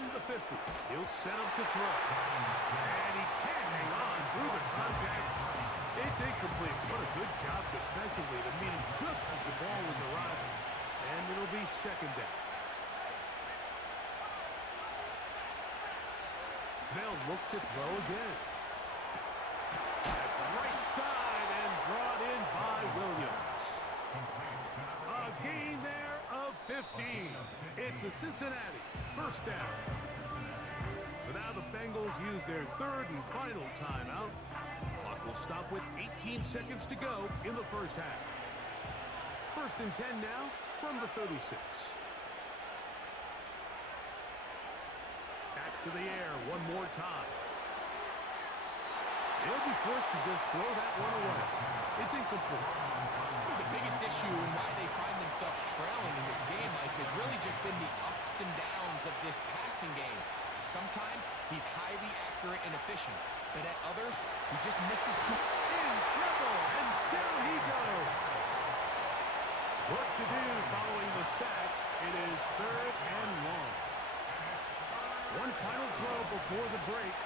from the 50. He'll set up to throw. And he can't hang on through the contact. It's incomplete. What a good job defensively to meet him just as the ball was arriving. And it'll be second down. They'll look to throw again. That's right side and brought in by Williams. A gain there of 15. It's a Cincinnati first down. So now the Bengals use their third and final timeout. Clock will stop with 18 seconds to go in the first half. First and 10 now from the 36. Back to the air one more time. He'll be forced to just throw that one away. It's incomplete. The biggest issue and why they find themselves trailing in this game, Mike, has really just been the ups and downs of this passing game. Sometimes he's highly accurate and efficient, but at others, he just misses too. In trouble, and down he goes. Work to do following the sack. It is third and long. One final throw before the break.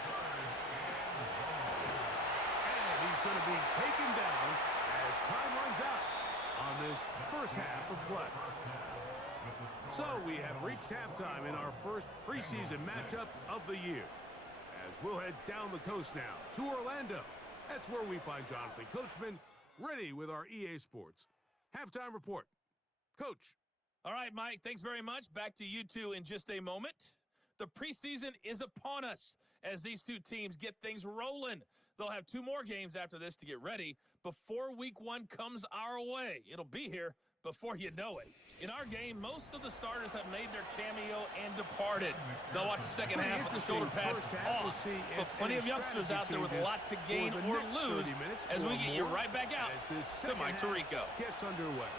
And he's going to be taken down as time runs out on this first half of play. So we have reached halftime in our first preseason matchup of the year. As we'll head down the coast now to Orlando. That's where we find Jonathan Coachman ready with our EA Sports halftime report. Coach. All right, Mike, thanks very much. Back to you two in just a moment. The preseason is upon us as these two teams get things rolling. They'll have 2 more games after this to get ready before week 1 comes our way. It'll be here before you know it. In our game, most of the starters have made their cameo and departed. They'll watch the second half with the shoulder pads off, but plenty of youngsters out there with a lot to gain or lose as we get you right back out to Mike Tirico. Gets underway.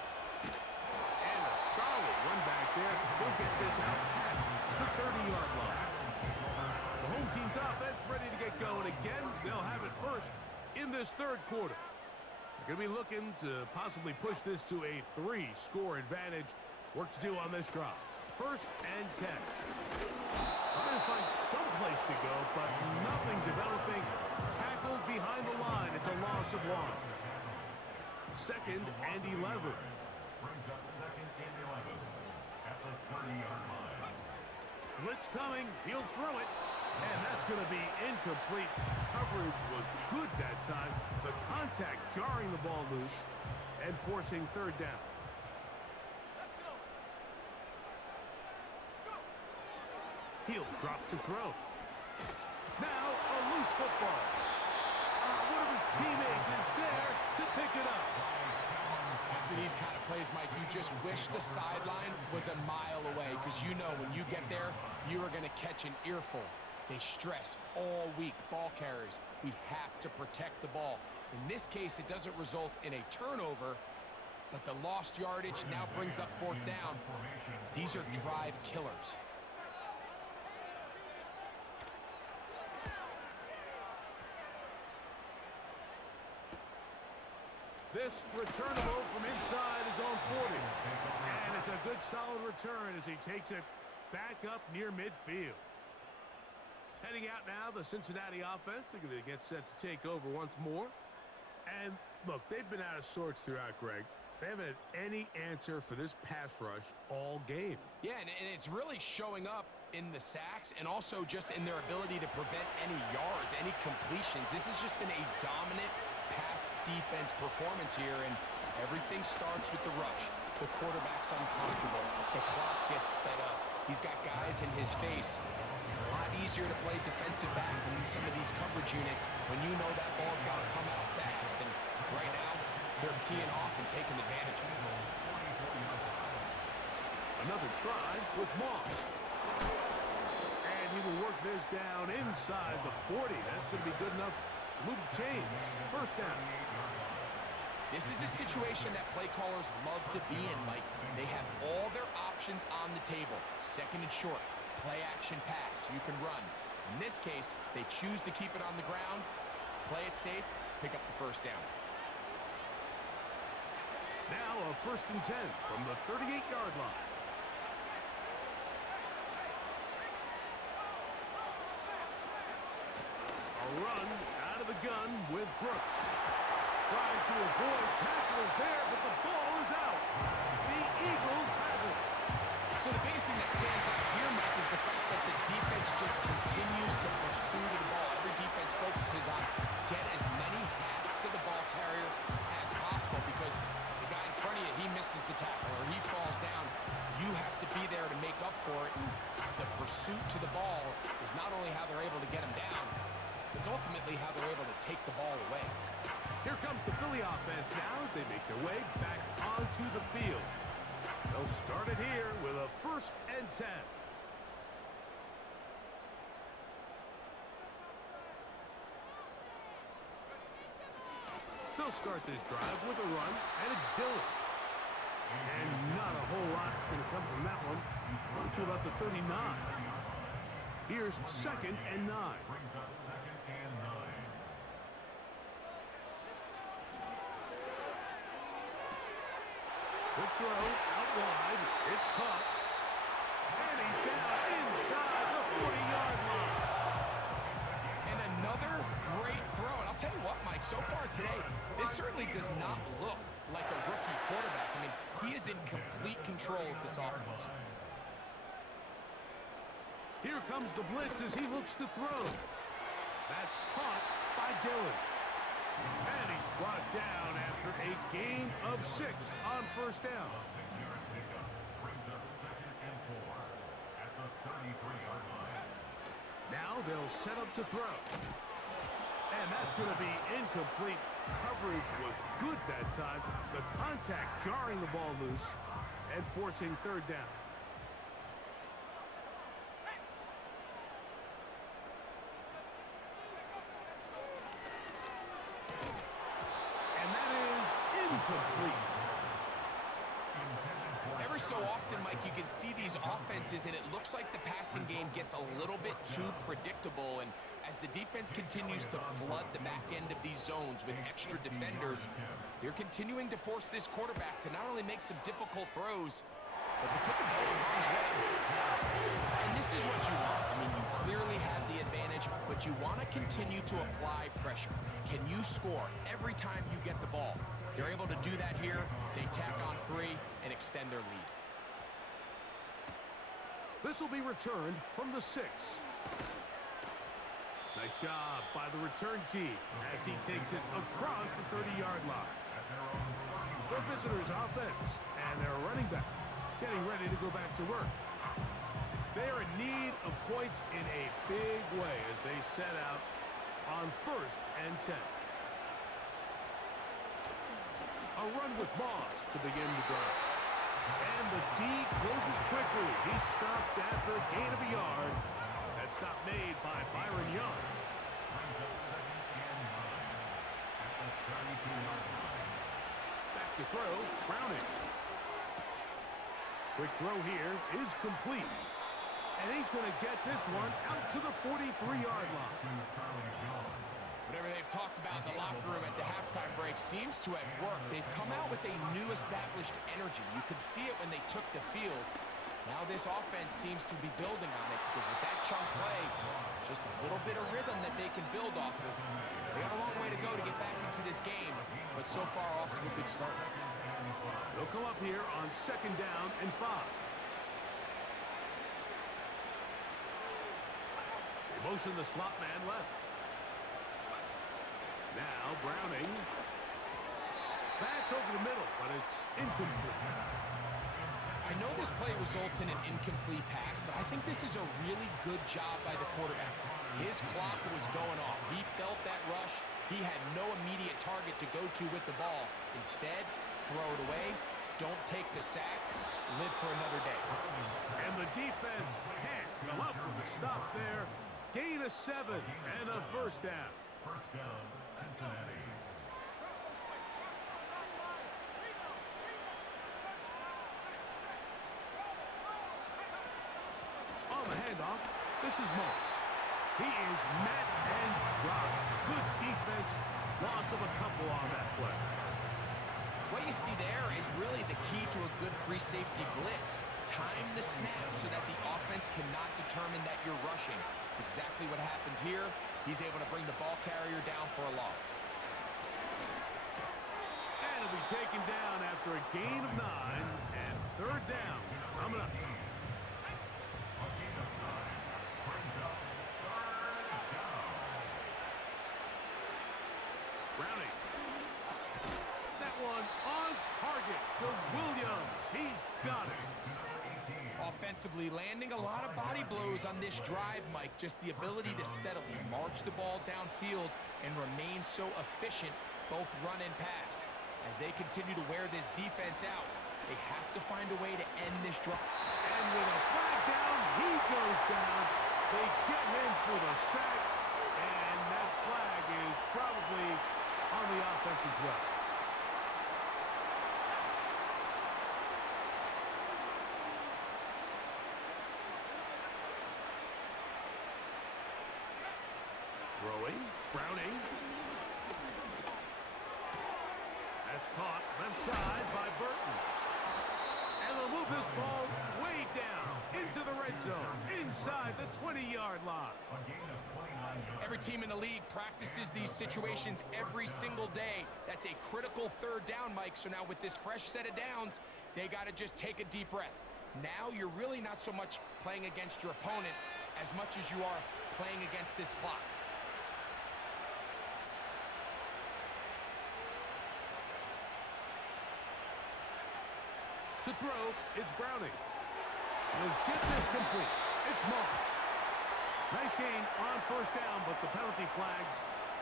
And a solid run back there. He'll get this out past the 30-yard line. The home team's offense ready to get going again. They'll have it first in this third quarter. They're going to be looking to possibly push this to a 3-score advantage. Work to do on this drive. First and 10. Trying to find some place to go, but nothing developing. Tackled behind the line. It's a loss of 1. Second and 11. Brings up second and 11 at the 30-yard line. Blitz coming. He'll throw it. And that's going to be incomplete. Coverage was good that time. The contact jarring the ball loose and forcing third down. He'll drop to throw. Now a loose football. One of his teammates is there to pick it up. After these kind of plays, Mike, you just wish the sideline was a mile away because you know when you get there, you are going to catch an earful. They stress all week, ball carriers. We have to protect the ball. In this case, it doesn't result in a turnover, but the lost yardage now brings up fourth down. These are drive killers. This returnable from inside his own 40. And it's a good solid return as he takes it back up near midfield. Heading out now, the Cincinnati offense. They're going to get set to take over once more. And look, they've been out of sorts throughout, Greg. They haven't had any answer for this pass rush all game. Yeah, and it's really showing up in the sacks and also just in their ability to prevent any yards, any completions. This has just been a dominant pass defense performance here, and everything starts with the rush. The quarterback's uncomfortable. The clock gets sped up. He's got guys in his face. It's a lot easier to play defensive back than in some of these coverage units when you know that ball's got to come out fast. And right now, they're teeing off and taking advantage of it. Another try with Moss. And he will work this down inside the 40. That's going to be good enough to move the chains. First down. This is a situation that play callers love to be in, Mike. They have all their options on the table. Second and short, play action pass, you can run. In this case, they choose to keep it on the ground, play it safe, pick up the first down. Now a first and 10 from the 38-yard line. run out of the gun with Brooks. Trying to avoid tacklers there, but the ball is out. The Eagles have it. So the biggest thing that stands out here, Mike, is the fact that the defense just continues to pursue the ball. Every defense focuses on get as many hats to the ball carrier as possible, because the guy in front of you, he misses the tackle or he falls down. You have to be there to make up for it. And the pursuit to the ball is not only how they're able to get him down, it's ultimately how they're able to take the ball away. Here comes the Philly offense now as they make their way back onto the field. They'll start it here with a 1st and 10. They'll start this drive with a run, and it's Dillon. And not a whole lot going to come from that one until about the 39. Here's 2nd and 9. Brings up 2nd and 9. Quick throw, out wide, it's caught. And he's down inside the 40-yard line. And another great throw. And I'll tell you what, Mike, so far today, this certainly does not look like a rookie quarterback. I mean, he is in complete control of this offense. Here comes the blitz as he looks to throw. That's caught by Dillon. And he's brought down after a gain of 6 on 1st down. 6-yard pickup brings up 2nd and 4 at the 33-yard line. Now they'll set up to throw. And that's going to be incomplete. Coverage was good that time. The contact jarring the ball loose and forcing 3rd down. And that is incomplete. Every so often, Mike, you can see these offenses, and it looks like the passing game gets a little bit too predictable. And as the defense continues to flood the back end of these zones with extra defenders, they're continuing to force this quarterback to not only make some difficult throws, but to put the ball in harm's way. And this is what you want. I mean, you clearly have the advantage, but you want to continue to apply pressure. Can you score every time you get the ball? They're able to do that here. They tack on 3 and extend their lead. This will be returned from the 6. Nice job by the return team as he takes it across the 30-yard line. The visitors' offense and their running back getting ready to go back to work. They are in need of points in a big way as they set out on 1st and 10. A run with Moss to begin the drive. And the D closes quickly. He's stopped after a gain of a yard. That stop made by Byron Young. Brings up 2nd and 9 at the 32-yard line. Back to throw, Browning. Quick throw here is complete. And he's going to get this one out to the 43-yard line. Whatever they've talked about in the locker room at the halftime break seems to have worked. They've come out with a new established energy. You could see it when they took the field. Now this offense seems to be building on it, because with that chunk play, just a little bit of rhythm that they can build off of. They got a long way to go to get back into this game, but so far off to a good start. They'll come up here on 2nd down and 5. They motion the slot man left. Now Browning. That's over the middle, but it's incomplete. I know this play results in an incomplete pass, but I think this is a really good job by the quarterback. His clock was going off. He felt that rush. He had no immediate target to go to with the ball. Instead, throw it away. Don't take the sack. Live for another day. And the defense can't come up with a stop there. Gain of 7 and a 1st down. 1st down, Cincinnati. On the handoff, this is Moss. He is met and dropped. Good defense. Loss of a couple on that play. What you see there is really the key to a good free safety blitz. Time the snap so that the offense cannot determine that you're rushing. It's exactly what happened here. He's able to bring the ball carrier down for a loss. And it'll be taken down after a gain of 9, and third down coming up. Browning. That one on target to Williams. He's got it. Offensively, landing a lot of body blows on this drive, Mike. Just the ability to steadily march the ball downfield and remain so efficient, both run and pass. As they continue to wear this defense out, they have to find a way to end this drive. And with a flag down, he goes down. They get him for the sack, and that flag is probably on the offense as well. Throwing, Browning. That's caught left side by Burton. And they'll move this ball way down into the red zone, inside the 20-yard line. Every team in the league practices these situations every single day. That's a critical third down, Mike. So now with this fresh set of downs, they got to just take a deep breath. Now you're really not so much playing against your opponent as much as you are playing against this clock. To throw, it's Browning. He'll get this complete. It's Moss. Nice gain on first down, but the penalty flags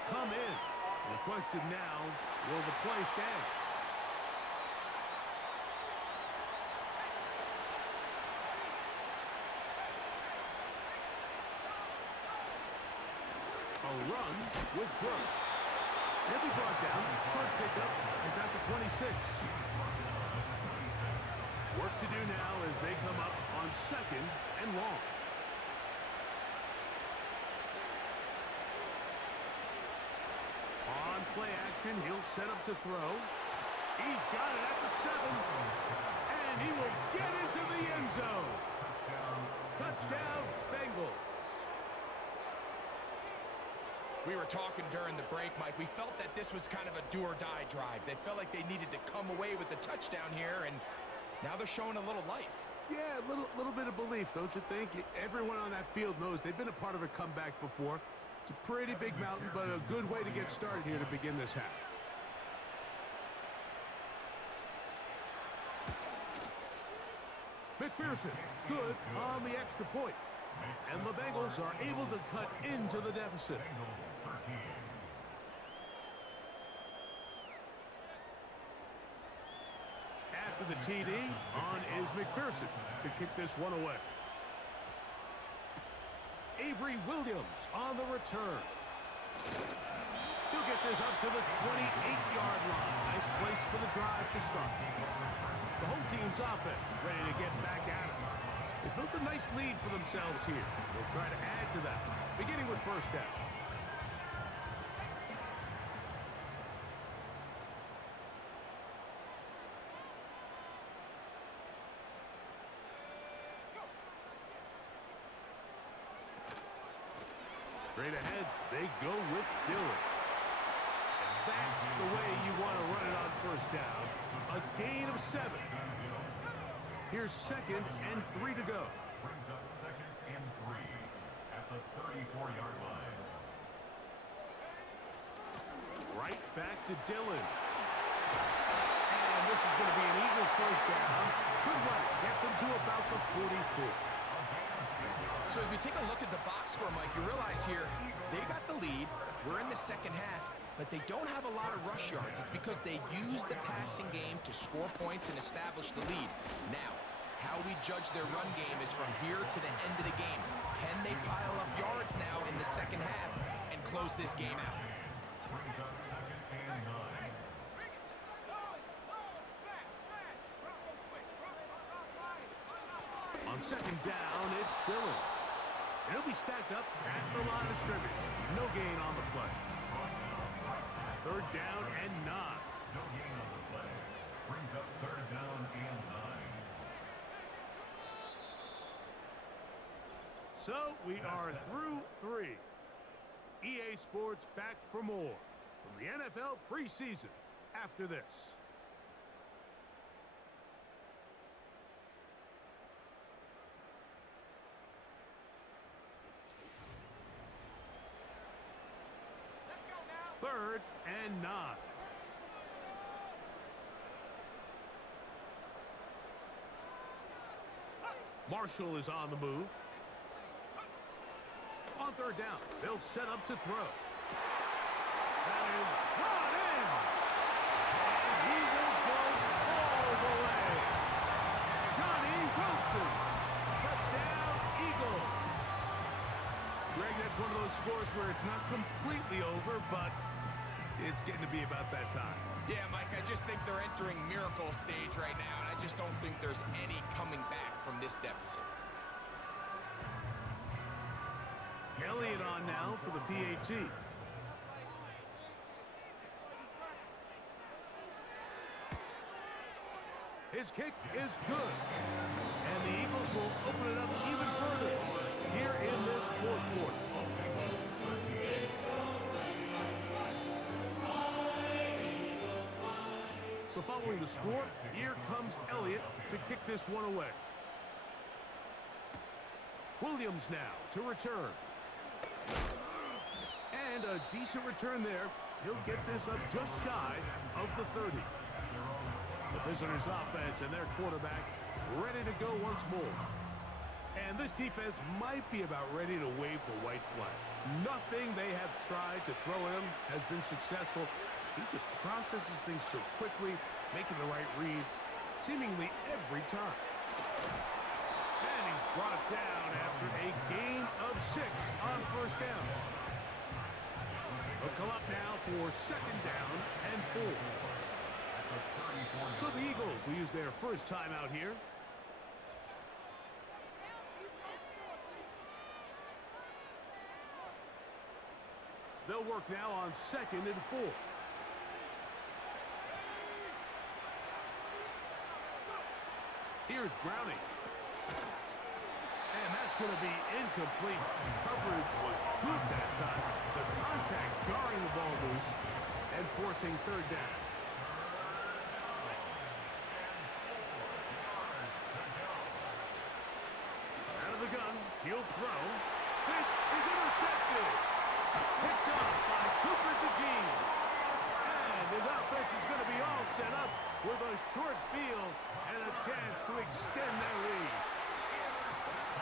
come in. And the question now, will the play stand? A run with Gross. He'll be brought down. Short pickup. It's at the 26. Work to do now as they come up on second and long. On play action, he'll set up to throw. He's got it at the 7. And he will get into the end zone. Touchdown, Bengals. We were talking during the break, Mike. We felt that this was kind of a do-or-die drive. They felt like they needed to come away with the touchdown here, and now they're showing a little life. Yeah, a little bit of belief, don't you think? Everyone on that field knows they've been a part of a comeback before. It's a pretty big mountain, but a good way to get started here to begin this half. McPherson, good on the extra point. And the Bengals are able to cut into the deficit. After the TD, on is McPherson to kick this one away. Avery Williams on the return. He'll get this up to the 28-yard line. Nice place for the drive to start. The home team's offense ready to get back at it. They built a nice lead for themselves here. They'll try to add to that, beginning with first down. Straight ahead, they go with Dillon. And that's the way you want to run it on first down. A gain of 7. Here's second and 3 to go. Brings up second and 3 at the 34-yard line. Right back to Dillon. And this is going to be an Eagles first down. Good run. Gets him to about the 44. So as we take a look at the box score, Mike, you realize here they got the lead. We're in the second half, but they don't have a lot of rush yards. It's because they use the passing game to score points and establish the lead. Now, how we judge their run game is from here to the end of the game. Can they pile up yards now in the second half and close this game out? Brings up second and 9. On second down, it's Dillon. And he'll be stacked up at the line of scrimmage. No gain on the play. Third down and 9. No gain on the play. Brings up third down and 9. So we are through 3. EA Sports back for more from the NFL preseason after this. Third and 9. Marshall is on the move. On third down, they'll set up to throw. That is brought in. And he will go all the way. Johnny Wilson. Touchdown, Eagles. Greg, that's one of those scores where it's not completely over, but it's getting to be about that time. Yeah, Mike, I just think they're entering miracle stage right now, and I just don't think there's any coming back from this deficit. Elliott on now for the PAT. His kick is good. And the Eagles will open it up even further here in this fourth quarter. So following the score, here comes Elliott to kick this one away. Williams now to return. And a decent return there. He'll get this up just shy of the 30. The visitors' offense and their quarterback ready to go once more. And this defense might be about ready to wave the white flag. Nothing they have tried to throw at him has been successful. He just processes things so quickly, making the right read, seemingly every time. And he's brought down after a gain of 6 on first down. They'll come up now for second down and 4. So the Eagles will use their first timeout here. They'll work now on second and 4. Here's Browning. And that's going to be incomplete. Coverage was good that time. The contact jarring the ball loose and forcing third down. Out of the gun, he'll throw. This is intercepted. Picked off by Cooper DeJean. And his offense is going to be all set up with a short field and a chance to extend their lead.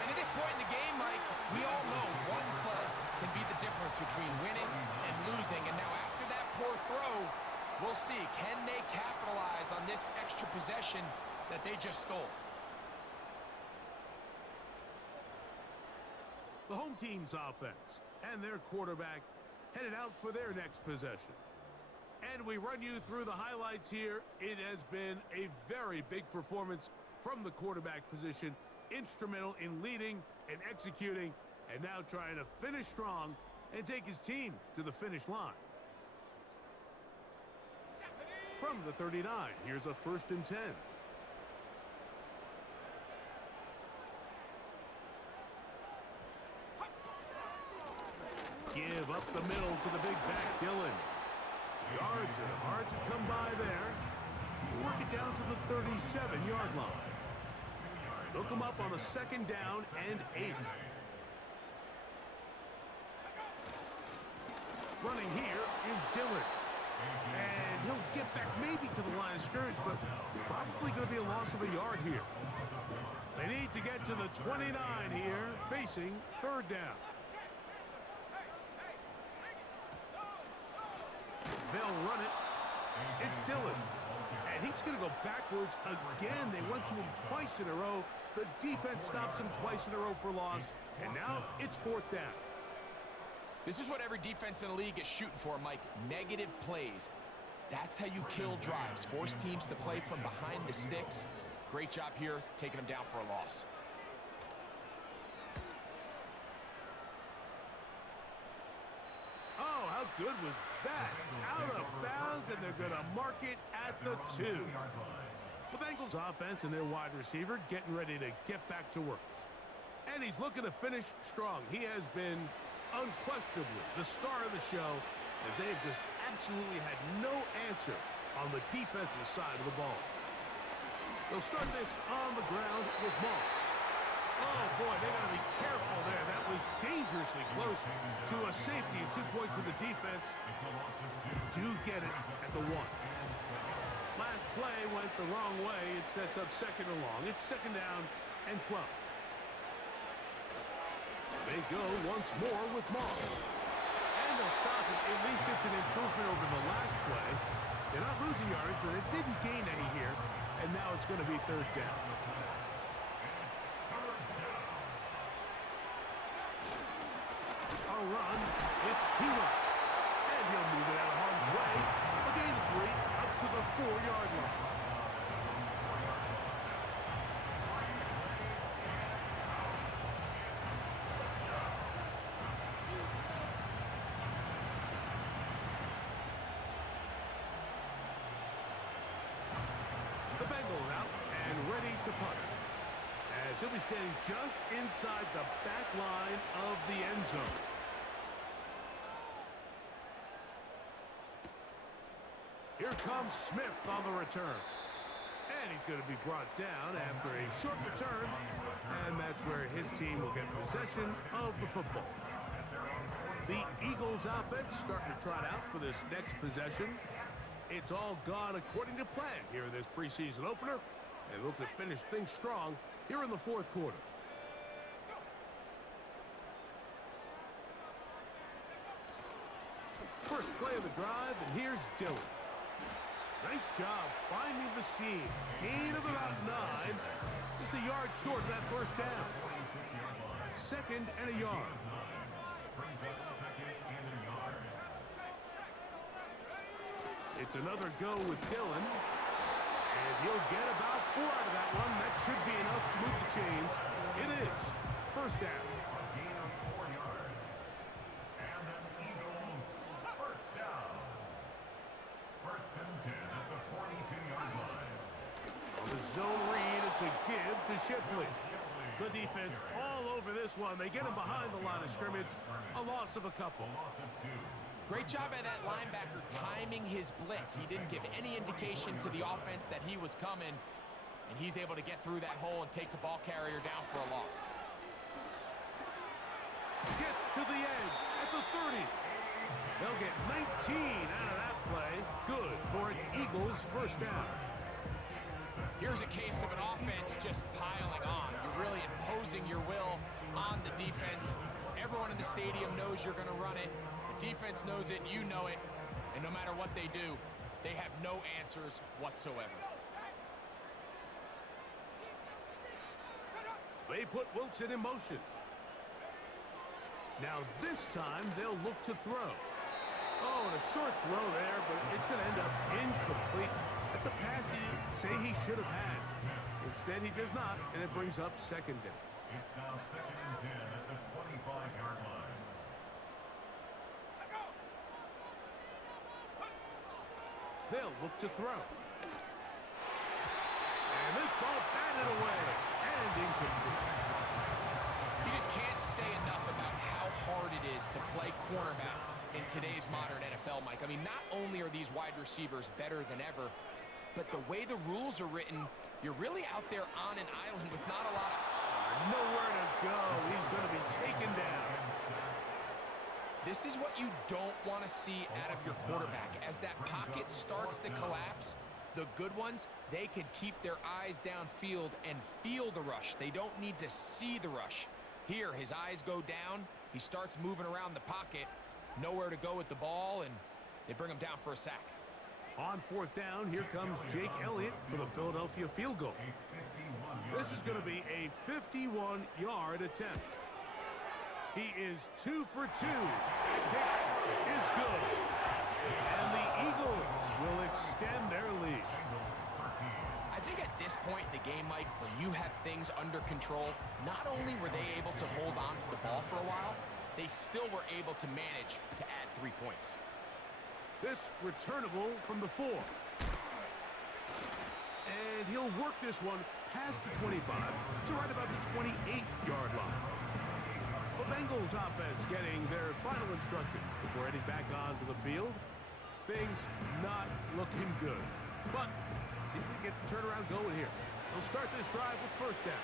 And at this point in the game, Mike, we all know one play can be the difference between winning and losing. And now after that poor throw, we'll see, can they capitalize on this extra possession that they just stole? The home team's offense and their quarterback headed out for their next possession. And we run you through the highlights here. It has been a very big performance from the quarterback position. Instrumental in leading and executing, and now trying to finish strong and take his team to the finish line. From the 39, here's a 1st and 10. Give up the middle to the big back, Dillon. Yards are hard to come by there. You work it down to the 37-yard line. They'll come up on a second down and 8. Running here is Dillon. And he'll get back maybe to the line of scrimmage, but probably going to be a loss of a yard here. They need to get to the 29 here, facing third down. They'll run it. It's Dillon. And he's going to go backwards again. They went to him twice in a row. The defense stops him twice in a row for loss. And now it's 4th down. This is what every defense in the league is shooting for, Mike. Negative plays. That's how you kill drives. Force teams to play from behind the sticks. Great job here, taking them down for a loss. Oh, how good was that? Out of bounds, and they're going to mark it at the 2. The Bengals offense and their wide receiver getting ready to get back to work. And he's looking to finish strong. He has been unquestionably the star of the show, as they've just absolutely had no answer on the defensive side of the ball. They'll start this on the ground with Moss. Oh, boy, they got to be careful there. That was dangerously close to a safety, and 2 points for the defense. You do get it at the 1. Last play went the wrong way. It sets up second and long. It's second down and 12. They go once more with Moss. And they'll stop it. At least it's an improvement over the last play. They're not losing yards, but they didn't gain any here. And now it's going to be third down. A run. It's Pila. And he'll move it out of harm's way. A gain of 3 up to the 4-yard line. The Bengals out and ready to punt, as he'll be standing just inside the back line of the end zone. Here comes Smith on the return. And he's going to be brought down after a short return. And that's where his team will get possession of the football. The Eagles offense starting to trot out for this next possession. It's all gone according to plan here in this preseason opener. And look to finish things strong here in the fourth quarter. First play of the drive, and here's Dillon. Nice job finding the seam. Gain of about 9. Just a yard short of that first down. Second and a yard. It's another go with Dillon. And he'll get about 4 out of that one. That should be enough to move the chains. It is. First down. Zone read, it's a give to Shipley. The defense all over this one. They get him behind the line of scrimmage. A loss of a couple. Great job by that linebacker timing his blitz. He didn't give any indication to the offense that he was coming, and he's able to get through that hole and take the ball carrier down for a loss. Gets to the edge at the 30. They'll get 19 out of that play. Good for an Eagles first down. Here's a case of an offense just piling on. You're really imposing your will on the defense. Everyone in the stadium knows you're going to run it. The defense knows it, you know it. And no matter what they do, they have no answers whatsoever. They put Wilson in motion. Now this time they'll look to throw. Oh, and a short throw there, but it's going to end up incomplete. That's a pass you say he should have had. Instead, he does not, and it brings up second down. It's now second and 10 at the 25-yard line. They'll look to throw. And this ball batted away and incomplete. You just can't say enough about how hard it is to play cornerback in today's modern NFL, Mike. I mean, not only are these wide receivers better than ever, but the way the rules are written, you're really out there on an island with not a lot of... Nowhere to go. He's going to be taken down. This is what you don't want to see out of your quarterback. As that pocket starts to collapse, the good ones, they can keep their eyes downfield and feel the rush. They don't need to see the rush. Here, his eyes go down. He starts moving around the pocket. Nowhere to go with the ball, and they bring him down for a sack. On fourth down, here comes Jake Elliott for the Philadelphia field goal. This is going to be a 51-yard attempt. He is 2 for 2. That kick is good. And the Eagles will extend their lead. I think at this point in the game, Mike, when you have things under control, not only were they able to hold on to the ball for a while, they still were able to manage to add 3 points. This returnable from the 4. And he'll work this one past the 25 to right about the 28-yard line. The Bengals offense getting their final instructions before heading back onto the field. Things not looking good. But see if they get the turnaround going here. They'll start this drive with first down.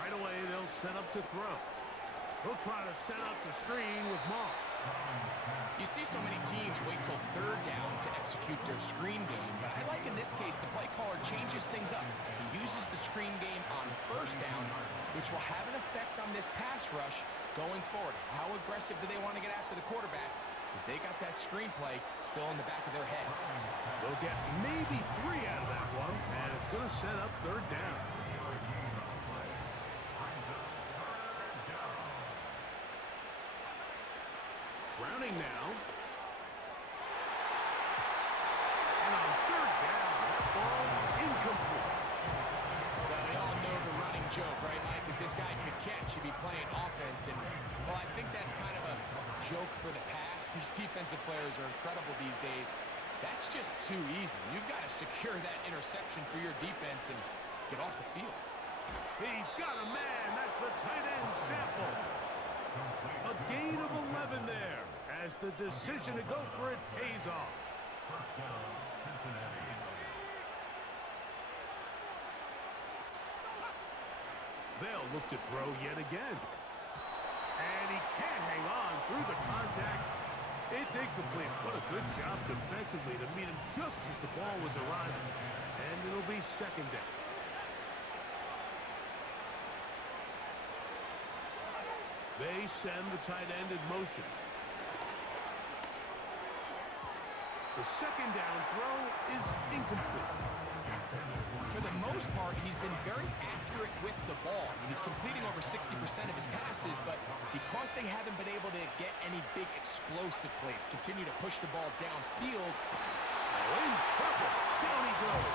Right away, they'll set up to throw. They'll try to set up the screen with Moss. You see so many teams wait till third down to execute their screen game, but I like in this case the play caller changes things up. He uses the screen game on first down, which will have an effect on this pass rush going forward. How aggressive do they want to get after the quarterback? Because they got that screen play still in the back of their head. They'll get maybe 3 out of that one, and it's going to set up third down. Browning now. And on third down, that ball incomplete. Well, we all know the running joke, right, Mike? If this guy could catch, he'd be playing offense. And, well, I think that's kind of a joke for the pass. These defensive players are incredible these days. That's just too easy. You've got to secure that interception for your defense and get off the field. He's got a man. That's the tight end sample. A gain of 11 there as the decision to go for it pays off. First down, Cincinnati. They'll look to throw yet again. And he can't hang on through the contact. It's incomplete. What a good job defensively to meet him just as the ball was arriving. And it'll be second down. They send the tight end in motion. The second down throw is incomplete. For the most part, he's been very accurate with the ball. I mean, he's completing over 60% of his passes, but because they haven't been able to get any big explosive plays, continue to push the ball downfield. Oh, in trouble. Down he goes.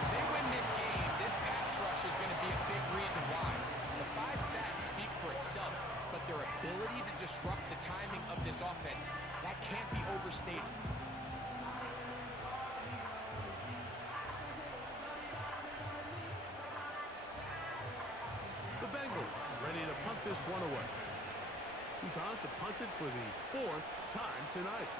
If they win this game, this pass rush is going to be a big reason why. The 5 sacks speak for itself, but their ability to disrupt the timing of this offense, that can't be overstated. The Bengals ready to punt this one away. He's on to punt it for the 4th time tonight.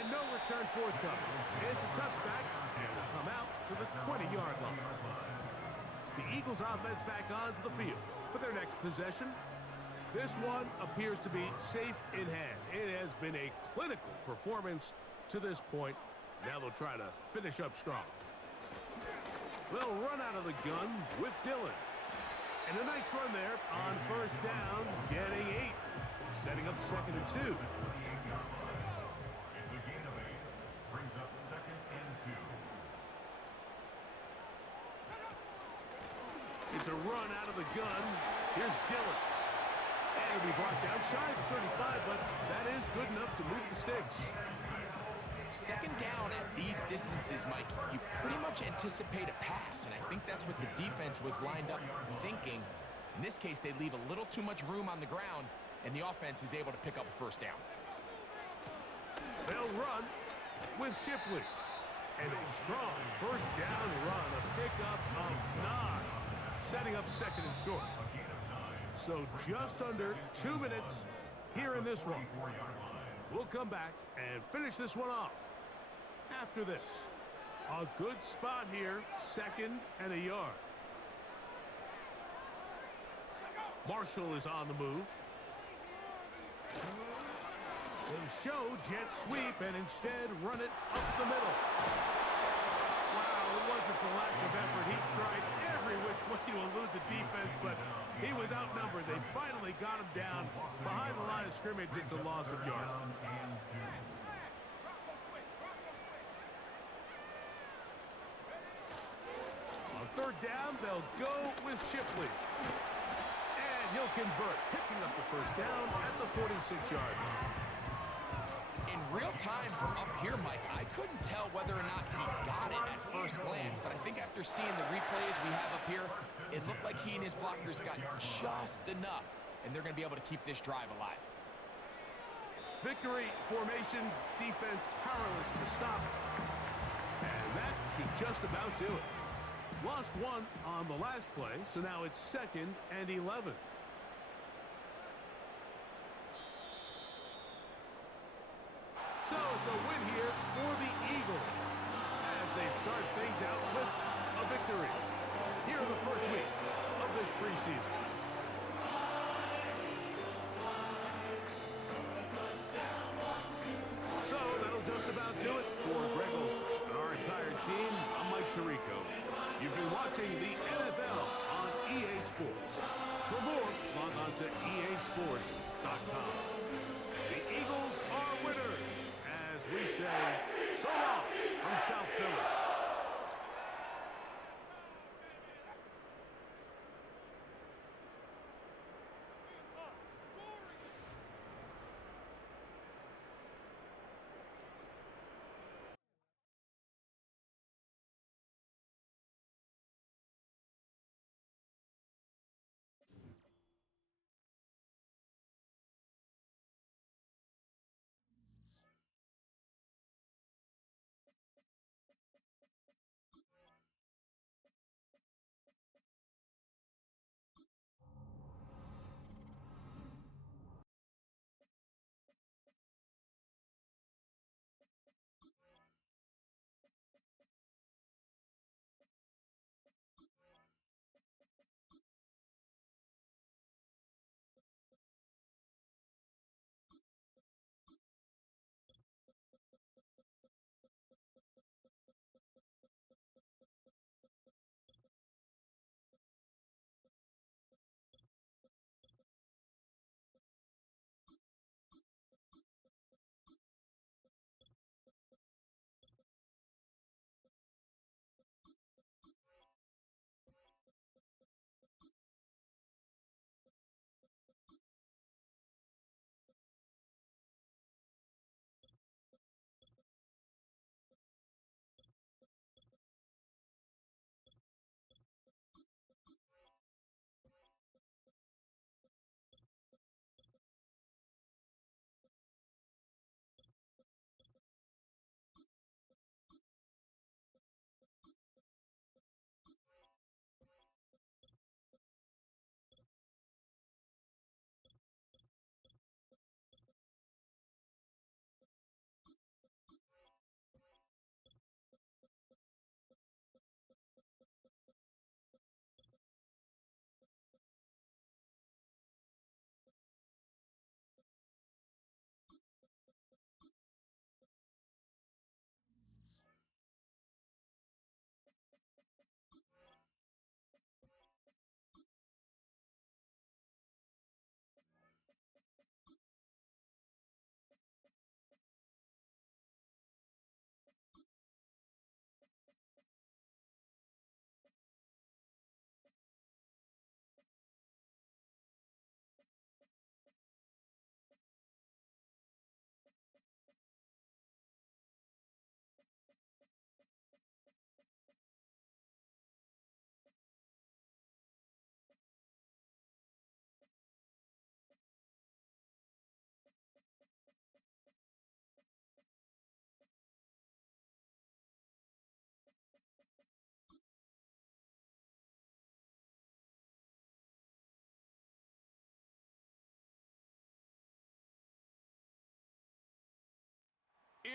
And no return forthcoming. It's a touchback, and will come out to the 20-yard line. The Eagles offense back onto the field for their next possession. This one appears to be safe in hand. It has been a clinical performance to this point. Now they'll try to finish up strong. They'll run out of the gun with Dillon. And a nice run there on first down, getting 8. Setting up second and 2. It's a gain of 8. Brings up second and 2. It's a run out of the gun. Here's Dillon. And it'll be brought down shy of 35, but that is good enough to move the sticks. Second down at these distances, Mike, you pretty much anticipate a pass, and I think that's what the defense was lined up thinking. In this case, they leave a little too much room on the ground, and the offense is able to pick up a first down. They'll run with Shipley. And a strong first down run, a pickup of 9, setting up second and short. So just under 2 minutes here in this one. We'll come back and finish this one off after this. A good spot here, second and a yard. Marshall is on the move. They show jet sweep and instead run it up the middle. Wow, it wasn't for lack of effort. He tried every which way to elude the defense, but he was outnumbered. They finally got him down behind the line of scrimmage. It's a loss of yards. On third down, they'll go with Shipley. And he'll convert, picking up the first down at the 46-yard line. In real time from up here, Mike, I couldn't tell whether or not he got it at first glance, but I think after seeing the replays we have up here, it looked like he and his blockers got just enough, and they're going to be able to keep this drive alive. Victory formation, defense powerless to stop. And that should just about do it. Lost one on the last play, so now it's 2nd and 11. So it's a win here for the Eagles as they start things out with a victory here in the first week of this preseason. So that'll just about do it for Greg Olsen and our entire team. I'm Mike Tirico. You've been watching the NFL on EA Sports. For more, log on to easports.com. The Eagles are winners, as we say, so long from South Philly.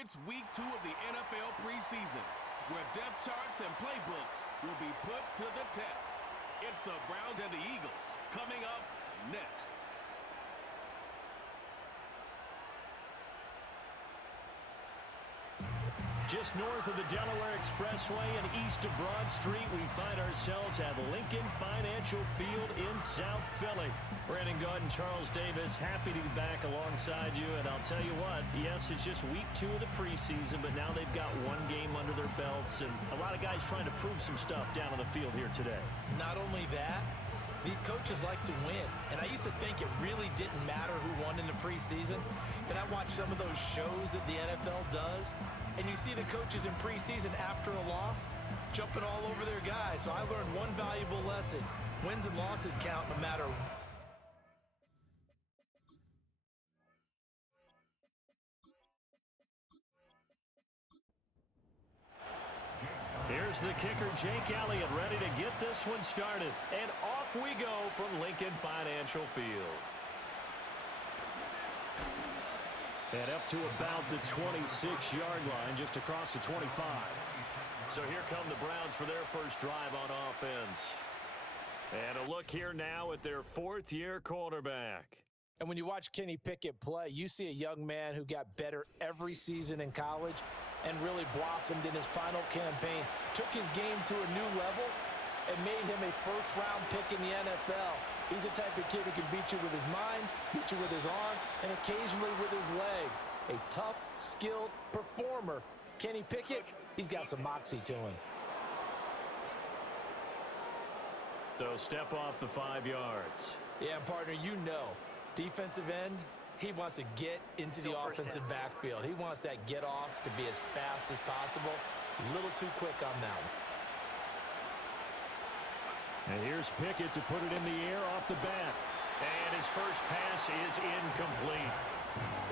It's week 2 of the NFL preseason, where depth charts and playbooks will be put to the test. It's the Browns and the Eagles coming up next. Just north of the Delaware Expressway and east of Broad Street, we find ourselves at Lincoln Financial Field in South Philly. Brandon Gaud and Charles Davis, happy to be back alongside you. And I'll tell you what, yes, it's just week 2 of the preseason, but now they've got one game under their belts. And a lot of guys trying to prove some stuff down on the field here today. Not only that, these coaches like to win. And I used to think it really didn't matter who won in the preseason. Then I watched some of those shows that the NFL does, and you see the coaches in preseason after a loss jumping all over their guys. So I learned one valuable lesson. Wins and losses count no matter Here's the kicker, Jake Elliott, ready to get this one started. And off we go from Lincoln Financial Field. And up to about the 26-yard line, just across the 25. So here come the Browns for their first drive on offense. And a look here now at their fourth-year quarterback. And when you watch Kenny Pickett play, you see a young man who got better every season in college and really blossomed in his final campaign, took his game to a new level, and made him a first-round pick in the NFL. He's the type of kid who can beat you with his mind, beat you with his arm, and occasionally with his legs. A tough, skilled performer. Kenny Pickett, he's got some moxie to him. So step off the 5 yards. Yeah, partner, you know, defensive end, he wants to get into the offensive backfield. He wants that get off to be as fast as possible. A little too quick on that one. And here's Pickett to put it in the air off the bat. And his first pass is incomplete.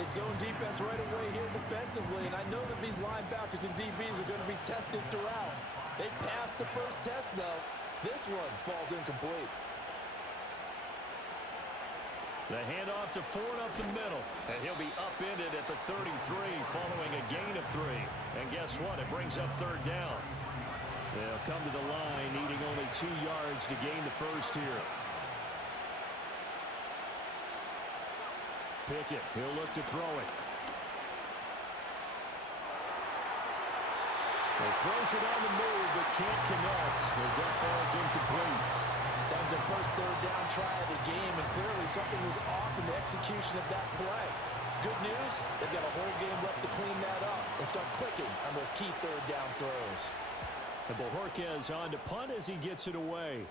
It's zone defense right away here defensively, and I know that these linebackers and DBs are going to be tested throughout. They passed the first test, though. This one falls incomplete. The handoff to Ford up the middle. And he'll be upended at the 33 following a gain of 3. And guess what? It brings up third down. They'll come to the line needing only 2 yards to gain the first here. Pickett, he'll look to throw it. He throws it on the move, but can't connect as that falls incomplete. That was their first third down try of the game, and clearly something was off in the execution of that play. Good news, they've got a whole game left to clean that up and start clicking on those key third down throws. And Bojorquez on to punt as he gets it away.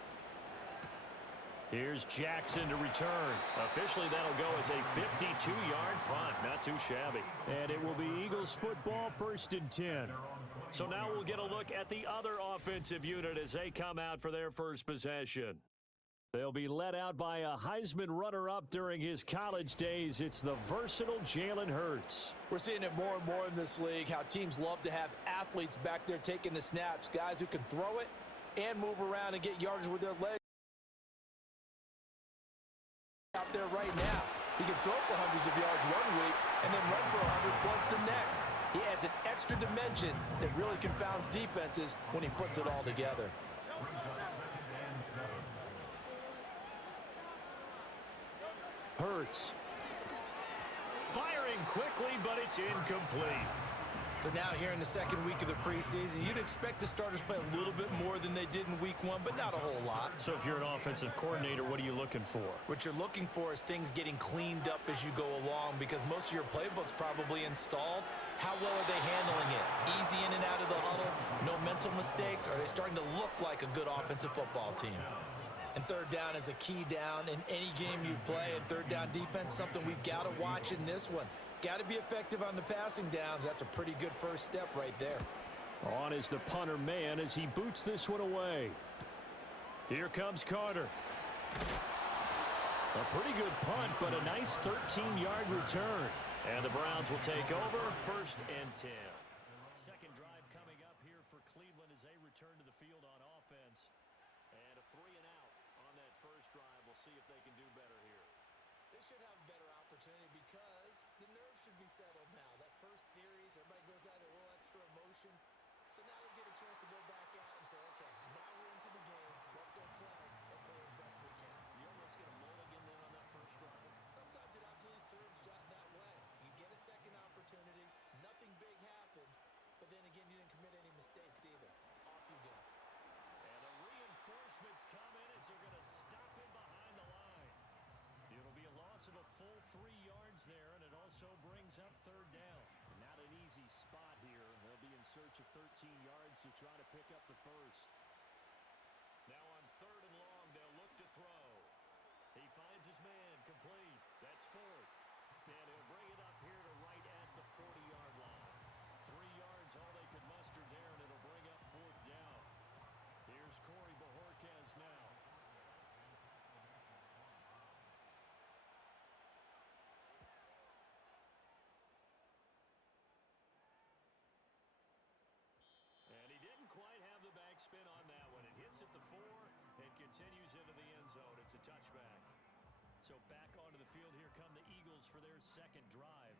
Here's Jackson to return. Officially, that'll go as a 52-yard punt. Not too shabby. And it will be Eagles football, 1st and 10. So now we'll get a look at the other offensive unit as they come out for their first possession. They'll be led out by a Heisman runner-up during his college days. It's the versatile Jalen Hurts. We're seeing it more and more in this league, how teams love to have athletes back there taking the snaps, guys who can throw it and move around and get yardage with their legs. Out there right now, he can throw for hundreds of yards one week and then run for 100 plus the next. He adds an extra dimension that really confounds defenses when he puts it all together. Hurts. Firing quickly, but it's incomplete. So now here in the second week of the preseason, you'd expect the starters play a little bit more than they did in week 1, but not a whole lot. So if you're an offensive coordinator, what are you looking for? What you're looking for is things getting cleaned up as you go along, because most of your playbook's probably installed. How well are they handling it? Easy in and out of the huddle? No mental mistakes? Are they starting to look like a good offensive football team? And third down is a key down in any game you play. And third down defense, something we've got to watch in this one. Got to be effective on the passing downs. That's a pretty good first step right there. On is the punter man as he boots this one away. Here comes Carter. A pretty good punt, but a nice 13-yard return. And the Browns will take over, 1st and 10. Second drive coming up here for Cleveland as they return to the field on offense. And a 3 and out on that first drive. We'll see if they can do better here. They should have a better opportunity because the nerves should be settled now. That first series, everybody goes out a little extra emotion. So now they get a chance to go back out and say, okay, now we're into the game. Let's go play and play as best we can. You almost get a mulligan then on that first drive. Sometimes it absolutely serves that way. You get a second opportunity. Nothing big happened. But then again, you didn't commit any mistakes either. Off you go. And the reinforcements come in as they're going to stop him behind the line. It'll be a loss of a full 3 yards there, and it also brings up third down. Not an easy spot here. They'll be in search of 13 yards to try to pick up the first. Now on 3rd and long, they'll look to throw. He finds his man, complete. That's Ford. And he'll bring it up here to right at the 40-yard line. 3 yards, all they could muster there, and it'll bring up 4th down. Here's Corey Bojorquez now. And he didn't quite have the So back onto the field, here come the Eagles for their second drive.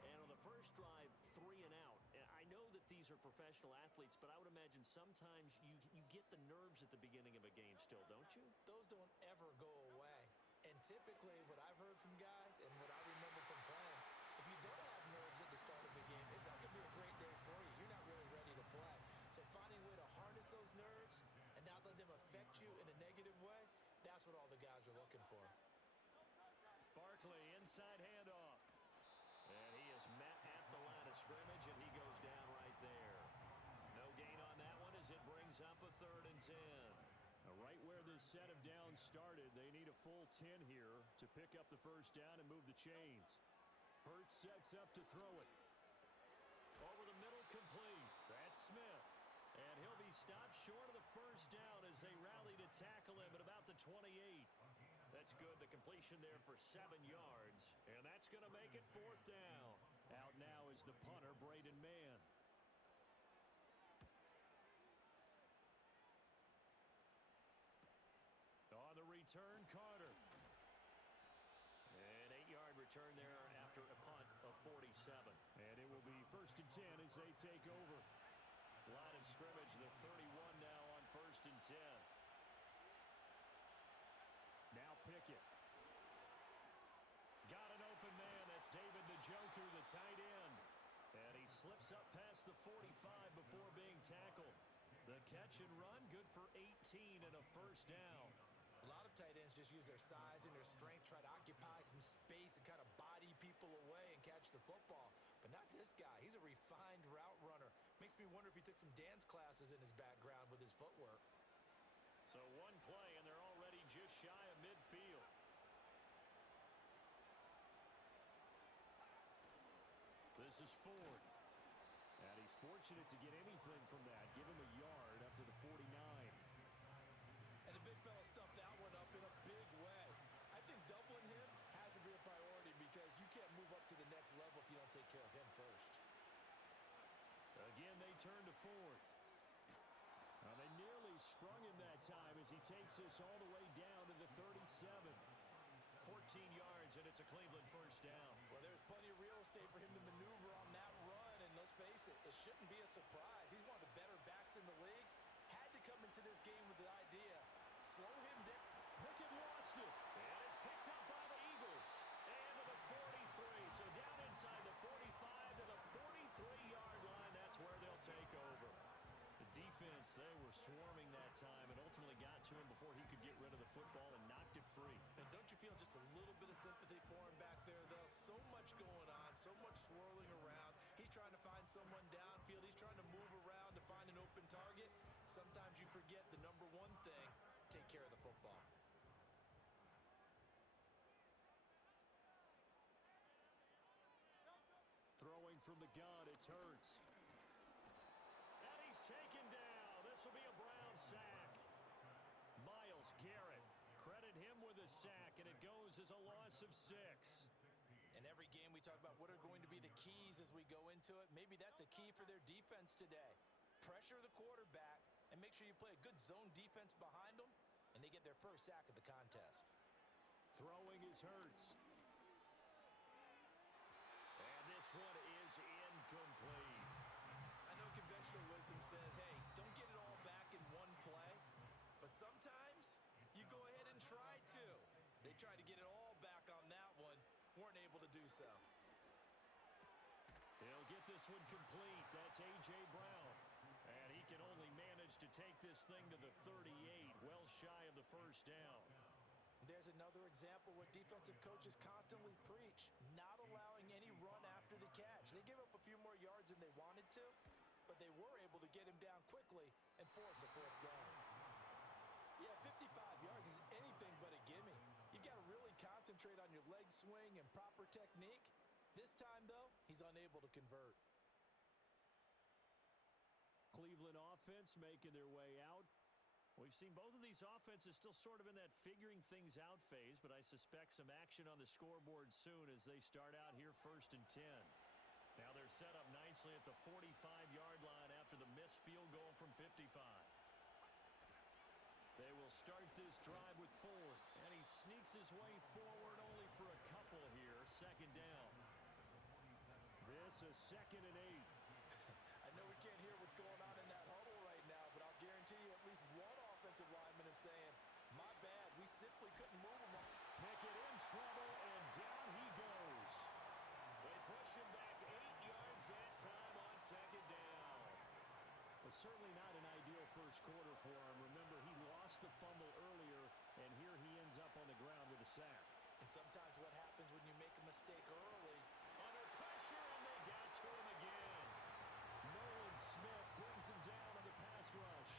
And on the first drive, 3 and out. And I know that these are professional athletes, but I would imagine sometimes you get the nerves at the beginning of a game still, don't you? Those don't ever go away. And typically, what I've heard from guys and what I remember from playing, if you don't have nerves at the start of the game, it's not going to be a great day for you. You're not really ready to play. So finding a way to harness those nerves and not let them affect you in a negative way, that's what all the guys are looking for. Barkley, inside handoff. And he is met at the line of scrimmage, and he goes down right there. No gain on that one as it brings up a 3rd and 10. Right where this set of downs started, they need a full 10 here to pick up the first down and move the chains. Hurts sets up to throw it. Over the middle, complete. That's Smith. And he'll be stopped short of the first down as they rally to tackle him at about the 28. That's good. The completion there for 7 yards. And that's going to make it 4th down. Out now is the punter, Braden Mann. On the return, Carter. An 8-yard return there after a punt of 47. And it will be 1st and 10 as they take over. Line of scrimmage, the 31 now on 1st and 10. Now Pickett. Got an open man. That's David the Joker, the tight end. And he slips up past the 45 before being tackled. The catch and run, good for 18 and a first down. A lot of tight ends just use their size and their strength, try to occupy some space and kind of body people away and catch the football. But not this guy. He's a refined route runner. Makes me wonder if he took some dance classes in his background with his footwork. So one play, and they're already just shy of midfield. This is Ford. And he's fortunate to get anything from that. Give him a yard up to the 49. And the big fella stuffed that one up in a big way. I think doubling him has to be a priority because you can't move up to the next level if you don't take care of him first. Again, they turn to Ford. Now, they nearly sprung him that time as he takes this all the way down to the 37. 14 yards, and it's a Cleveland first down. Well, there's plenty of real estate for him to maneuver on that run, and let's face it, it shouldn't be a surprise. He's one of the better backs in the league. Had to come into this game with the idea, slow him down. Pickett lost it. And it's picked up by the Eagles. And to the 43. So down inside the 45 to the 43-yard line. That's where they'll take over. The defense, they were swarming that time and ultimately got to him before he could get rid of the football and knocked it free. And don't you feel just a little bit of sympathy for him back there, though? So much going on, so much swirling around. He's trying to find someone downfield. He's trying to move around to find an open target. Sometimes you forget the number one thing, take care of the football. Throwing from the gun, it's Hurts. And he's taken down. This will be a Brown sack. Myles Garrett, credit him with a sack, and it goes as a loss of 6. In every game we talk about what are going to be the keys as we go into it. Maybe that's a key for their defense today. Pressure the quarterback and make sure you play a good zone defense behind them, and they get their first sack of the contest. Throwing is Hurts. And this one is incomplete. I know conventional wisdom says, hey, don't get it all back in one play. But sometimes you go ahead and try to. They tried to get it all back on that one. Weren't able to do so. He'll get this one complete. That's A.J. Brown. And he can only manage to take this thing to the 38, well shy of the first down. There's another example where defensive coaches constantly preach, not allowing any run after the catch. They give up a few more yards than they wanted to, but they were able to get him down quickly and force a fourth down. Yeah, 55 yards is anything but a gimme. You got to really concentrate on your leg swing and proper technique. This time, though, he's unable to convert. Cleveland offense making their way out. We've seen both of these offenses still sort of in that figuring things out phase, but I suspect some action on the scoreboard soon as they start out here 1st and 10. Now they're set up nicely at the 45-yard line after the missed field goal from 55. They will start this drive with Ford, and he's sneaks his way forward only for a couple here. Second down. This is 2nd and 8. I know we can't hear what's going on in that huddle right now, but I'll guarantee you at least one offensive lineman is saying, my bad, we simply couldn't move him. Pickett in trouble, and down he goes. They push him back 8 yards and time on 2nd down. Well, certainly not an ideal first quarter for him. Remember, he lost the fumble earlier, and here he ends up on the ground with a sack. And sometimes what happens when you make a mistake early, Under pressure, and they got to him again. Nolan Smith brings him down on the pass rush.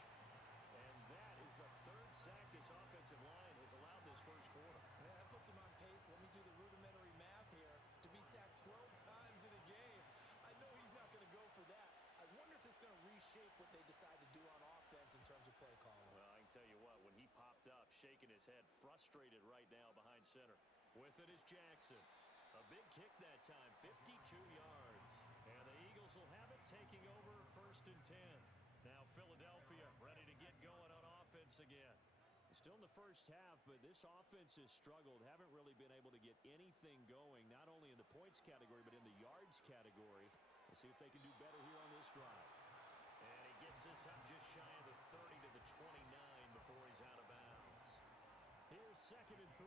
And that is the 3rd sack this offensive line has allowed this first quarter. man, that puts him on pace. Let me do the rudimentary math here. To be sacked 12 times in a game, I know he's not going to go for that. I wonder if it's going to reshape what they decide to do on offense in terms of play calling. Well, I can tell you what, when he popped up, shaking his head, frustrated right now behind center. With it is Jackson. A big kick that time, 52 yards. And the Eagles will have it, taking over 1st and 10. Now Philadelphia ready to get going on offense again. Still in the first half, but this offense has struggled. Haven't really been able to get anything going, not only in the points category, but in the yards category. We'll see if they can do better here on this drive. And he gets this up just shy of the 30 to the 29 before he's out of bounds. Here's 2nd and 3.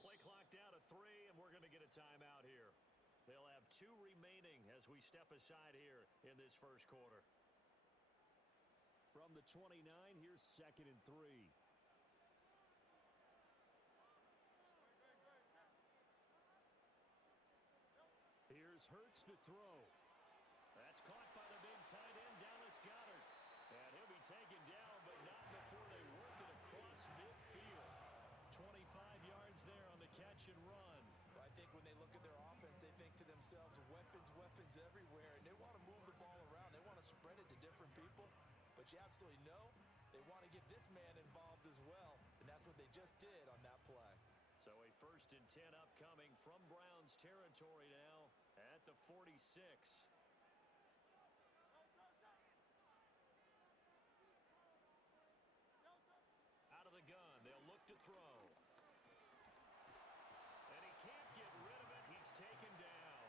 Play clock down to 3, and we're going to get a timeout here. They'll have 2 remaining as we step aside here in this first quarter. From the 29, here's 2nd and 3. Here's Hurts to throw. That's caught by the big tight end, Dallas Goedert. And he'll be taken down, but not before they work it across midfield. 25 yards there on the catch and run. I think when they look at their offense, they think to themselves, weapons, weapons everywhere, and they want to move the ball around. They want to spread it to different people, but you absolutely know they want to get this man involved as well, and that's what they just did on that play. So a 1st and 10 upcoming from Browns territory now at the 46. Out of the gun, they'll look to throw. And he can't get rid of it. He's taken down.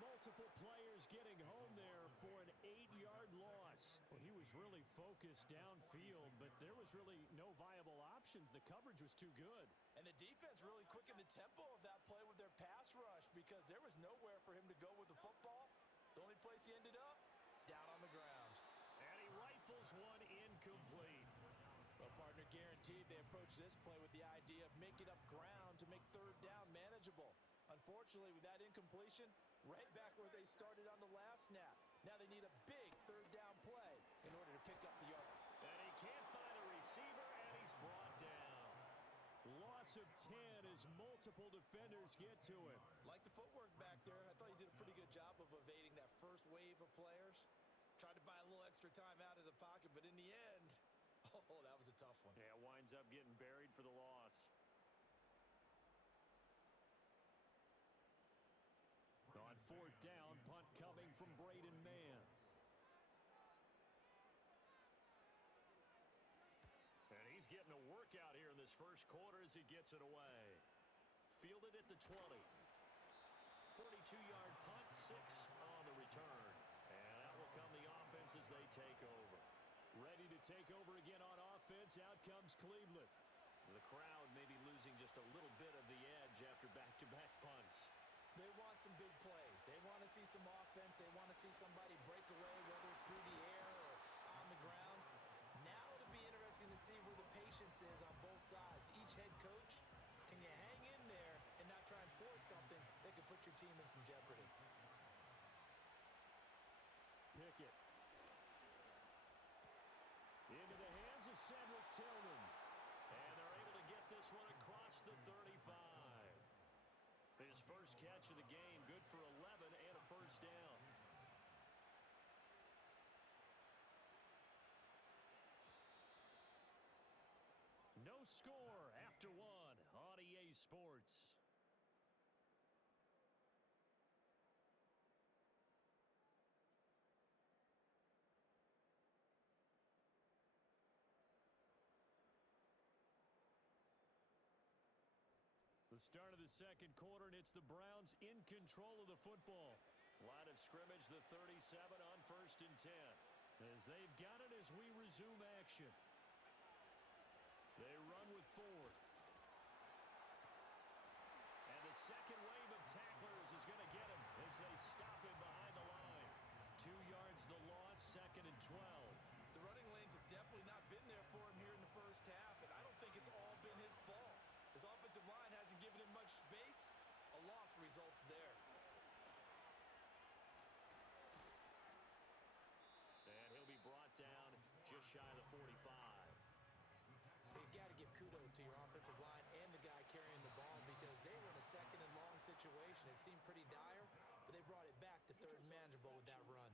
Multiple players getting home there for an 8-yard loss. Well, he was really focused downfield, but there was really no viable options. The coverage was too good. And the defense really quickened the tempo of that play with their pass rush because there was nowhere for him to go with the football. The only place he ended up, down on the ground. And he rifles one incomplete. Well, partner, guaranteed they approach this play with the idea of making up ground to make 3rd down manageable. Unfortunately, with that incompletion, right back where they started on the last snap. Now they need a big 3rd down play in order to pick up the yard. And he can't find a receiver, and he's brought down. Loss of 10 as multiple defenders get to him. Like the footwork back there, I thought he did a pretty good job of evading that first wave of players. Tried to buy a little extra time out of the pocket, but in the end, oh, that was a tough one. Yeah, winds up getting buried for the loss. On 4th down, punt coming from Braden Mann. And he's getting a workout here in this first quarter as he gets it away. Fielded at the 20. 42-yard punt, 6 on the return. And that will come the offense as they take over. Ready to take over again on offense, out comes Cleveland. The crowd may be losing just a little bit of the edge after back-to-back punts. They want some big plays. They want to see some offense. They want to see somebody break away, whether it's through the air or on the ground. Now it'll be interesting to see where the patience is on both sides. Each head coach, can you hang in there and not try and force something that could put your team in some jeopardy? Pickett. Into the hands of Cedric Tillman. And they're able to get this one across the 35. His first catch of the game, good for 11 and a 1st down. No score after 1 on EA Sports. The start of the second quarter, and it's the Browns in control of the football. Line of scrimmage, the 37 on 1st and 10. As they've got it as we resume action. They run with Ford. And the second wave of tacklers is going to get him as they stop him behind the line. 2 yards the loss, 2nd and 12. The running lanes have definitely not been there for him here in the first half, and I don't think it's all been his fault. His offensive line hasn't given him much space. A loss results there. And he'll be brought down just shy of the 45. You've got to give kudos to your offensive line and the guy carrying the ball because they were in a 2nd and long situation. It seemed pretty dire, but they brought it back to 3rd and manageable with that run.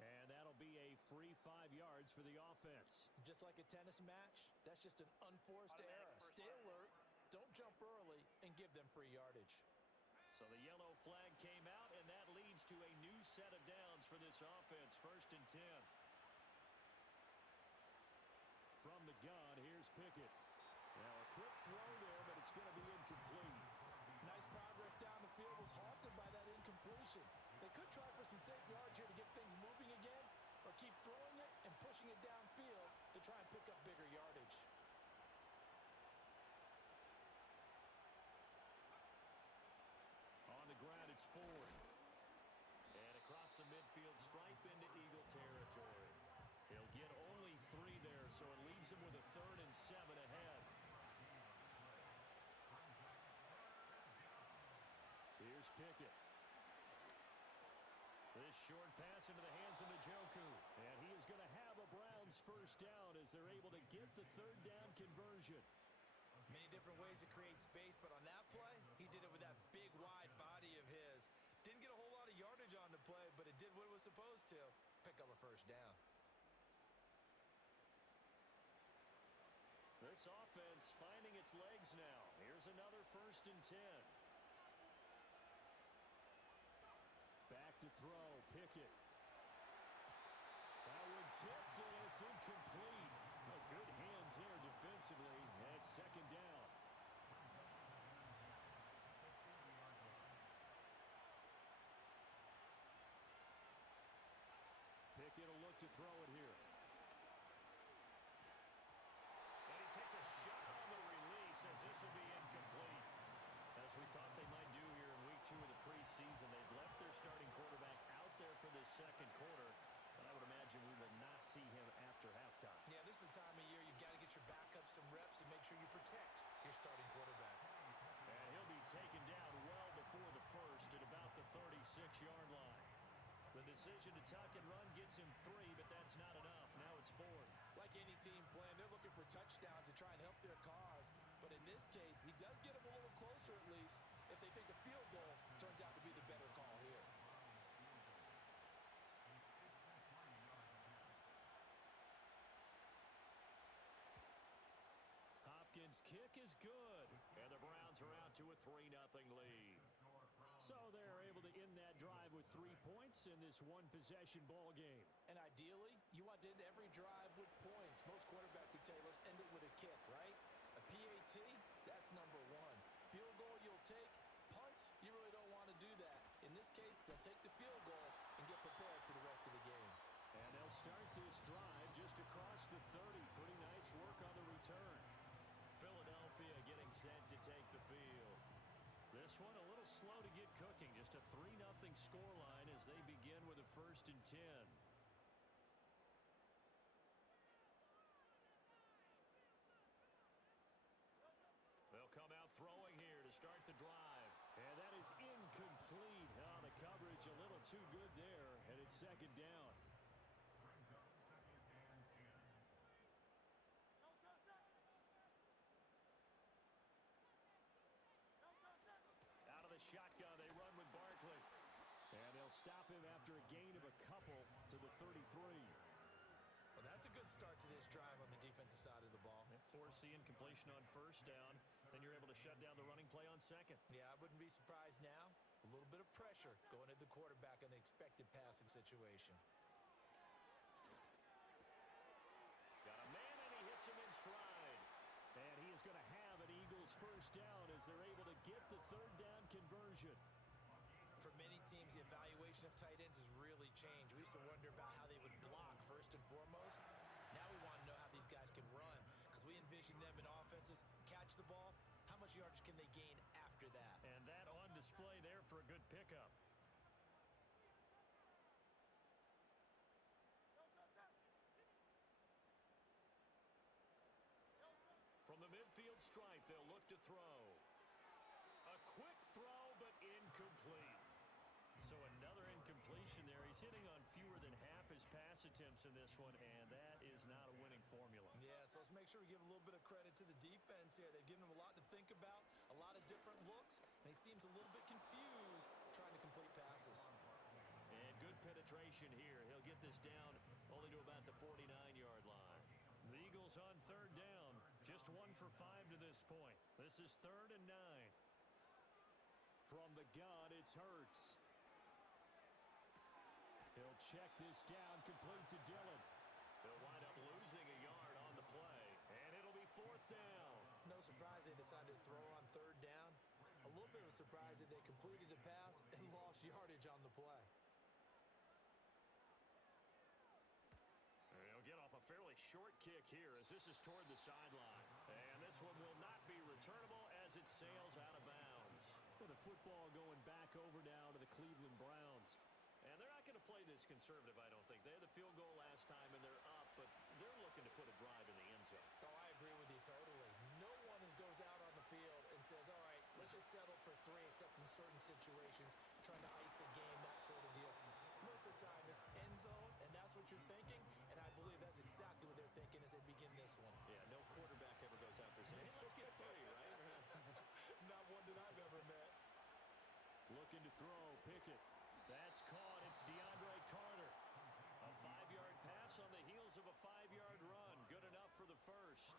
And that'll be a free 5 yards for the offense. Just like a tennis match, that's just an unforced error. Stay alert, don't jump early, and give them free yardage. So the yellow flag came out, and that leads to a new set of downs for this offense. 1st and 10. From the gun, here's Pickett. Now a quick throw there, but it's going to be incomplete. Nice progress down the field was halted by that incompletion. They could try for some safe yards here to get things moving again, or keep throwing it and pushing it downfield to try and pick up bigger yardage. On the ground, it's Ford. And across the midfield stripe into Eagle territory. He'll get only 3 there, so it leaves him with a 3rd and 7 ahead. Here's Pickett. This short pass into the hands of Njoku. And he is going to have a Browns first down as they're able to get the 3rd down conversion. Many different ways to create space, but on that play, he did it with that big, wide body of his. Didn't get a whole lot of yardage on the play, but it did what it was supposed to. Pick up a first down. This offense finding its legs now. Here's another 1st and 10. Back to throw, Pickett. That one tipped, and it's incomplete. Oh, good hands there defensively. And it's 2nd down. Pickett will look to throw it here. And he takes a shot on the release as this will be incomplete. As we thought they might do here in week 2 of the preseason, they've left their starting quarterback out there for this second quarter. But I would imagine we will not see him after halftime. Yeah, this is the time of year you've got to get your backup some reps and make sure you protect your starting quarterback. And he'll be taken down well before the first at about the 36-yard line. The decision to tuck and run gets him 3, but that's not enough. Now it's 4th. Like any team playing, they're looking for touchdowns to try and help their cause. But in this case, he does get them a little closer at least if they think a field goal turns out to be the better call here. Hopkins' kick is good, and the Browns are out to a 3-0 lead. So they're able to end that drive with 3 points in this one-possession ball game. And ideally, you want to end every drive with points. Most quarterbacks would tell you, let's end it with a kick, right? A PAT, that's number 1. Field goal you'll take. Punts, you really don't want to do that. In this case, they'll take the field goal and get prepared for the rest of the game. And they'll start this drive just across the 30. Pretty nice work on the return. Philadelphia getting set to take the field. This one a little slow to get cooking. Just a 3-0 scoreline as they begin with a 1st and 10. They'll come out throwing here to start the drive. And that is incomplete. Oh, the coverage a little too good there. And it's 2nd down. Brings up 2nd and 10. Out of the shotgun, they run with Barkley. And they'll stop him after a gain of a couple to the 33. Well, that's a good start to this drive on the defensive side of the ball. And force the incompletion on 1st down. Then you're able to shut down the running play on 2nd. Yeah, I wouldn't be surprised now. A little bit of pressure going at the quarterback in an expected passing situation. nice first down as they're able to get the third down conversion. For many teams, the evaluation of tight ends has really changed. We used to wonder about how they would block first and foremost. Now we want to know how these guys can run because we envision them in offenses, catch the ball. How much yardage can they gain after that? And that on display there for a good pickup. From the midfield stripe, they'll look to throw. A quick throw, but incomplete. So another incompletion there. He's hitting on fewer than half his pass attempts in this one, and that is not a winning formula. Yeah, so let's make sure we give a little bit of credit to the defense here. They've given him a lot to think about, a lot of different looks, and he seems a little bit confused trying to complete passes. And good penetration here. He'll get this down only to about the 49-yard line. The Eagles on third down. Just 1 for 5 to this point. This is 3rd and 9. From the gun, it's Hurts. He'll check this down, complete to Dillon. They'll wind up losing a yard on the play, and it'll be 4th down. No surprise they decided to throw on 3rd down. A little bit of a surprise that they completed the pass and lost yardage on the play. They'll get off a fairly short kick here as this is toward the sideline. And this one will not be returnable as it sails out of bounds. With the football going back over now to the Cleveland Browns. And they're not going to play this conservative, I don't think. They had the field goal last time, and they're up, but they're looking to put a drive in the end zone. Oh, I agree with you totally. No one goes out on the field and says, all right, let's just settle for 3, except in certain situations, trying to ice a game, that sort of deal. Most of the time, it's end zone, and that's what you're thinking, and I believe that's exactly what they're thinking as they begin this one. Yeah, no quarterback ever goes out there saying, hey, let's get 3, right? Not one that I've ever met. Looking to throw, Pickett. That's caught. It's DeAndre Carter. A 5-yard pass on the heels of a 5-yard run. Good enough for the first.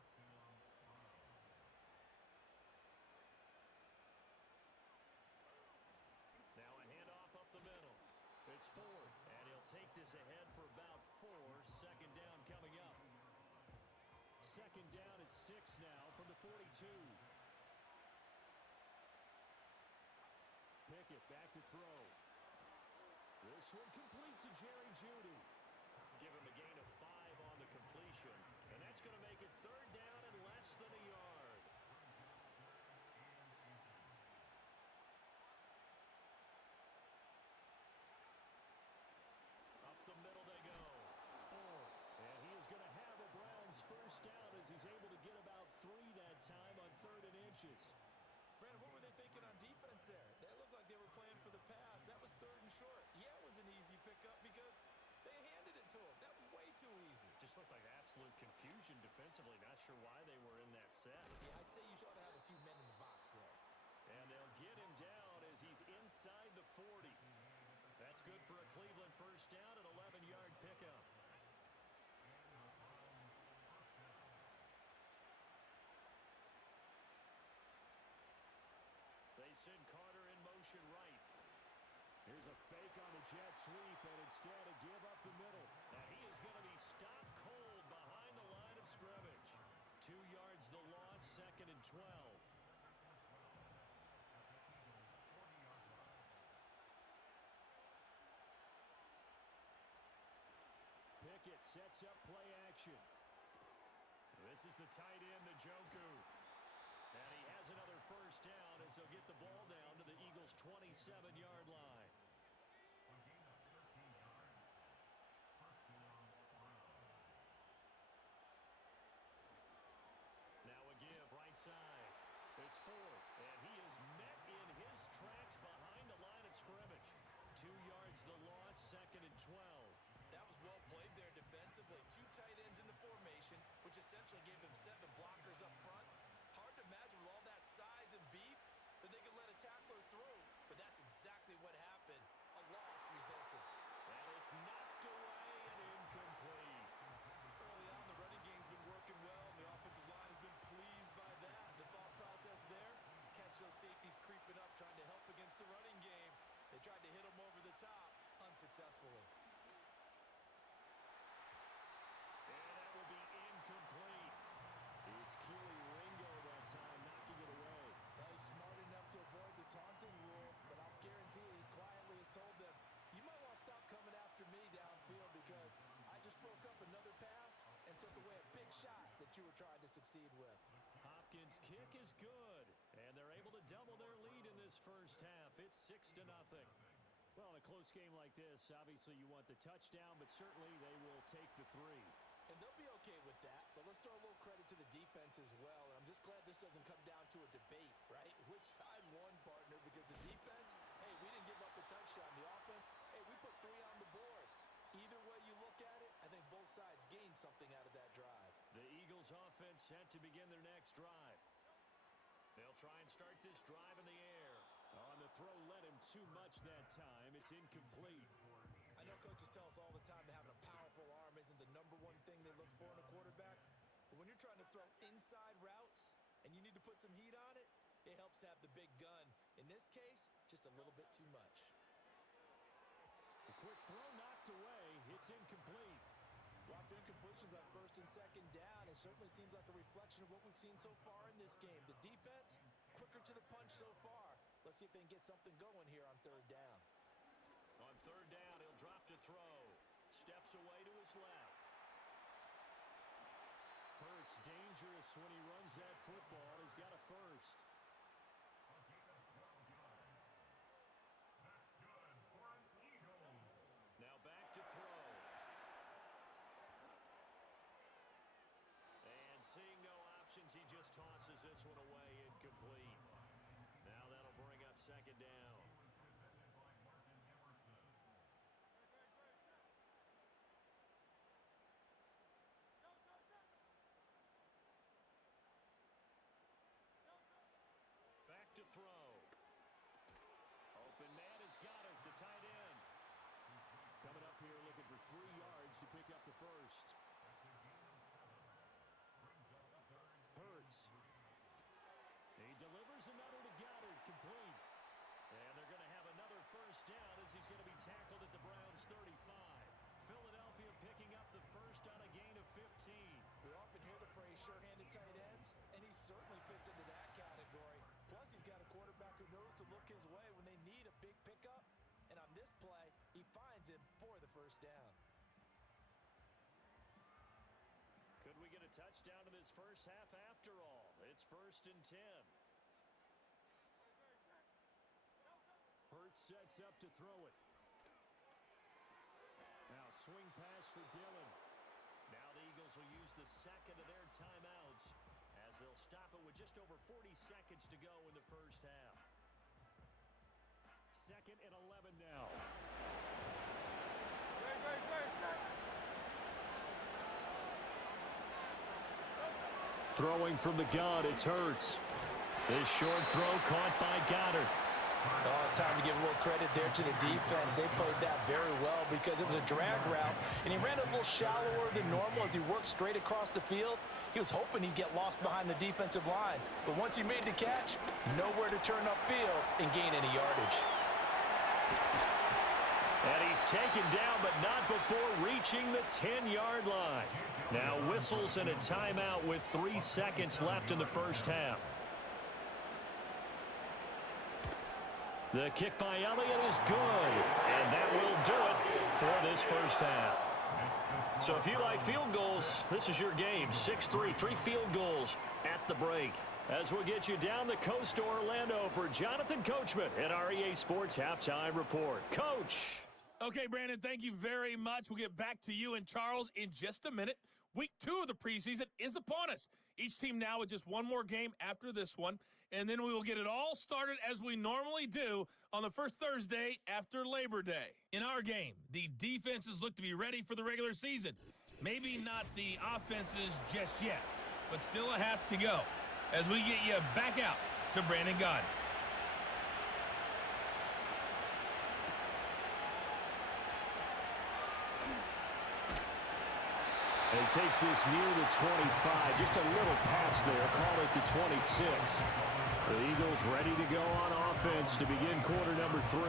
Now a handoff up the middle. It's Ford, and he'll take this ahead for about 4. 2nd down coming up. 2nd down at 6 now from the 42. Pickett back to throw. This one complete to Jerry Jeudy. Give him a gain of 5 on the completion, and that's going to make it 3rd down and less than a yard. Up the middle they go. Ford, and he is going to have a Browns first down as he's able to get about 3 that time on 3rd and inches. Brandon, what were they thinking on defense there? That looked like they were playing for the pass. That was 3rd and short. Yeah, it was an easy pickup because they handed it to him. That was way too easy. Just looked like absolute confusion defensively. Not sure why they were in that set. Yeah, I'd say you ought to have a few men in the box there. And they'll get him down as he's inside the 40. That's good for a Cleveland first down, an 11-yard pickup. They send Carter in motion right. Here's a fake on the jet sweep, and instead a give up the middle. And he is going to be stopped cold behind the line of scrimmage. 2 yards the loss, 2nd and 12. Pickett sets up play action. This is the tight end, Njoku. And he has another first down as they'll get the ball down to the Eagles' 27-yard line. Now a give right side. It's Ford, and he is met in his tracks behind the line of scrimmage. 2 yards the loss, 2nd and 12. That was well played there defensively. 2 tight ends in the formation, which essentially gave them 7 blockers up front. Hard to imagine with all that size and beef that they could let a tackler through, but that's exactly what happened. A loss resulted. And it's knocked away and incomplete. Early on, the running game's been working well, and the offensive line has been pleased by that. The thought process there, catch those safeties creeping up, trying to help against the running game. They tried to hit them over the top, unsuccessfully. And that will be incomplete. kick is good. And they're able to double their lead in this first half. It's 6-0. Well, in a close game like this, obviously you want the touchdown, but certainly they will take the 3. And they'll be okay with that, but let's throw a little credit to the defense as well. And I'm just glad this doesn't come down to a debate, right? Which side won, partner? Because the defense, hey, we didn't give up a touchdown. The offense, hey, we put 3 on the board. Either way you look at it, I think both sides gained something out of that drive. The Eagles offense set to begin their next drive. They'll try and start this drive in the air. On the throw, led him too much that time. It's incomplete. I know coaches tell us all the time that having a powerful arm isn't the #1 thing they look for in a quarterback. But when you're trying to throw inside routes and you need to put some heat on it, it helps to have the big gun. In this case, just a little bit too much. A quick throw knocked away. It's incomplete. Lots of incompletions on 1st and 2nd down. It certainly seems like a reflection of what we've seen so far in this game. The defense, quicker to the punch so far. Let's see if they can get something going here on 3rd down. On 3rd down, he'll drop to throw. Steps away to his left. Hurts dangerous when he runs that football. He's got a first. Now back to throw. And seeing no options, he just tosses this one away, incomplete. Now that'll bring up 2nd down. Back to throw. Open man has got it, the tight end. Coming up here looking for 3 yards to pick up the first. Hurts. He delivers another to Goddard, complete. And they're going to have another first down as he's going to be tackled at the Browns' 35. Philadelphia picking up the first on a gain of 15. We often hear the phrase sure-handed tight ends, and he certainly fits into that category. Plus, he's got a quarterback who knows to look his way when they need a big pickup. And on this play, he finds him for the first down. Could we get a touchdown in this first half after all? It's 1st and 10. Hurts sets up to throw it. Now swing pass for Dillon. Now the Eagles will use the 2nd of their timeouts as they'll stop it with just over 40 seconds to go in the first half. 2nd and 11 now. Throwing from the gun, it's Hurts. This short throw caught by Goddard. Oh, it's time to give a little credit there to the defense. They played that very well because it was a drag route, and he ran a little shallower than normal as he worked straight across the field. He was hoping he'd get lost behind the defensive line, but once he made the catch, nowhere to turn upfield and gain any yardage. And he's taken down, but not before reaching the 10-yard line. Now whistles and a timeout with 3 seconds left in the first half. The kick by Elliott is good, and that will do it for this first half. So if you like field goals, this is your game. 6-3, 3 field goals at the break. As we'll get you down the coast to Orlando for Jonathan Coachman at our EA Sports Halftime Report. Coach. Okay, Brandon, thank you very much. We'll get back to you and Charles in just a minute. Week 2 of the preseason is upon us. Each team now with just one more game after this one, and then we will get it all started as we normally do on the first Thursday after Labor Day. In our game, the defenses look to be ready for the regular season. Maybe not the offenses just yet, but still a half to go as we get you back out to Brandon Gaudin. And he takes this near the 25. Just a little pass there. Call it the 26. The Eagles ready to go on offense to begin quarter number 3.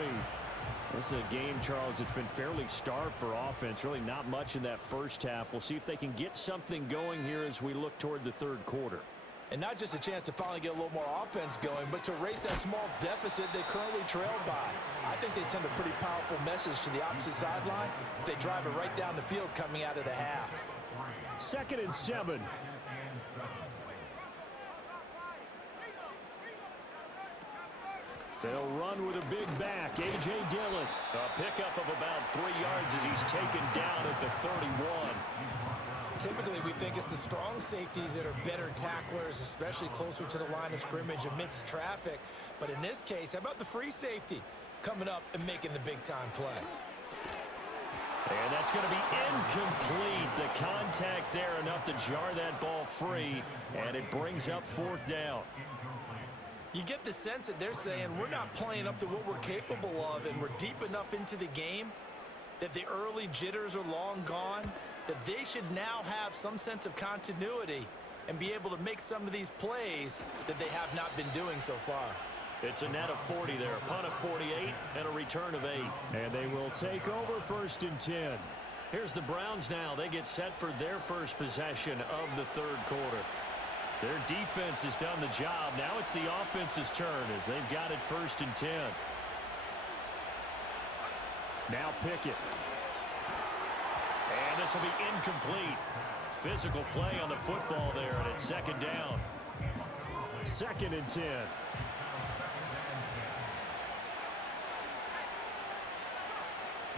This is a game, Charles, it's been fairly starved for offense. Really not much in that first half. We'll see if they can get something going here as we look toward the third quarter. And not just a chance to finally get a little more offense going, but to erase that small deficit they currently trailed by. I think they'd send a pretty powerful message to the opposite sideline if they drive it right down the field coming out of the half. 2nd and 7. They'll run with a big back. A.J. Dillon. A pickup of about 3 yards as he's taken down at the 31. Typically, we think it's the strong safeties that are better tacklers, especially closer to the line of scrimmage amidst traffic. But in this case, how about the free safety coming up and making the big-time play? And that's going to be incomplete. The contact there enough to jar that ball free, and it brings up 4th down. You get the sense that they're saying we're not playing up to what we're capable of, and we're deep enough into the game that the early jitters are long gone, that they should now have some sense of continuity and be able to make some of these plays that they have not been doing so far. It's a net of 40 there, a punt of 48 and a return of 8. And they will take over 1st and 10. Here's the Browns now. They get set for their first possession of the 3rd quarter. Their defense has done the job. Now it's the offense's turn as they've got it 1st and 10. Now Pickett. And this will be incomplete. Physical play on the football there, and it's 2nd down. 2nd and 10.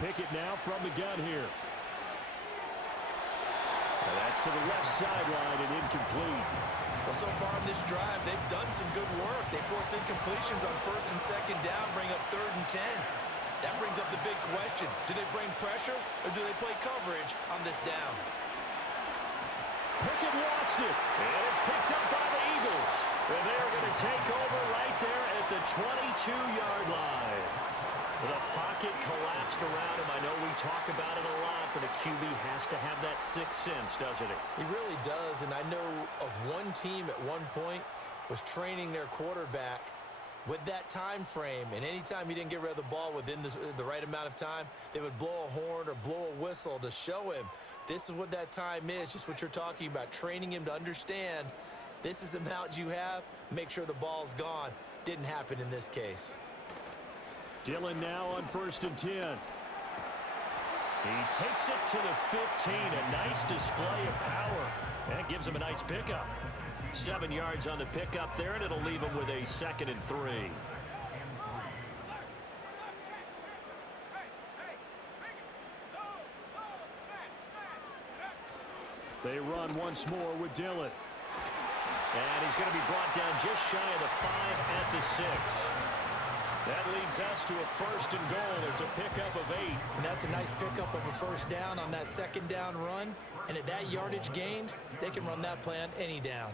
Pickett now from the gun here. And that's to the left sideline and incomplete. Well, so far in this drive, they've done some good work. They force incompletions on 1st and 2nd down, bring up 3rd and 10. That brings up the big question. Do they bring pressure or do they play coverage on this down? Pickett lost it. And it's picked up by the Eagles. And they're going to take over right there at the 22-yard line. The pocket collapsed around him. I know we talk about it a lot, but a QB has to have that sixth sense, doesn't it? He really does, and I know of one team at one point was training their quarterback with that time frame, and anytime he didn't get rid of the ball within the right amount of time, they would blow a horn or blow a whistle to show him this is what that time is, just what you're talking about, training him to understand this is the amount you have, make sure the ball's gone. Didn't happen in this case. Dillon now on 1st and 10. He takes it to the 15. A nice display of power. And it gives him a nice pickup. 7 yards on the pickup there, and it'll leave him with a 2nd and 3. They run once more with Dillon. And he's going to be brought down just shy of the 5 at the 6. That leads us to a 1st and goal. It's a pickup of 8. And that's a nice pickup of a 1st down on that 2nd down run. And at that yardage gained, they can run that play on any down.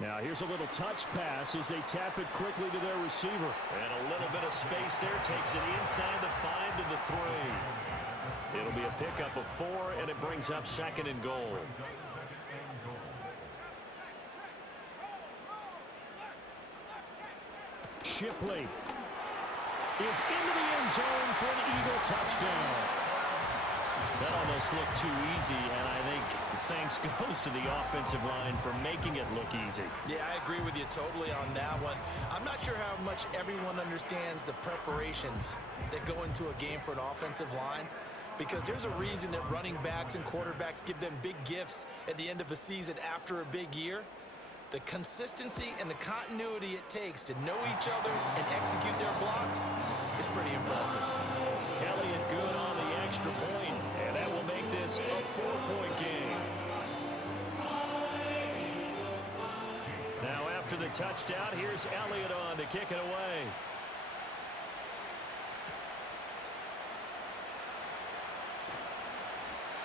Now here's a little touch pass as they tap it quickly to their receiver. And a little bit of space there. Takes it inside the 5 to the 3. It'll be a pickup of 4, and it brings up 2nd and goal. Shipley is into the end zone for an Eagle touchdown. That almost looked too easy, and I think thanks goes to the offensive line for making it look easy. Yeah, I agree with you totally on that one. I'm not sure how much everyone understands the preparations that go into a game for an offensive line, because there's a reason that running backs and quarterbacks give them big gifts at the end of the season after a big year. The consistency and the continuity it takes to know each other and execute their blocks is pretty impressive. Elliott good on the extra point, and that will make this a 4-point game. Now after the touchdown, here's Elliott on to kick it away.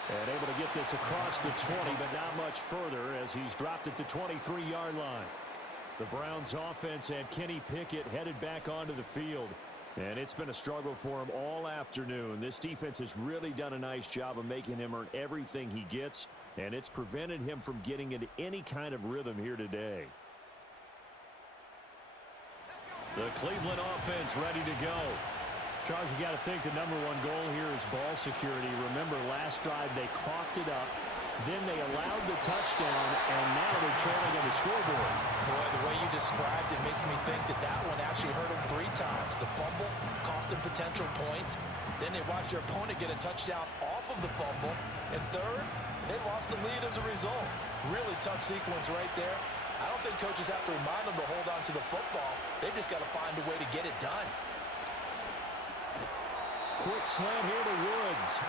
And able to get this across the 20, but not much further as he's dropped at the 23-yard line. The Browns offense had Kenny Pickett headed back onto the field. And it's been a struggle for him all afternoon. This defense has really done a nice job of making him earn everything he gets. And it's prevented him from getting into any kind of rhythm here today. The Cleveland offense ready to go. Charles, you got to think the #1 goal here is ball security. Remember, last drive they coughed it up, then they allowed the touchdown, and now they're trailing on the scoreboard. Boy, the way you described it makes me think that that one actually hurt them 3 times. The fumble cost them potential points. Then they watched their opponent get a touchdown off of the fumble. And third, they lost the lead as a result. Really tough sequence right there. I don't think coaches have to remind them to hold on to the football. They've just got to find a way to get it done. Quick slant here to Woods.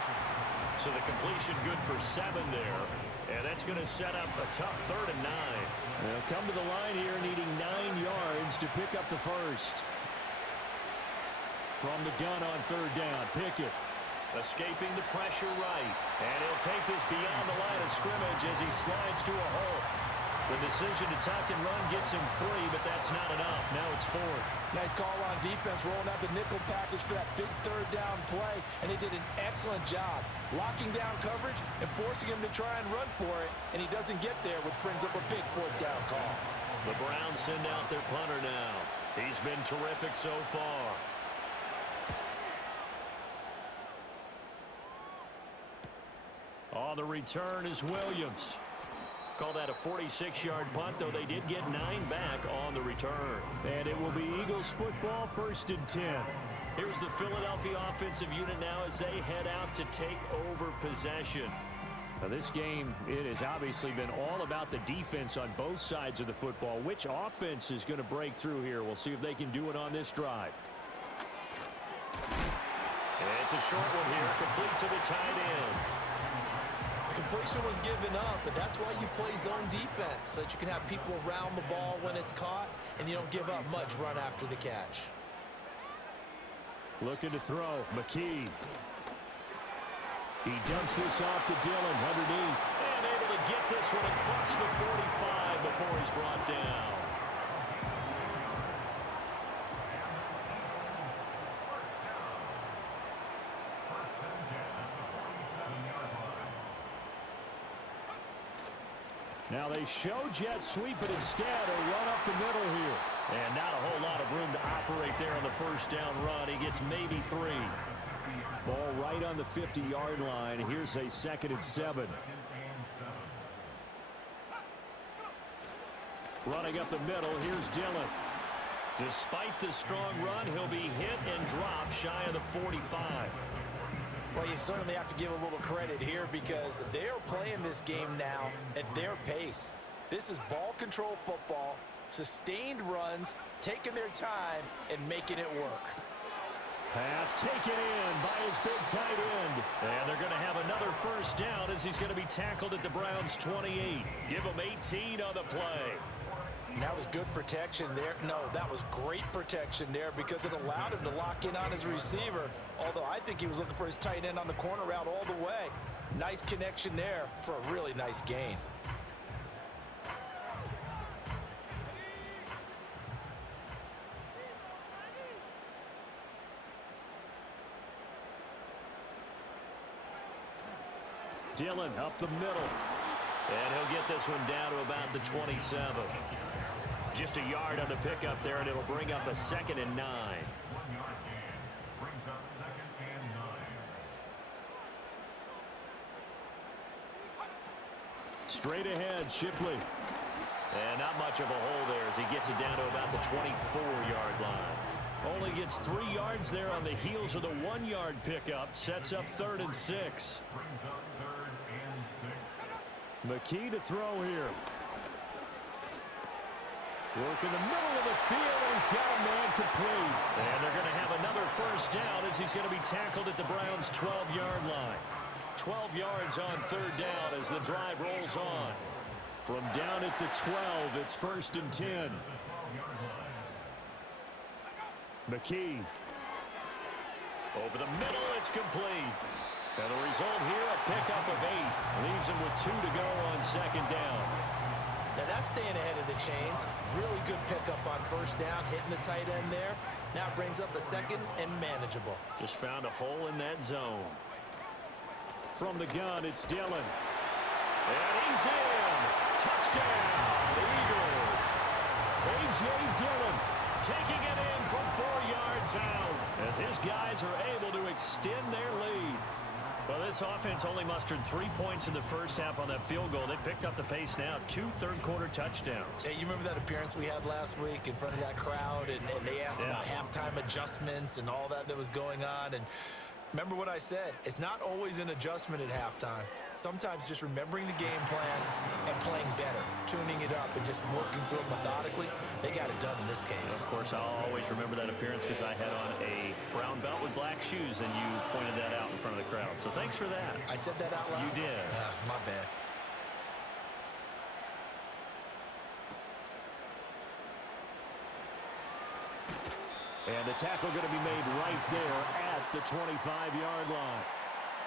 So the completion good for 7 there. And that's going to set up a tough 3rd and 9. They'll come to the line here needing 9 yards to pick up the first. From the gun on 3rd down, Pickett. Escaping the pressure right. And he'll take this beyond the line of scrimmage as he slides to a hole. The decision to tuck and run gets him 3, but that's not enough. Now it's 4th. Nice call on defense, rolling out the nickel package for that big 3rd down play, and they did an excellent job locking down coverage and forcing him to try and run for it, and he doesn't get there, which brings up a big 4th down call. The Browns send out their punter now. He's been terrific so far. On the return is Williams. Call that a 46-yard punt, though they did get 9 back on the return. And it will be Eagles football, 1st and 10. Here's the Philadelphia offensive unit now as they head out to take over possession. Now this game, it has obviously been all about the defense on both sides of the football. Which offense is going to break through here? We'll see if they can do it on this drive. And it's a short one here, complete to the tight end. Completion was given up, but that's why you play zone defense, so that you can have people around the ball when it's caught, and you don't give up much run after the catch. Looking to throw, McKee. He dumps this off to Dillon underneath. And able to get this one across the 45 before he's brought down. Now they show jet sweep, but instead a run up the middle here. And not a whole lot of room to operate there on the 1st down run. He gets maybe 3. Ball right on the 50-yard line. Here's a 2nd and 7. Running up the middle, here's Dillon. Despite the strong run, he'll be hit and dropped shy of the 45. Well, you certainly have to give a little credit here because they're playing this game now at their pace. This is ball control football, sustained runs, taking their time, and making it work. Pass taken in by his big tight end. And they're going to have another 1st down as he's going to be tackled at the Browns' 28. Give him 18 on the play. And that was good protection there. No, that was great protection there because it allowed him to lock in on his receiver. Although I think he was looking for his tight end on the corner route all the way. Nice connection there for a really nice gain. Dillon up the middle. And he'll get this one down to about the 27. Just a yard on the pickup there, and it'll bring up a 2nd and 9. 1 yard gain brings up 2nd and 9. Straight ahead, Shipley. And not much of a hole there as he gets it down to about the 24-yard line. Only gets 3 yards there on the heels of the 1-yard pickup. Sets up 3rd and 6. Brings up 3rd and 6. McKee to throw here. Work in the middle of the field, and he's got a man complete. And they're going to have another 1st down as he's going to be tackled at the Browns' 12-yard line. 12 yards on 3rd down as the drive rolls on. From down at the 12, it's 1st and 10. McKee. Over the middle, it's complete. And the result here, a pickup of 8. Leaves him with 2 to go on 2nd down. Now that's staying ahead of the chains. Really good pickup on 1st down, hitting the tight end there. Now brings up a 2nd and manageable. Just found a hole in that zone. From the gun, it's Dillon. And he's in. Touchdown, Eagles. A.J. Dillon taking it in from 4 yards out as his guys are able to extend their lead. Well, this offense only mustered 3 points in the 1st half on that field goal. They picked up the pace now. 2 third-quarter touchdowns. Hey, you remember that appearance we had last week in front of that crowd, and they asked about halftime adjustments and all that was going on, and Remember what I said. It's not always an adjustment at halftime. Sometimes just remembering the game plan and playing better, tuning it up and just working through it methodically. They got it done in this case. Of course, I'll always remember that appearance because I had on a brown belt with black shoes, and you pointed that out in front of the crowd. So thanks for that. I said that out loud? You did. My bad. And the tackle going to be made right there at the 25-yard line.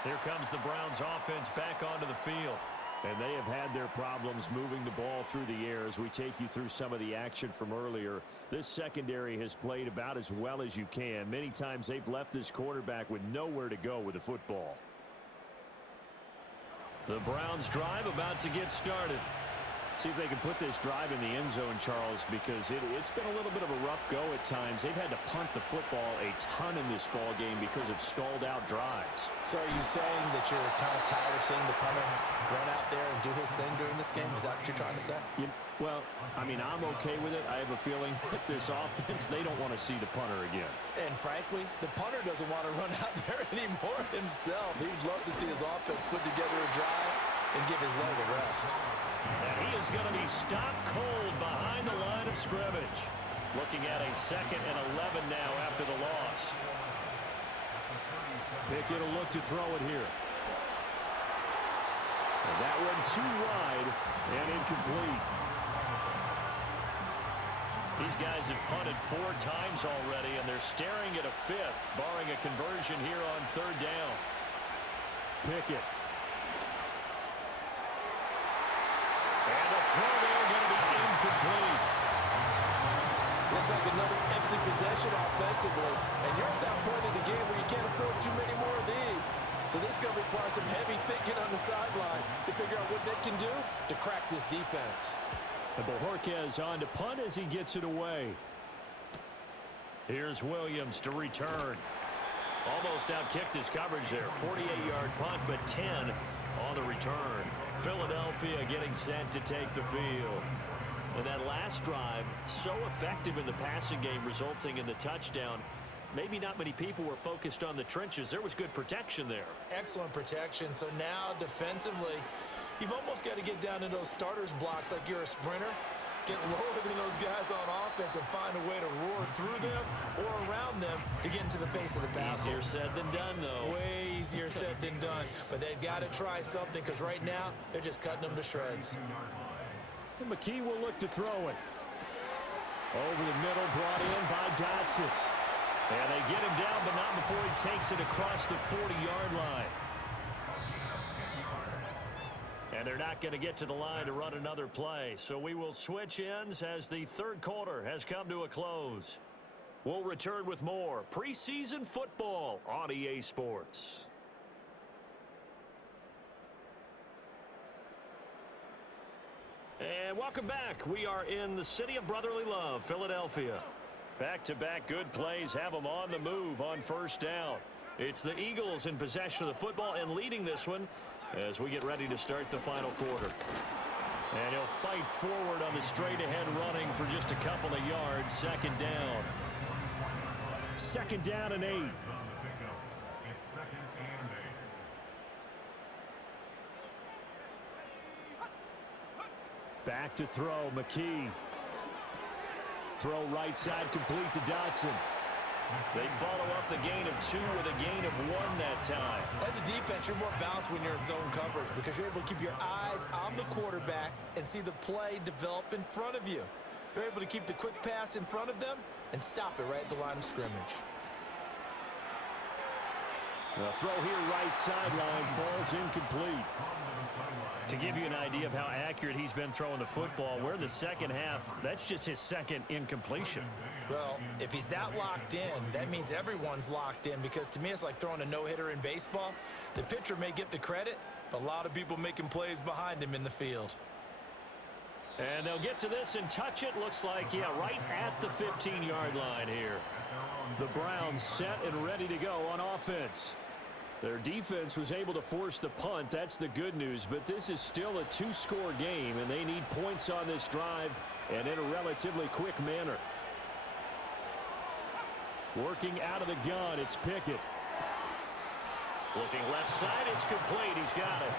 Here comes the Browns offense back onto the field. And they have had their problems moving the ball through the air as we take you through some of the action from earlier. This secondary has played about as well as you can. Many times they've left this quarterback with nowhere to go with the football. The Browns drive about to get started. See if they can put this drive in the end zone, Charles, because it's been a little bit of a rough go at times. They've had to punt the football a ton in this ball game because of stalled-out drives. So are you saying that you're kind of tired of seeing the punter run out there and do his thing during this game? Is that what you're trying to say? Well, I mean, I'm okay with it. I have a feeling that this offense, they don't want to see the punter again. And frankly, the punter doesn't want to run out there anymore himself. He'd love to see his offense put together a drive and give his leg a rest. And he is going to be stopped cold behind the line of scrimmage. Looking at a 2nd and 11 now after the loss. Pickett will look to throw it here. And that one too wide and incomplete. These guys have punted 4 times already, and they're staring at a 5th, barring a conversion here on 3rd down. Pickett. And the throw there going to be incomplete. Looks like another empty possession offensively. And you're at that point in the game where you can't afford too many more of these. So this is going to require some heavy thinking on the sideline to figure out what they can do to crack this defense. And Bojorquez on to punt as he gets it away. Here's Williams to return. Almost outkicked his coverage there. 48-yard punt, but 10 on the return. Philadelphia getting set to take the field. And that last drive, so effective in the passing game, resulting in the touchdown. Maybe not many people were focused on the trenches. There was good protection there. Excellent protection. So now defensively, you've almost got to get down in those starters blocks like you're a sprinter. Get lower than those guys on offense and find a way to roar through them or around them to get into the face of the passer. Easier said than done, though. Way easier said than done. But they've got to try something because right now they're just cutting them to shreds. And McKee will look to throw it. Over the middle, brought in by Dotson. And they get him down, but not before he takes it across the 40-yard line. And they're not going to get to the line to run another play. So we will switch ends as the 3rd quarter has come to a close. We'll return with more preseason football on EA Sports. And welcome back. We are in the city of brotherly love, Philadelphia. Back-to-back good plays have them on the move on 1st down. It's the Eagles in possession of the football and leading this one as we get ready to start the final quarter. And he'll fight forward on the straight-ahead running for just a couple of yards. 2nd down. 2nd down and 8. Back to throw, McKee. Throw right side complete to Dotson. They follow up the gain of 2 with a gain of 1 that time. As a defense, you're more balanced when you're in zone coverage because you're able to keep your eyes on the quarterback and see the play develop in front of you. You're able to keep the quick pass in front of them and stop it right at the line of scrimmage. The throw here right sideline falls incomplete. To give you an idea of how accurate he's been throwing the football, we're in the 2nd half. That's just his 2nd incompletion. Well, if he's that locked in, that means everyone's locked in because to me it's like throwing a no-hitter in baseball. The pitcher may get the credit, but a lot of people making plays behind him in the field. And they'll get to this and touch it. Looks like, yeah, right at the 15-yard line here. The Browns set and ready to go on offense. Their defense was able to force the punt. That's the good news. But this is still a 2-score game, and they need points on this drive and in a relatively quick manner. Working out of the gun, it's Pickett. Looking left side, it's complete. He's got it.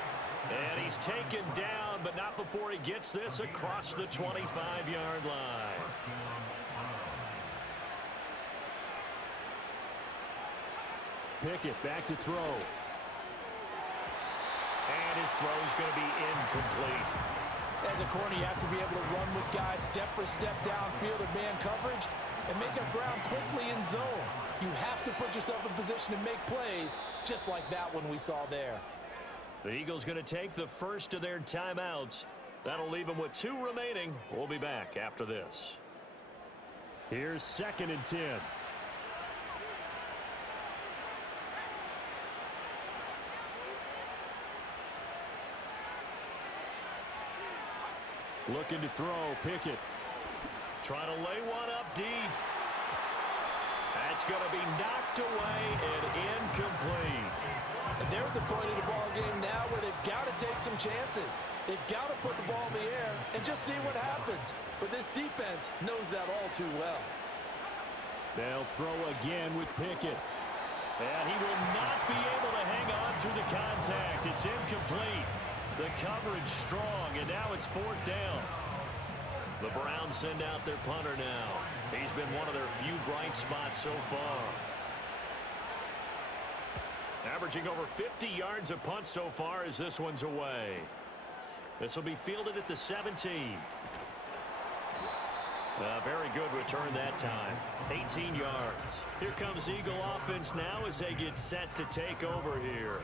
And he's taken down, but not before he gets this across the 25-yard line. Pickett back to throw. And his throw is going to be incomplete. As a corner, you have to be able to run with guys step for step downfield in man coverage and make up ground quickly in zone. You have to put yourself in position to make plays, just like that one we saw there. The Eagles going to take the first of their timeouts. That'll leave them with 2 remaining. We'll be back after this. Here's 2nd and 10. Looking to throw, Pickett. Trying to lay one up deep. That's going to be knocked away and incomplete. And they're at the point of the ball game now where they've got to take some chances. They've got to put the ball in the air and just see what happens. But this defense knows that all too well. They'll throw again with Pickett. And he will not be able to hang on through the contact. It's incomplete. The coverage strong, and now it's 4th down. The Browns send out their punter now. He's been one of their few bright spots so far. Averaging over 50 yards a punt so far as this one's away. This will be fielded at the 17. A very good return that time. 18 yards. Here comes Eagle offense now as they get set to take over here.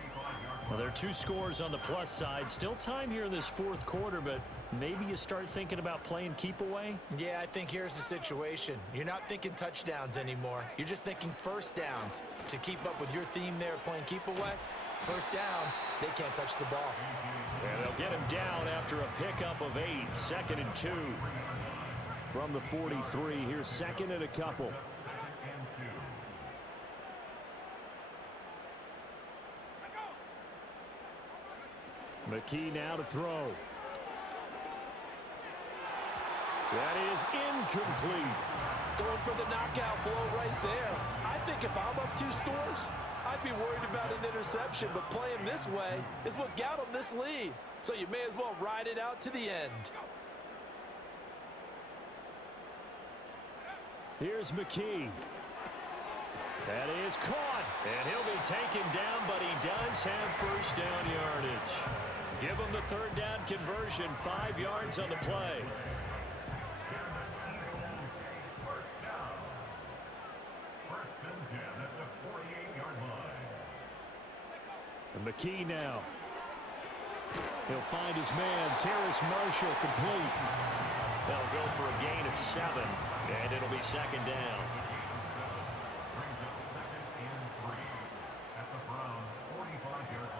Well, there are 2 scores on the plus side. Still time here in this 4th quarter, but maybe you start thinking about playing keep away? Yeah, I think here's the situation. You're not thinking touchdowns anymore. You're just thinking first downs. To keep up with your theme there playing keep away, first downs, they can't touch the ball. And they'll get him down after a pickup of 8. 2nd and 2. From the 43, here's 2nd and a couple. McKee now to throw. That is incomplete. Going for the knockout blow right there. I think if I'm up 2 scores, I'd be worried about an interception, but playing this way is what got them this lead. So you may as well ride it out to the end. Here's McKee. That is caught. And he'll be taken down, but he does have first down yardage. Give him the 3rd down conversion. 5 yards on the play. First and 10 at the 48-yard line. And McKee now. He'll find his man, Terrace Marshall, complete. They'll go for a gain of 7, and it'll be 2nd down. Brings up 2nd and 3 at the Browns' 45-yard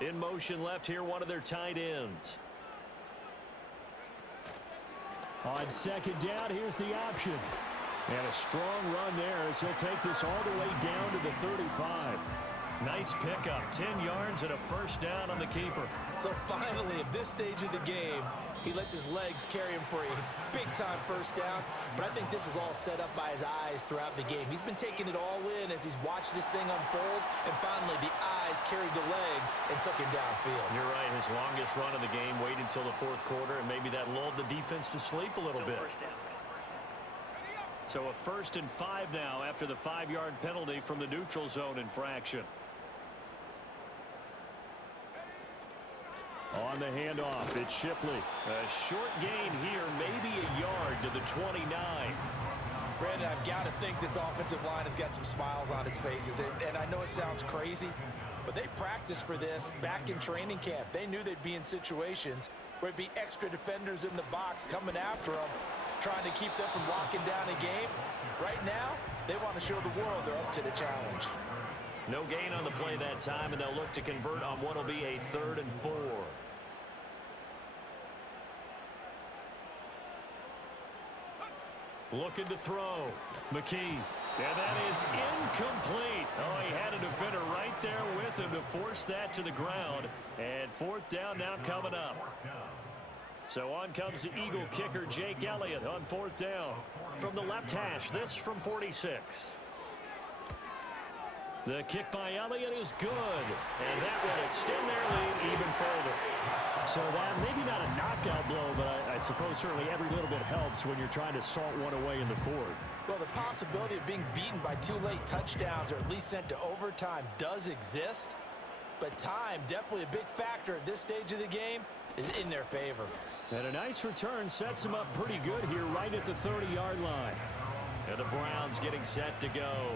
line. In motion left here, one of their tight ends. On 2nd down, here's the option. And a strong run there as he'll take this all the way down to the 35. Nice pickup, 10 yards and a first down on the keeper. So finally, at this stage of the game, he lets his legs carry him for a big-time first down. But I think this is all set up by his eyes throughout the game. He's been taking it all in as he's watched this thing unfold. And finally, the eyes carried the legs and took him downfield. You're right. His longest run of the game waited until the 4th quarter, and maybe that lulled the defense to sleep a little bit. So a 1st and 5 now after the 5-yard penalty from the neutral zone infraction. On the handoff, it's Shipley. A short gain here, maybe a yard to the 29. Brandon, I've got to think this offensive line has got some smiles on its faces. And I know it sounds crazy, but they practiced for this back in training camp. They knew they'd be in situations where it'd be extra defenders in the box coming after them, trying to keep them from locking down a game. Right now, they want to show the world they're up to the challenge. No gain on the play that time, and they'll look to convert on what will be a 3rd and 4. Looking to throw. McKee. And that is incomplete. Oh, he had a defender right there with him to force that to the ground. And 4th down now coming up. So on comes the Eagle kicker, Jake Elliott, on 4th down. From the left hash, this from 46. The kick by Elliott is good, and that will extend their lead even further. So that, maybe not a knockout blow, but I suppose certainly every little bit helps when you're trying to salt one away in the fourth. Well, the possibility of being beaten by 2 late touchdowns or at least sent to overtime does exist, but time, definitely a big factor at this stage of the game, is in their favor. And a nice return sets them up pretty good here right at the 30-yard line. And the Browns getting set to go.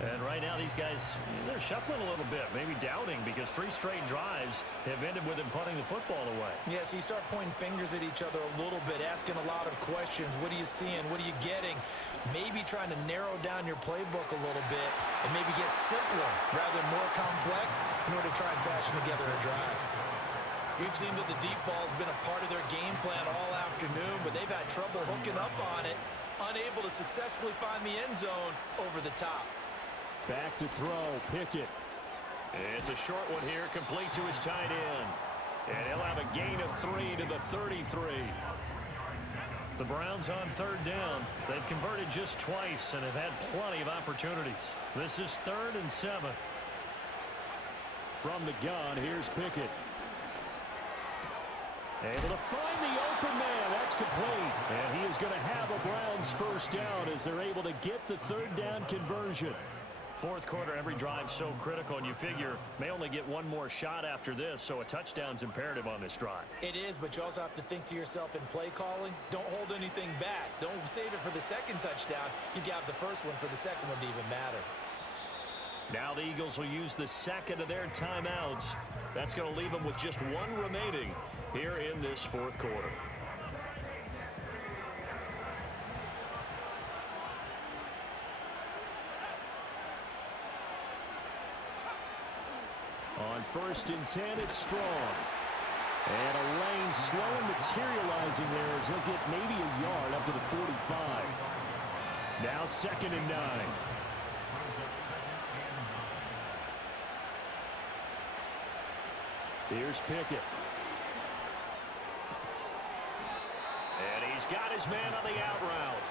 And right now these guys, they're shuffling a little bit, maybe doubting, because 3 straight drives have ended with them punting the football away. Yeah, so you start pointing fingers at each other a little bit, asking a lot of questions. What are you seeing? What are you getting? Maybe trying to narrow down your playbook a little bit and maybe get simpler rather than more complex in order to try and fashion together a drive. We've seen that the deep ball has been a part of their game plan all afternoon, but they've had trouble hooking up on it, unable to successfully find the end zone over the top. Back to throw, Pickett. It's a short one here, complete to his tight end. And he'll have a gain of 3 to the 33. The Browns on 3rd down. They've converted just twice and have had plenty of opportunities. This is 3rd and 7. From the gun, here's Pickett. Able to find the open man. That's complete. And he is going to have a Browns first down as they're able to get the 3rd down conversion. Fourth quarter, every drive so critical, and you figure may only get one more shot after this, so a touchdown's imperative on this drive. It is, but you also have to think to yourself in play calling, don't hold anything back. Don't save it for the second touchdown. You got the first one for the second one to even matter. Now the Eagles will use the second of their timeouts. That's going to leave them with just 1 remaining here in this fourth quarter. On 1st and 10, it's Strong. And a lane slow materializing there as he'll get maybe a yard up to the 45. Now 2nd and 9. Here's Pickett. And he's got his man on the out route.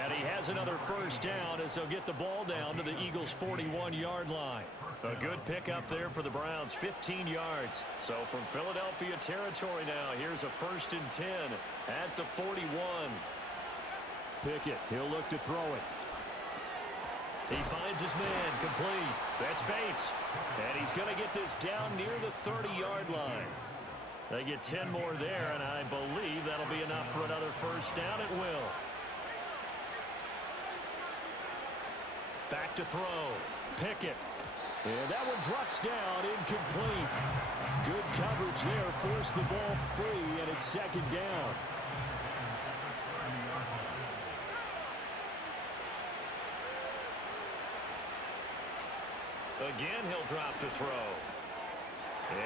And he has another first down as they'll get the ball down to the Eagles' 41-yard line. A good pickup there for the Browns, 15 yards. So from Philadelphia territory now, here's a 1st and 10 at the 41. Pickett, he'll look to throw it. He finds his man, complete. That's Bates. And he's going to get this down near the 30-yard line. They get 10 more there, and I believe that'll be enough for another first down. It will. Back to throw. Pickett. And that one drops down, incomplete. Good coverage there, forced the ball free, and it's 2nd down. Again, he'll drop to throw.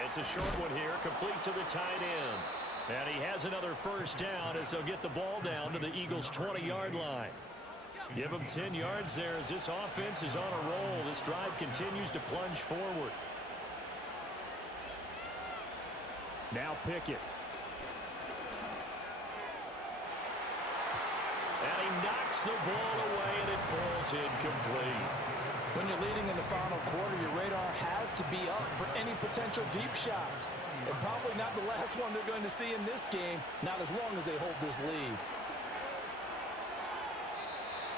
It's a short one here, complete to the tight end. And he has another first down as they'll get the ball down to the Eagles' 20-yard line. Give him 10 yards there as this offense is on a roll. This drive continues to plunge forward. Now Pickett. And he knocks the ball away, and it falls incomplete. When you're leading in the final quarter, your radar has to be up for any potential deep shots. And probably not the last one they're going to see in this game, not as long as they hold this lead.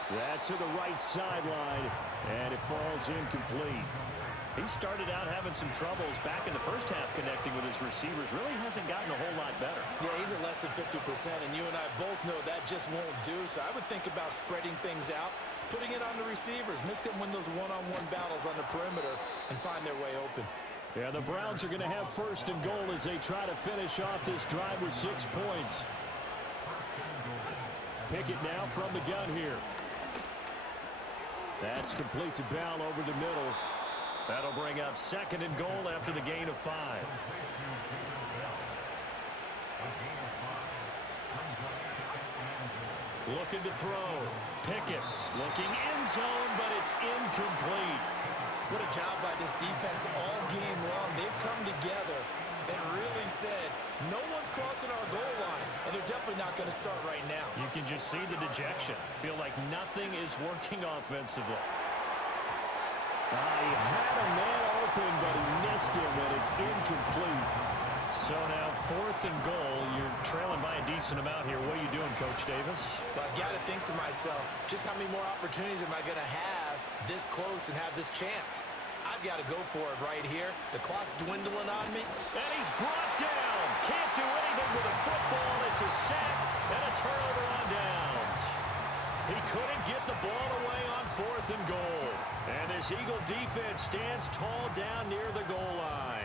That's to the right sideline, and it falls incomplete. He started out having some troubles back in the first half connecting with his receivers. Really hasn't gotten a whole lot better. Yeah, he's at less than 50%, and you and I both know that just won't do. So I would think about spreading things out, putting it on the receivers, make them win those one-on-one battles on the perimeter and find their way open. Yeah, the Browns are going to have 1st and goal as they try to finish off this drive with 6 points. Pickett now from the gun here. That's complete to Bell over the middle. That'll bring up 2nd and goal after the gain of 5. Looking to throw. Pickett looking end zone, but it's incomplete. What a job by this defense all game long. They've come together and really said, no one's crossing our goal line, and they're definitely not going to start right now. You can just see the dejection. Feel like nothing is working offensively. He had a man open, but he missed him, and it's incomplete. So now 4th and goal. You're trailing by a decent amount here. What are you doing, Coach Davis? Well, I've got to think to myself, just how many more opportunities am I going to have this close and have this chance? I've got to go for it right here. The clock's dwindling on me. And he's brought down. Can't do anything with a football. It's a sack and a turnover on downs. He couldn't get the ball away on 4th and goal. And this Eagle defense stands tall down near the goal line.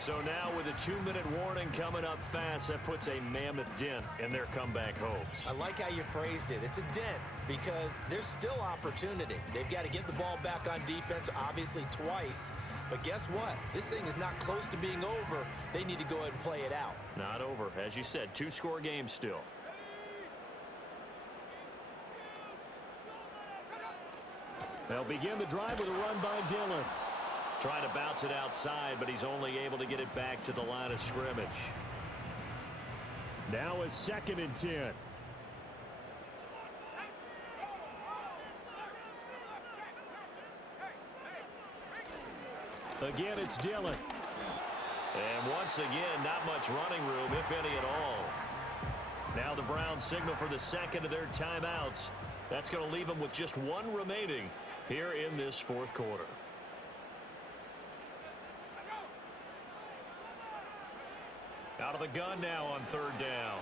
So now with a 2-minute warning coming up fast, that puts a mammoth dent in their comeback hopes. I like how you phrased it. It's a dent because there's still opportunity. They've got to get the ball back on defense, obviously twice. But guess what? This thing is not close to being over. They need to go ahead and play it out. Not over. As you said, 2-score game still. They'll begin the drive with a run by Dillon. Trying to bounce it outside, but he's only able to get it back to the line of scrimmage. Now a 2nd and 10. Again, it's Dillon. And once again, not much running room, if any at all. Now the Browns signal for the 2nd of their timeouts. That's going to leave them with just 1 remaining here in this 4th quarter. Out of the gun now on 3rd down.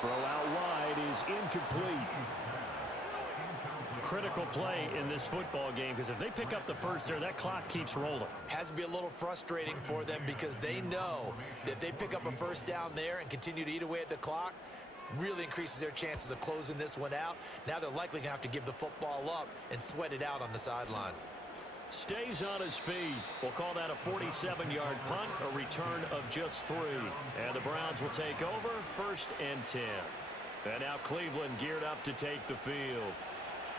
Throw out wide is incomplete. Critical play in this football game because if they pick up the first there, that clock keeps rolling. Has to be a little frustrating for them because they know that if they pick up a first down there and continue to eat away at the clock, really increases their chances of closing this one out. Now they're likely going to have to give the football up and sweat it out on the sideline. Stays on his feet. We'll call that a 47-yard punt, a return of just 3. And the Browns will take over 1st and 10. And now Cleveland geared up to take the field.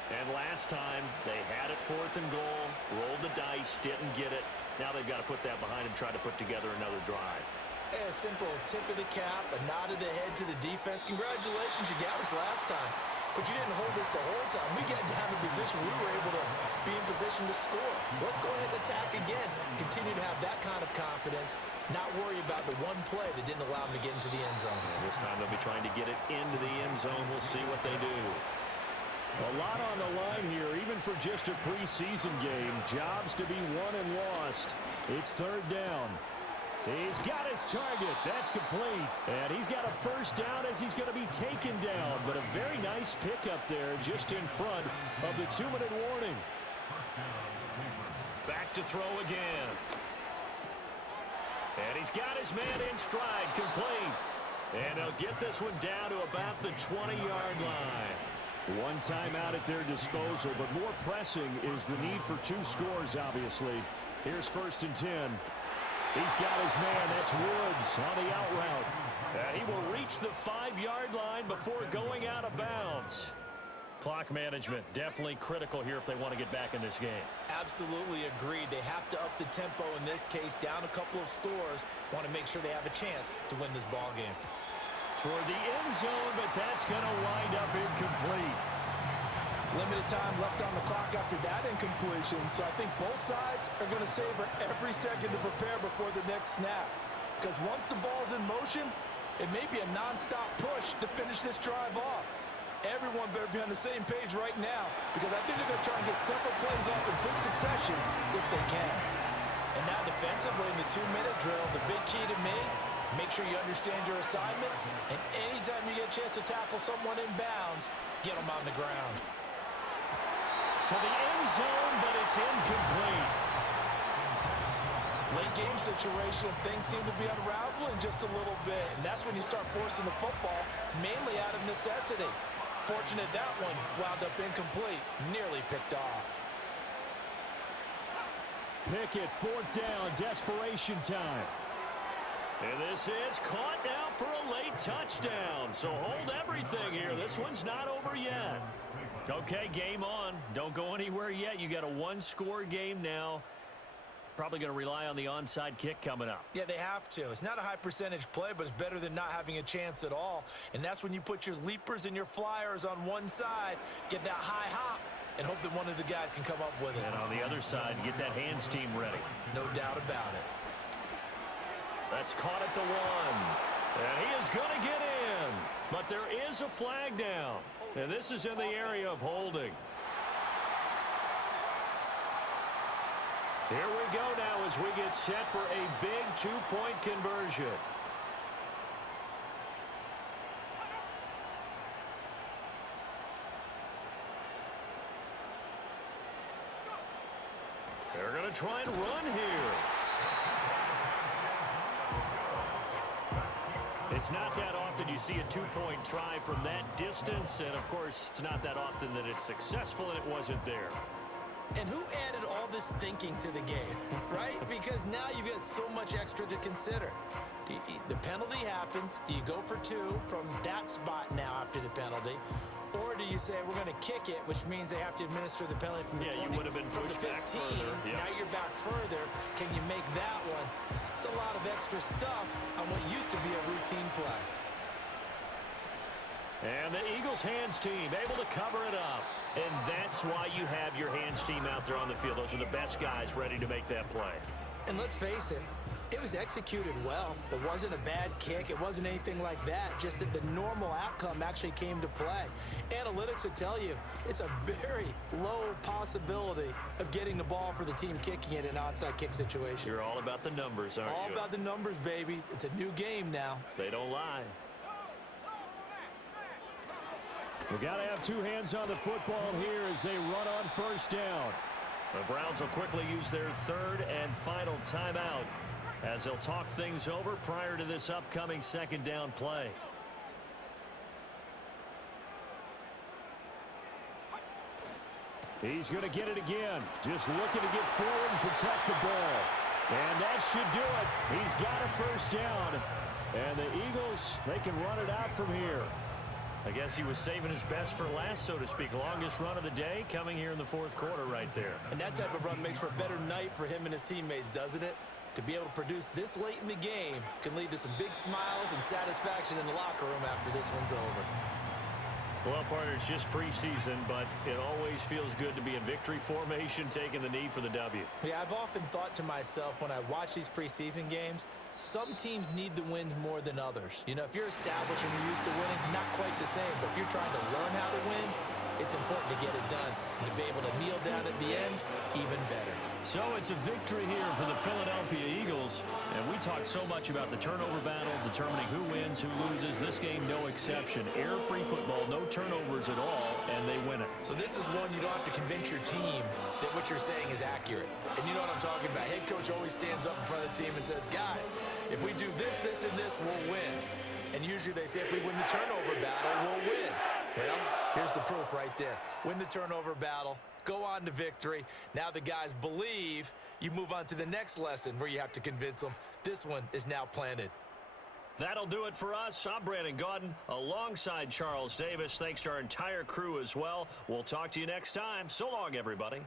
And last time they had it 4th and goal, rolled the dice, didn't get it. Now they've got to put that behind and try to put together another drive. A simple tip of the cap, a nod of the head to the defense. Congratulations, you got us last time. But you didn't hold us the whole time. We got down in position. We were able to be in position to score. Let's go ahead and attack again. Continue to have that kind of confidence. Not worry about the one play that didn't allow them to get into the end zone. And this time they'll be trying to get it into the end zone. We'll see what they do. A lot on the line here, even for just a preseason game. Jobs to be won and lost. It's 3rd down. He's got his target. That's complete. And he's got a first down as he's going to be taken down. But a very nice pickup there just in front of the 2-minute warning. Back to throw again. And he's got his man in stride, complete. And they'll get this one down to about the 20-yard line. 1 timeout at their disposal, but more pressing is the need for 2 scores, obviously. Here's 1st and 10. He's got his man. That's Woods on the out route. And he will reach the 5-yard line before going out of bounds. Clock management definitely critical here if they want to get back in this game. Absolutely agreed. They have to up the tempo in this case, down a couple of scores. Want to make sure they have a chance to win this ball game. Toward the end zone, but that's going to wind up incomplete. Limited time left on the clock after that incompletion, so I think both sides are going to savor every second to prepare before the next snap. Because once the ball's in motion, it may be a non-stop push to finish this drive off. Everyone better be on the same page right now, because I think they're going to try and get several plays off in quick succession if they can. And now defensively in the 2-minute drill, the big key to me, make sure you understand your assignments, and anytime you get a chance to tackle someone in bounds, get them on the ground. To the end zone, but it's incomplete. Late game situation, things seem to be unraveling just a little bit, and that's when you start forcing the football, mainly out of necessity. Fortunate that one wound up incomplete, nearly picked off. Pickett, 4th down, desperation time. And this is caught now for a late touchdown. So hold everything here. This one's not over yet. Okay, game on. Don't go anywhere yet. You got a 1-score game now. Probably going to rely on the onside kick coming up. Yeah, they have to. It's not a high percentage play, but it's better than not having a chance at all. And that's when you put your leapers and your flyers on one side, get that high hop, and hope that one of the guys can come up with it. And on the other side, get that hands team ready. No doubt about it. That's caught at the 1. And he is going to get in. But there is a flag down. And this is in the area of holding. Here we go now as we get set for a big 2-point conversion. They're going to try and run here. It's not that often you see a 2-point try from that distance, and of course, it's not that often that it's successful, and it wasn't there. And who added all this thinking to the game, right? Because now you've got so much extra to consider. The penalty happens. Do you go for 2 from that spot now after the penalty? Or do you say, we're going to kick it, which means they have to administer the penalty from the 20, you would have been pushed from the 15. back further. Yep. Now you're back further. Can you make that one? It's a lot of extra stuff on what used to be a routine play. And the Eagles hands team able to cover it up. And that's why you have your hands team out there on the field. Those are the best guys ready to make that play. And let's face it, it was executed well. It wasn't a bad kick. It wasn't anything like that. Just that the normal outcome actually came to play. Analytics will tell you it's a very low possibility of getting the ball for the team kicking it in an onside kick situation. You're all about the numbers, aren't you? All about the numbers, baby. It's a new game now. They don't lie. We got to have 2 hands on the football here as they run on first down. The Browns will quickly use their 3rd and final timeout as they'll talk things over prior to this upcoming 2nd down play. He's going to get it again. Just looking to get forward and protect the ball. And that should do it. He's got a first down. And the Eagles, they can run it out from here. I guess he was saving his best for last, so to speak. Longest run of the day coming here in the 4th quarter right there. And that type of run makes for a better night for him and his teammates, doesn't it? To be able to produce this late in the game can lead to some big smiles and satisfaction in the locker room after this one's over. Well, partner, it's just preseason, but it always feels good to be in victory formation, taking the knee for the W. Yeah, I've often thought to myself when I watch these preseason games, some teams need the wins more than others. You know, if you're established and you're used to winning, not quite the same. But if you're trying to learn how to win, it's important to get it done. And to be able to kneel down at the end, even better. So it's a victory here for the Philadelphia Eagles. And we talked so much about the turnover battle, determining who wins, who loses. This game, no exception. Error-free football, no turnovers at all, and they win it. So this is one you don't have to convince your team that what you're saying is accurate. And you know what I'm talking about. Head coach always stands up in front of the team and says, guys, if we do this, this, and this, we'll win. And usually they say if we win the turnover battle, we'll win. Well, here's the proof right there. Win the turnover battle, go on to victory. Now the guys believe. You move on to the next lesson where you have to convince them. This one is now planted. That'll do it for us. I'm Brandon Gaudin alongside Charles Davis. Thanks to our entire crew as well. We'll talk to you next time. So long, everybody.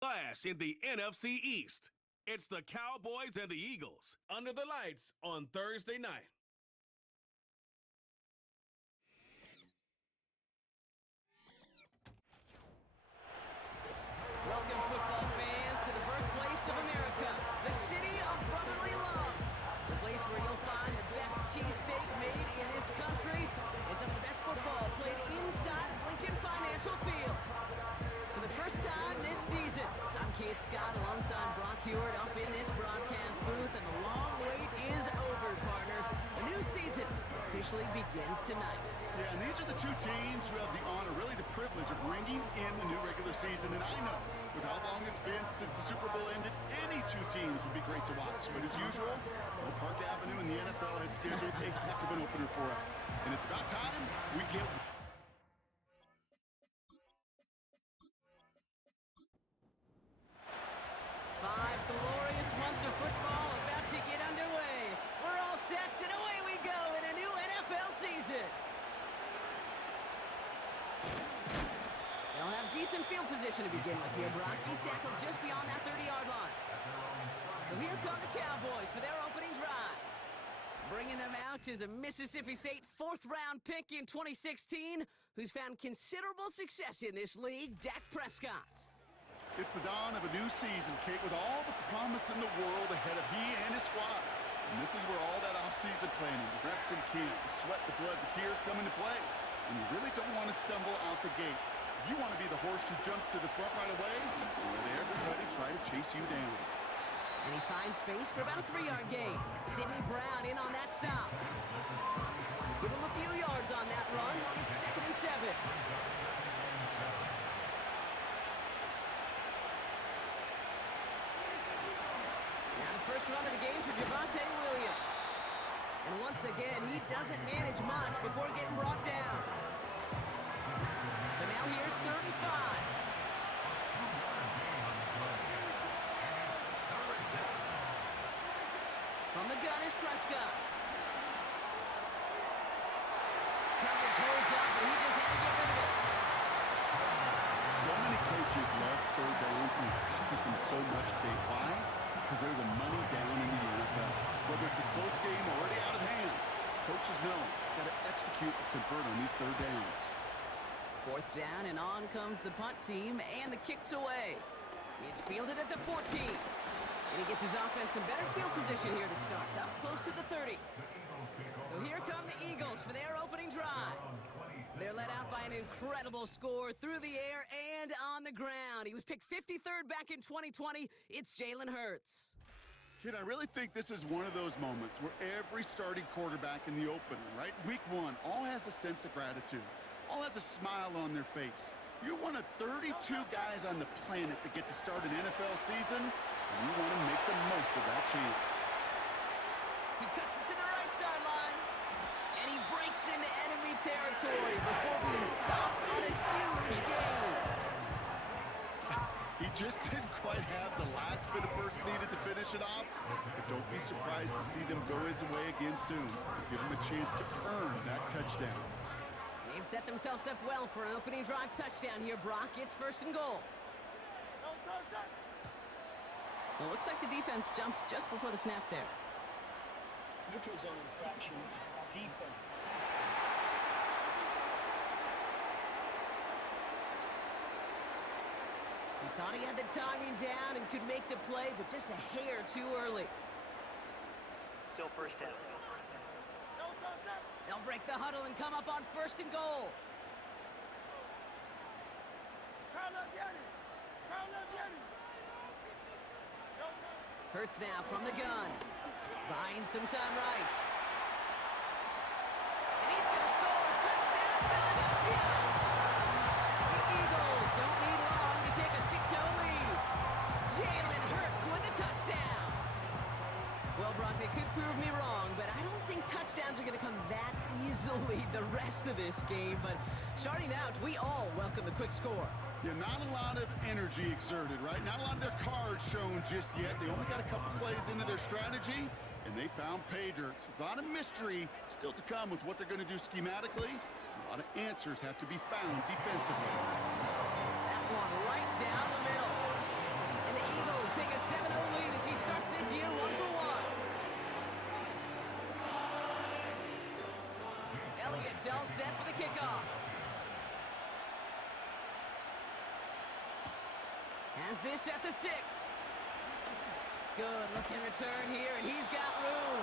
Clash in the NFC East. It's the Cowboys and the Eagles under the lights on Thursday night. Welcome, football fans, to the birthplace of America, the city of brotherly love, the place where you'll find the best cheesesteak made in this country and some of the best football played inside of Lincoln Financial Field. For the first time this season, I'm Kate Scott alongside Brock Hewitt up in this broadcast booth, and the long wait is over, partner. A new season officially begins tonight. Yeah, and these are the two teams who have the honor, really the privilege of ringing in the new regular season. And I know, with how long it's been since the Super Bowl ended, any two teams would be great to watch. But as usual, well, Park Avenue and the NFL has scheduled a heck of an opener for us. And it's about time we get... Five glorious months of football about to get underway. We're all set, and away we go in a new NFL season. They'll have decent field position to begin with here, Brock. He's tackled just beyond that 30-yard line. So here come the Cowboys for their opening drive. Bringing them out is a Mississippi State fourth-round pick in 2016 who's found considerable success in this league, Dak Prescott. It's the dawn of a new season, Kate, with all the promise in the world ahead of he and his squad. And this is where all that off-season planning, the reps and camp, the sweat, the blood, the tears come into play. And you really don't want to stumble out the gate. You want to be the horse who jumps to the front right away and let everybody try to chase you down. And he finds space for about a 3-yard gain. Sidney Brown in on that stop. Give him a few yards on that run. It's 2nd and 7. First run of the game for Javonte Williams. And once again, he doesn't manage much before getting brought down. So now here's 3rd and 5. From the gun is Prescott. Coverage holds up, but he just had to get rid of it. So many coaches love third downs and practice them so much, Kate. Why? Because they're the money down in the NFL. Whether it's a close game already out of hand, coaches know got to execute and convert on these third downs. 4th down, and on comes the punt team, and the kick's away. It's fielded at the 14. And he gets his offense in better field position here to start, up close to the 30. So here come the Eagles for their opening drive. They're led out by an incredible score through the air and on the ground. He was picked 53rd back in 2020. It's Jalen Hurts. Kid, I really think this is one of those moments where every starting quarterback in the opener, right? Week 1, all has a sense of gratitude. All has a smile on their face. You're one of 32 guys on the planet that get to start an NFL season, and you want to make the most of that chance. He cuts it to the right sideline, and he breaks into enemy territory before being stopped on a huge gain. He just didn't quite have the last bit of burst needed to finish it off, but don't be surprised to see them go his way again soon. Give him a chance to earn that touchdown. They've set themselves up well for an opening drive touchdown here, Brock. It's 1st and goal. Well, it looks like the defense jumps just before the snap there. Neutral zone infraction, defense. He thought he had the timing down and could make the play, but just a hair too early. Still 1st down. They'll break the huddle and come up on 1st and goal. Hurts now from the gun. Buying some time right. And he's going to score. Touchdown, Philadelphia! The Eagles don't need long to take a 6-0 lead. Jalen Hurts with the touchdown. Well, Brock, they could prove me wrong, but I don't think touchdowns are going to come that easily the rest of this game. But starting out, we all welcome the quick score. Yeah, not a lot of energy exerted, right? Not a lot of their cards shown just yet. They only got a couple plays into their strategy, and they found pay dirt. A lot of mystery still to come with what they're going to do schematically. A lot of answers have to be found defensively. That one right down the middle. Looks all set for the kickoff. Has this at the 6. Good looking return here, and he's got room.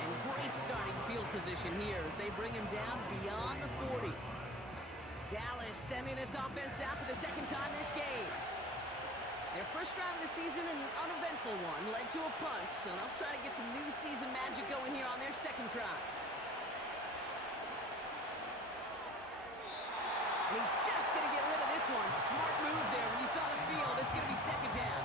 And great starting field position here as they bring him down beyond the 40. Dallas sending its offense out for the second time this game. Their first drive of the season, an uneventful one, led to a punch, so they'll try to get some new season magic going here on their second drive. And he's just going to get rid of this one. Smart move there. When you saw the field, it's going to be second down.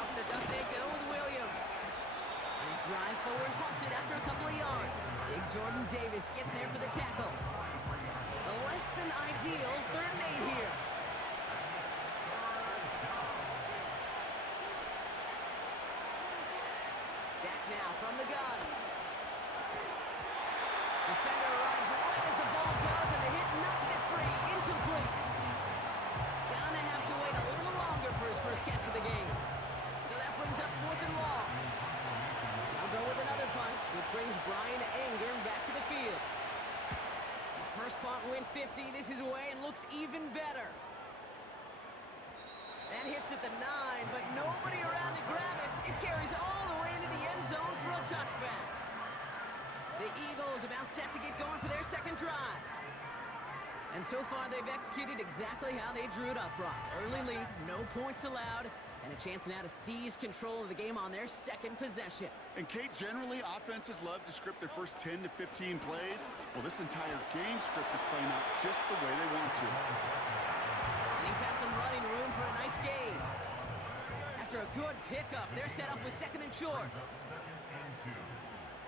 Up the gut they go with Williams. And his drive forward halted after a couple of yards. Big Jordan Davis getting there for the tackle. A less than ideal 3rd and 8 here. Dak now from the gun. Defender arrives right as the ball does, and the hit knocks it free. Incomplete. Gonna have to wait a little longer for his first catch of the game. So that brings up 4th and long. They'll go with another punch, which brings Brian Anger back to the field. His first punt went 50. This is away and looks even better. That hits at the 9, but nobody around to grab it. It carries all the way into the end zone for a touchback. The Eagles about set to get going for their second drive. And so far, they've executed exactly how they drew it up, Brock. Early lead, no points allowed, and a chance now to seize control of the game on their second possession. And Kate, generally, offenses love to script their first 10 to 15 plays. Well, this entire game script is playing out just the way they want to. And he found some running room for a nice gain. After a good pickup, they're set up with 2nd and short.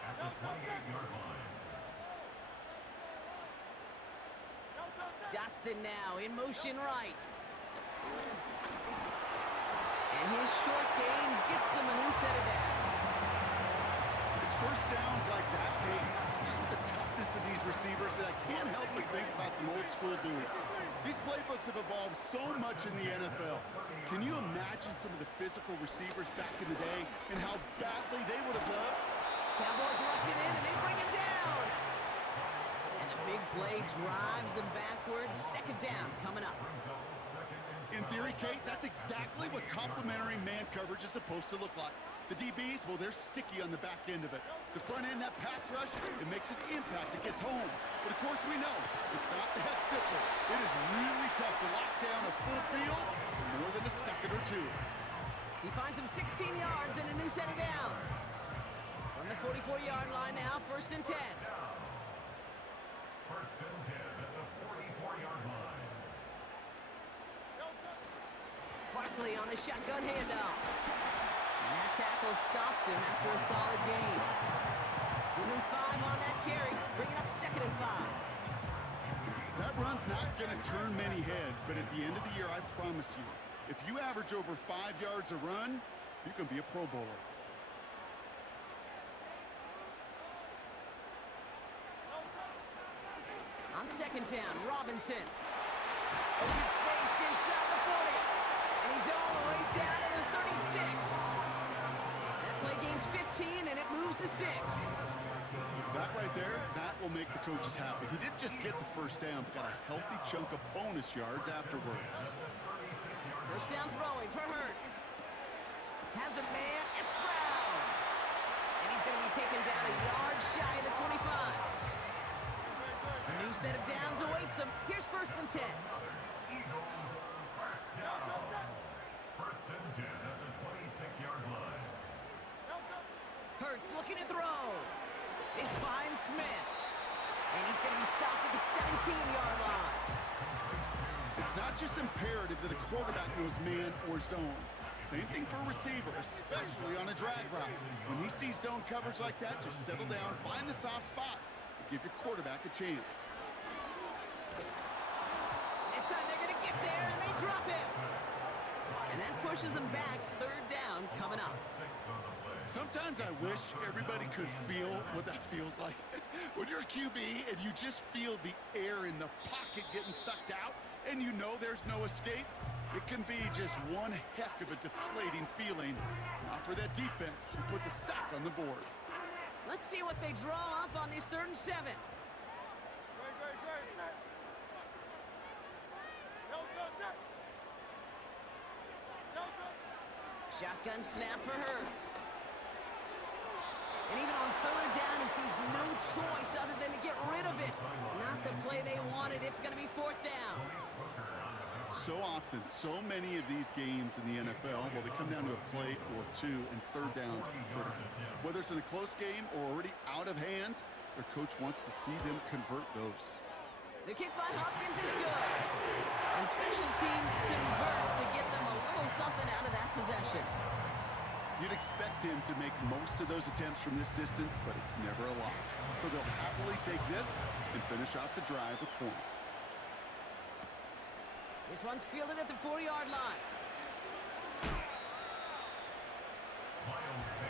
At the 28-yard line. Dotson now in motion right. And his short gain gets them a new set of downs. It's first downs like that, Kate. Just with the toughness of these receivers, I can't help but think about some old school dudes. These playbooks have evolved so much in the NFL. Can you imagine some of the physical receivers back in the day and how badly they would have loved? Cowboys rushing in and they bring him down. And the big play drives them backwards. 2nd down coming up. In theory, Kate, that's exactly what complementary man coverage is supposed to look like. The DBs, well, they're sticky on the back end of it. The front end, that pass rush, it makes an impact. It gets home. But of course we know, it's not that simple. It is really tough to lock down a full field for more than a second or two. He finds him 16 yards and a new set of downs. From the 44-yard line now, 1st and 10. 1st and 10 at the 44-yard line. Barkley on the shotgun handoff. And that tackle stops him after a solid gain. Give him 5 on that carry, bringing up 2nd and 5. That run's not going to turn many heads, but at the end of the year, I promise you, if you average over 5 yards a run, you can be a Pro Bowler. On 2nd down, Robinson. Open space inside the 40. And he's all the way down to the 36. That play gains 15, and it moves the sticks. That right there, that will make the coaches happy. He didn't just get the first down, but got a healthy chunk of bonus yards afterwards. 1st down throwing for Hurts. Has a man, it's Brown. And he's going to be taken down a yard shy of the 25. A new set of downs awaits him. Here's 1st and 10. Hurts looking to throw. This finds Smith. And he's going to be stopped at the 17-yard line. It's not just imperative that a quarterback knows man or zone. Same thing for a receiver, especially on a drag route. When he sees zone coverage like that, just settle down, find the soft spot, and give your quarterback a chance. This time they're going to get there, and they drop him. And that pushes them back. 3rd down coming up. Sometimes I wish everybody could feel what that feels like. When you're a QB and you just feel the air in the pocket getting sucked out and you know there's no escape, It can be just one heck of a deflating feeling. Not for that defense who puts a sack on the board. Let's see what they draw up on this 3rd and 7. Shotgun snap for Hurts. And even on 3rd down, he sees no choice other than to get rid of it. Not the play they wanted. It's going to be 4th down. So often, so many of these games in the NFL, well, they come down to a play or two, and 3rd downs are critical. Whether it's in a close game or already out of hand, their coach wants to see them convert those. The kick by Hopkins is good. And special teams convert to get them a little something out of that possession. You'd expect him to make most of those attempts from this distance, but it's never a lot. So they'll happily take this and finish off the drive with points. This one's fielded at the 4-yard line.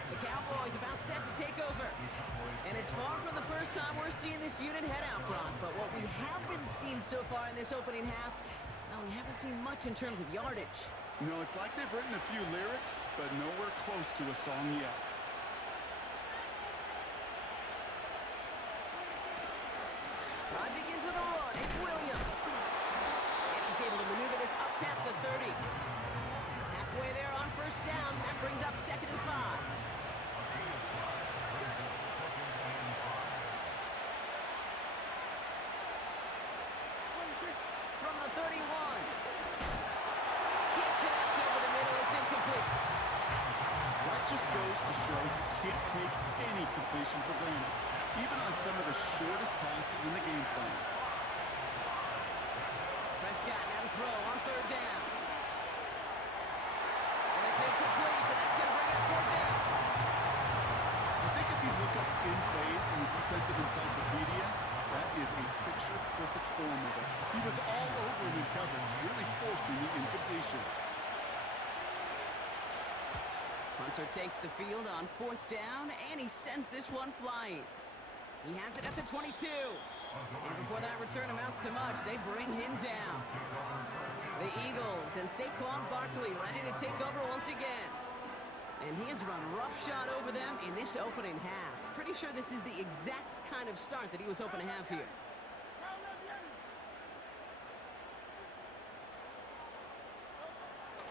The Cowboys about set to take over. And it's far from the first time we're seeing this unit head out, Brock. But what we haven't seen so far in this opening half, well, we haven't seen much in terms of yardage. No, it's like they've written a few lyrics, but nowhere close to a song yet. Drive begins with a run. It's Williams. And he's able to maneuver this up past the 30. Halfway there on 1st down. That brings up 2nd and 5. From the 31. Can't connect over the middle. It's incomplete. That just goes to show you can't take any completion for granted, even on some of the shortest passes in the game plan. Prescott now to throw on 3rd down. And it's incomplete, and that's going to bring up 4th down. I think if you look up in phase in the defensive encyclopedia, that is a picture-perfect form of it. He was all over him in coverage, really forcing the incompletion. Hunter takes the field on 4th down, and he sends this one flying. He has it at the 22. And before that return amounts to much, they bring him down. The Eagles and Saquon Barkley ready to take over once again. And he has run roughshod over them in this opening half. Pretty sure this is the exact kind of start that he was hoping to have here.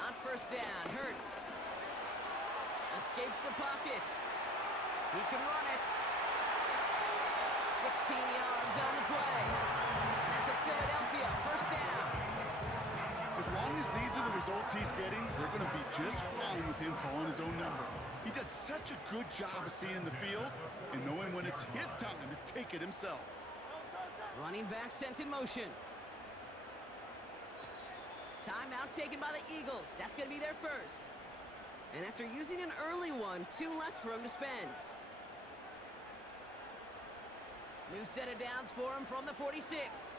On 1st down, Hurts escapes the pocket. He can run it. 16 yards on the play. And that's a Philadelphia 1st down. As long as these are the results he's getting, they're going to be just fine with him calling his own number. He does such a good job of seeing the field and knowing when it's his time to take it himself. Running back sent in motion. Timeout taken by the Eagles. That's going to be their first. And after using an early one, 2 left for him to spend. New set of downs for him from the 46.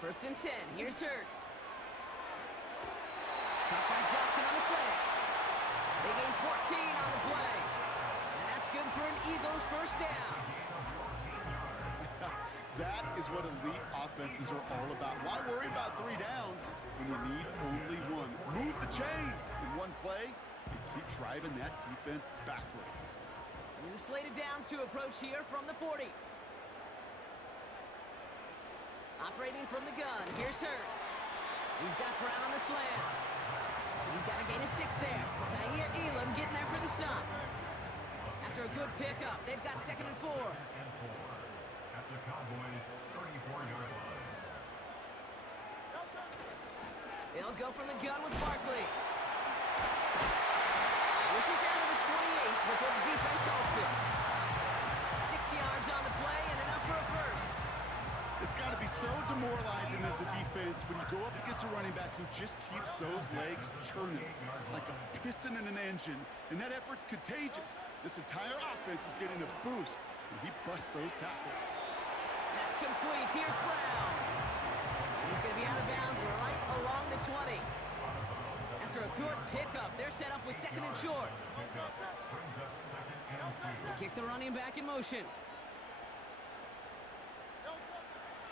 First and 10. Here's Hurts. Caught by Johnson on the slant. They gain 14 on the play. And that's good for an Eagles 1st down. That is what elite offenses are all about. Why worry about 3 downs when you need only 1? Move the chains in one play and keep driving that defense backwards. New slate of downs to approach here from the 40. Operating from the gun, here's Hurts. He's got Brown on the slant. He's got a gain of 6 there. Kaiir Elam getting there for the stop. After a good pickup, they've got 2nd and 4. At the Cowboys' 34-yard line. They'll go from the gun with Barkley. And this is down to the 28 before the defense halts it. 6 yards on the play and enough for a first. It's got to be so demoralizing as a defense when you go up against a running back who just keeps those legs churning like a piston in an engine, and that effort's contagious. This entire offense is getting a boost, and he busts those tackles. That's complete. Here's Brown. And he's going to be out of bounds right along the 20. After a Good pickup. They're set up with second and short. They kick the running back in motion.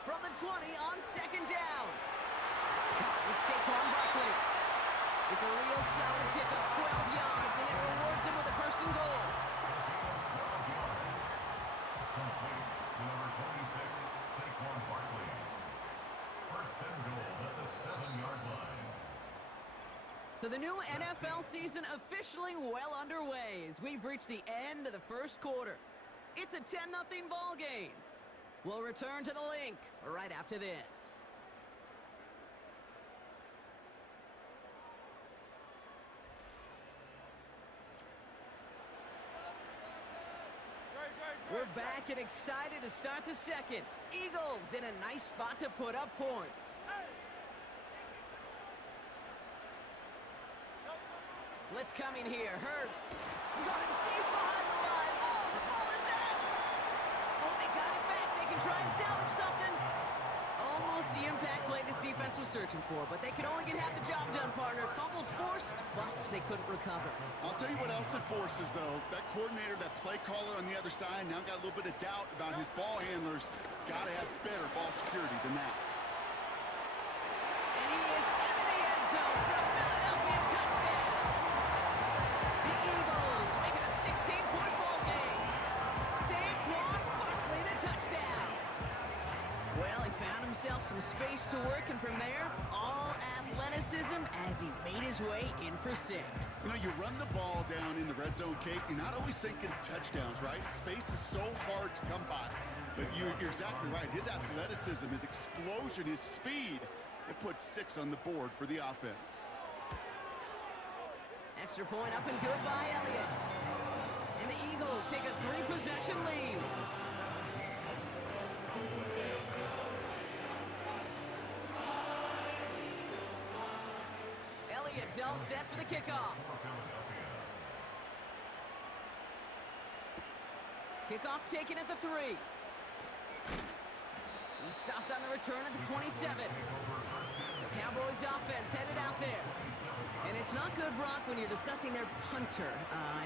From the 20 on second down. That's caught with Saquon Barkley. It's a real solid pickup, 12 yards, and it rewards him with a first and goal. Complete to number 26, Saquon Barkley. First and goal at the 7-yard line. So the new NFL season officially well underway as we've reached the end of the first quarter. It's a 10-0 ball game. We'll return to the link right after this. We're back and excited to start the second. Eagles in a nice spot to put up points. Blitz coming here. Hurts. Got him deep behind the line. Oh, the ball is out. Oh, they got it back. They can try and salvage something. Almost the impact play this defense was searching for, but they could only get half the job done, partner. Fumble forced, but they couldn't recover. I'll tell you what else it forces, though. That coordinator, that play caller on the other side, now got a little bit of doubt about his ball handlers. Got to have better ball security than that. And he is into the end zone for a Philadelphia touchdown. The Eagles make it a 16-point ball game. Saquon Barkley, the touchdown. Well, he found himself some space to work, and from there, all athleticism as he made his way in for 6. You know, you run the ball down in the red zone, Kate, you're not always thinking touchdowns, right? Space is so hard to come by. But you're exactly right. His athleticism, his explosion, his speed, it puts 6 on the board for the offense. Extra point up and good by Elliott. And the Eagles take a 3-possession lead. Elliott's all set for the kickoff. Kickoff taken at the 3. He stopped on the return at the 27. The Cowboys offense headed out there. And it's not good, Brock, when you're discussing their punter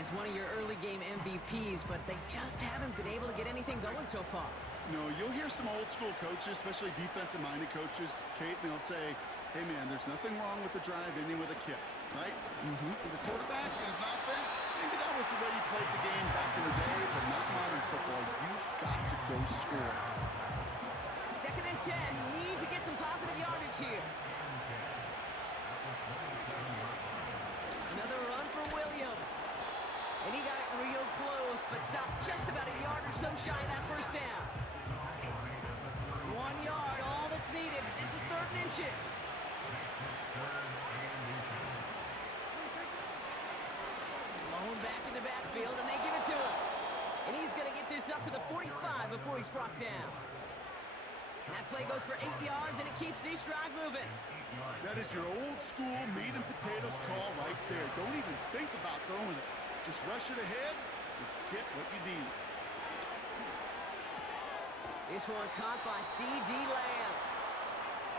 as one of your early game MVPs, but they just haven't been able to get anything going so far. No, you'll hear some old school coaches, especially defensive-minded coaches, Kate, and they'll say, hey, man, there's nothing wrong with the drive ending with a kick, right? As a quarterback, as an offense, maybe that was the way you played the game back in the day, but not modern football. You've got to go score. 2nd and 10, need to get some positive yardage here. Another run for Williams. And he got it real close, but stopped just about a yard or so shy of that first down. 1 yard, all that's needed. This is 3rd and inches. Blown back in the backfield, and they give it to him. And he's going to get this up to the 45 before he's brought down. That play goes for 8 yards, and it keeps this drive moving. That is your old school meat and potatoes call right there. Don't even think about throwing it. Just rush it ahead and get what you need. This one caught by C.D. Lamb.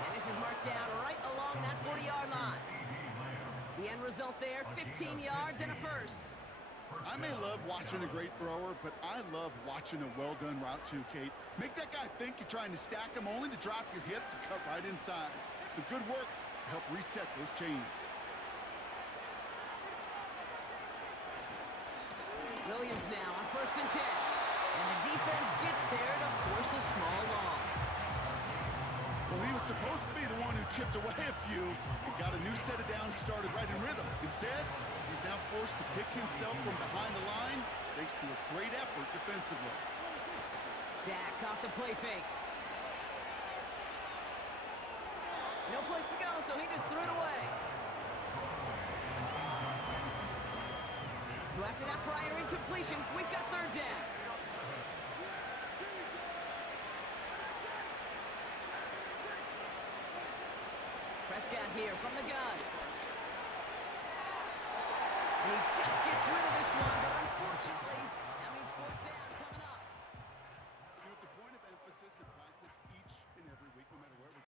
And this is marked down right along that 40-yard line. The end result there, 15 yards and a first. I may love watching a great thrower, but I love watching a well-done route too, Kate. Make that guy think you're trying to stack him only to drop your hips and cut right inside. Some good work to help reset those chains. Williams now on 1st and 10. And the defense gets there to force a small loss. Well, he was supposed to be the one who chipped away a few and got a new set of downs started right in rhythm. Instead, he's now forced to pick himself from behind the line thanks to a great effort defensively. Dak off the play fake. No place to go, so he just threw it away. So after that prior incompletion, we've got 3rd down. Prescott here from the gun. And he just gets rid of this one, but unfortunately, that means 4th down coming up. You know, it's a point of emphasis in practice each and every week, no matter where we're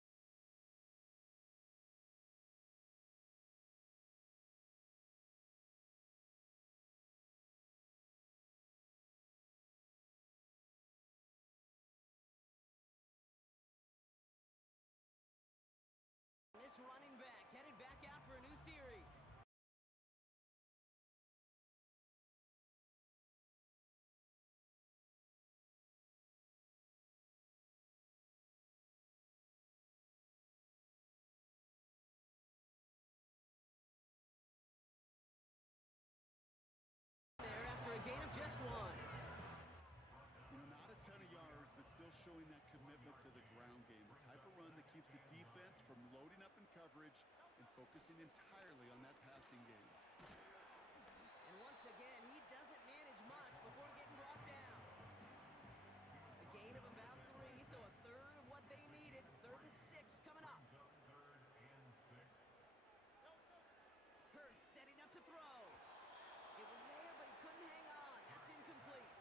just one. You know, not a ton of yards, but still showing that commitment to the ground game. The type of run that keeps the defense from loading up in coverage and focusing entirely on that passing game. And once again, he doesn't manage much before getting brought down. A gain of about 3, so a third of what they needed. 3rd and 6 coming up. Hurts setting up to throw. It was there, but he couldn't hang on. That's incomplete.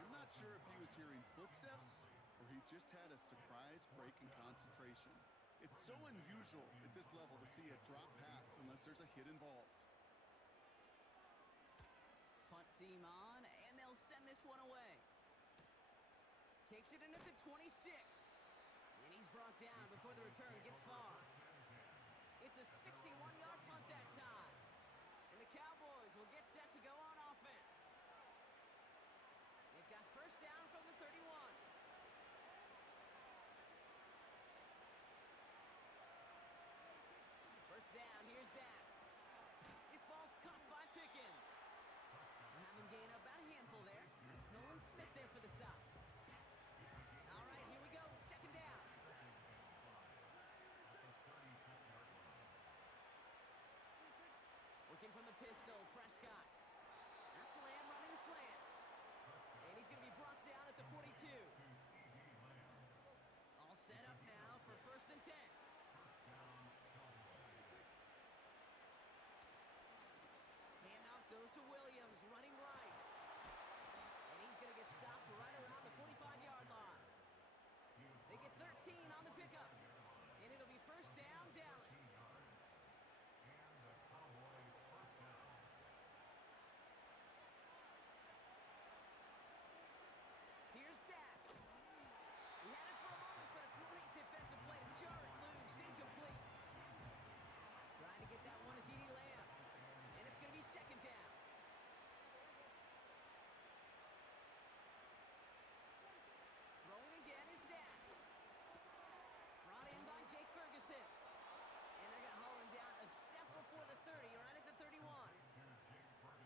I'm not sure if he was hearing footsteps or he just had a surprise break in concentration. It's so unusual at this level to see a drop pass unless there's a hit involved. Punt team on, and they'll send this one away. Takes it in at the 26. And he's brought down before the return gets far. It's a 61-yard punt that time. And the Cowboys will get set to go on offense. They've got first down from the 31. First down, here's Dak. This ball's caught by Pickens. We'll have him gain about a handful there. That's Nolan Smith there for the stop. All right, here we go, second down. Working from the pistol, Prescott. That's Lamb running the slant. And he's going to be brought down at the 42. All set up now for 1st and 10. Handoff goes to Williams, running right. And he's going to get stopped right around the 45-yard line. They get 13 on the pickup. And it'll be first down, Dallas. Here's Dak. He had it for a moment, but a great defensive play to jar it loose, incomplete. Trying to get that one is CeeDee Lamb. And it's going to be second down. Throwing again is Dak. Brought in by Jake Ferguson. And they're going to haul him down a step before the 30, right at the 31.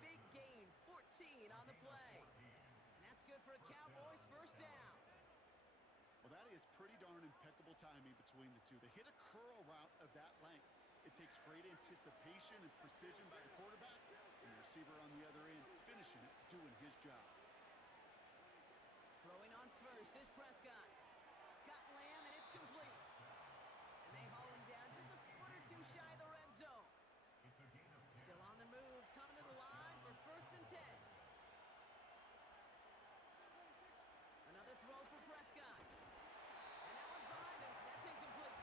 Big gain, 14 on the play. And that's good for a Cowboys first down. Well, that is pretty darn impeccable timing between the two. They hit a curl route of that length. It takes great anticipation and precision by the quarterback, and the receiver on the other end finishing it, doing his job. Throwing on first is Prescott. Got Lamb, and it's complete. And they haul him down just a foot or two shy of the red zone. Still on the move, coming to the line for 1st and 10. Another throw for Prescott. And that one's behind him. That's incomplete.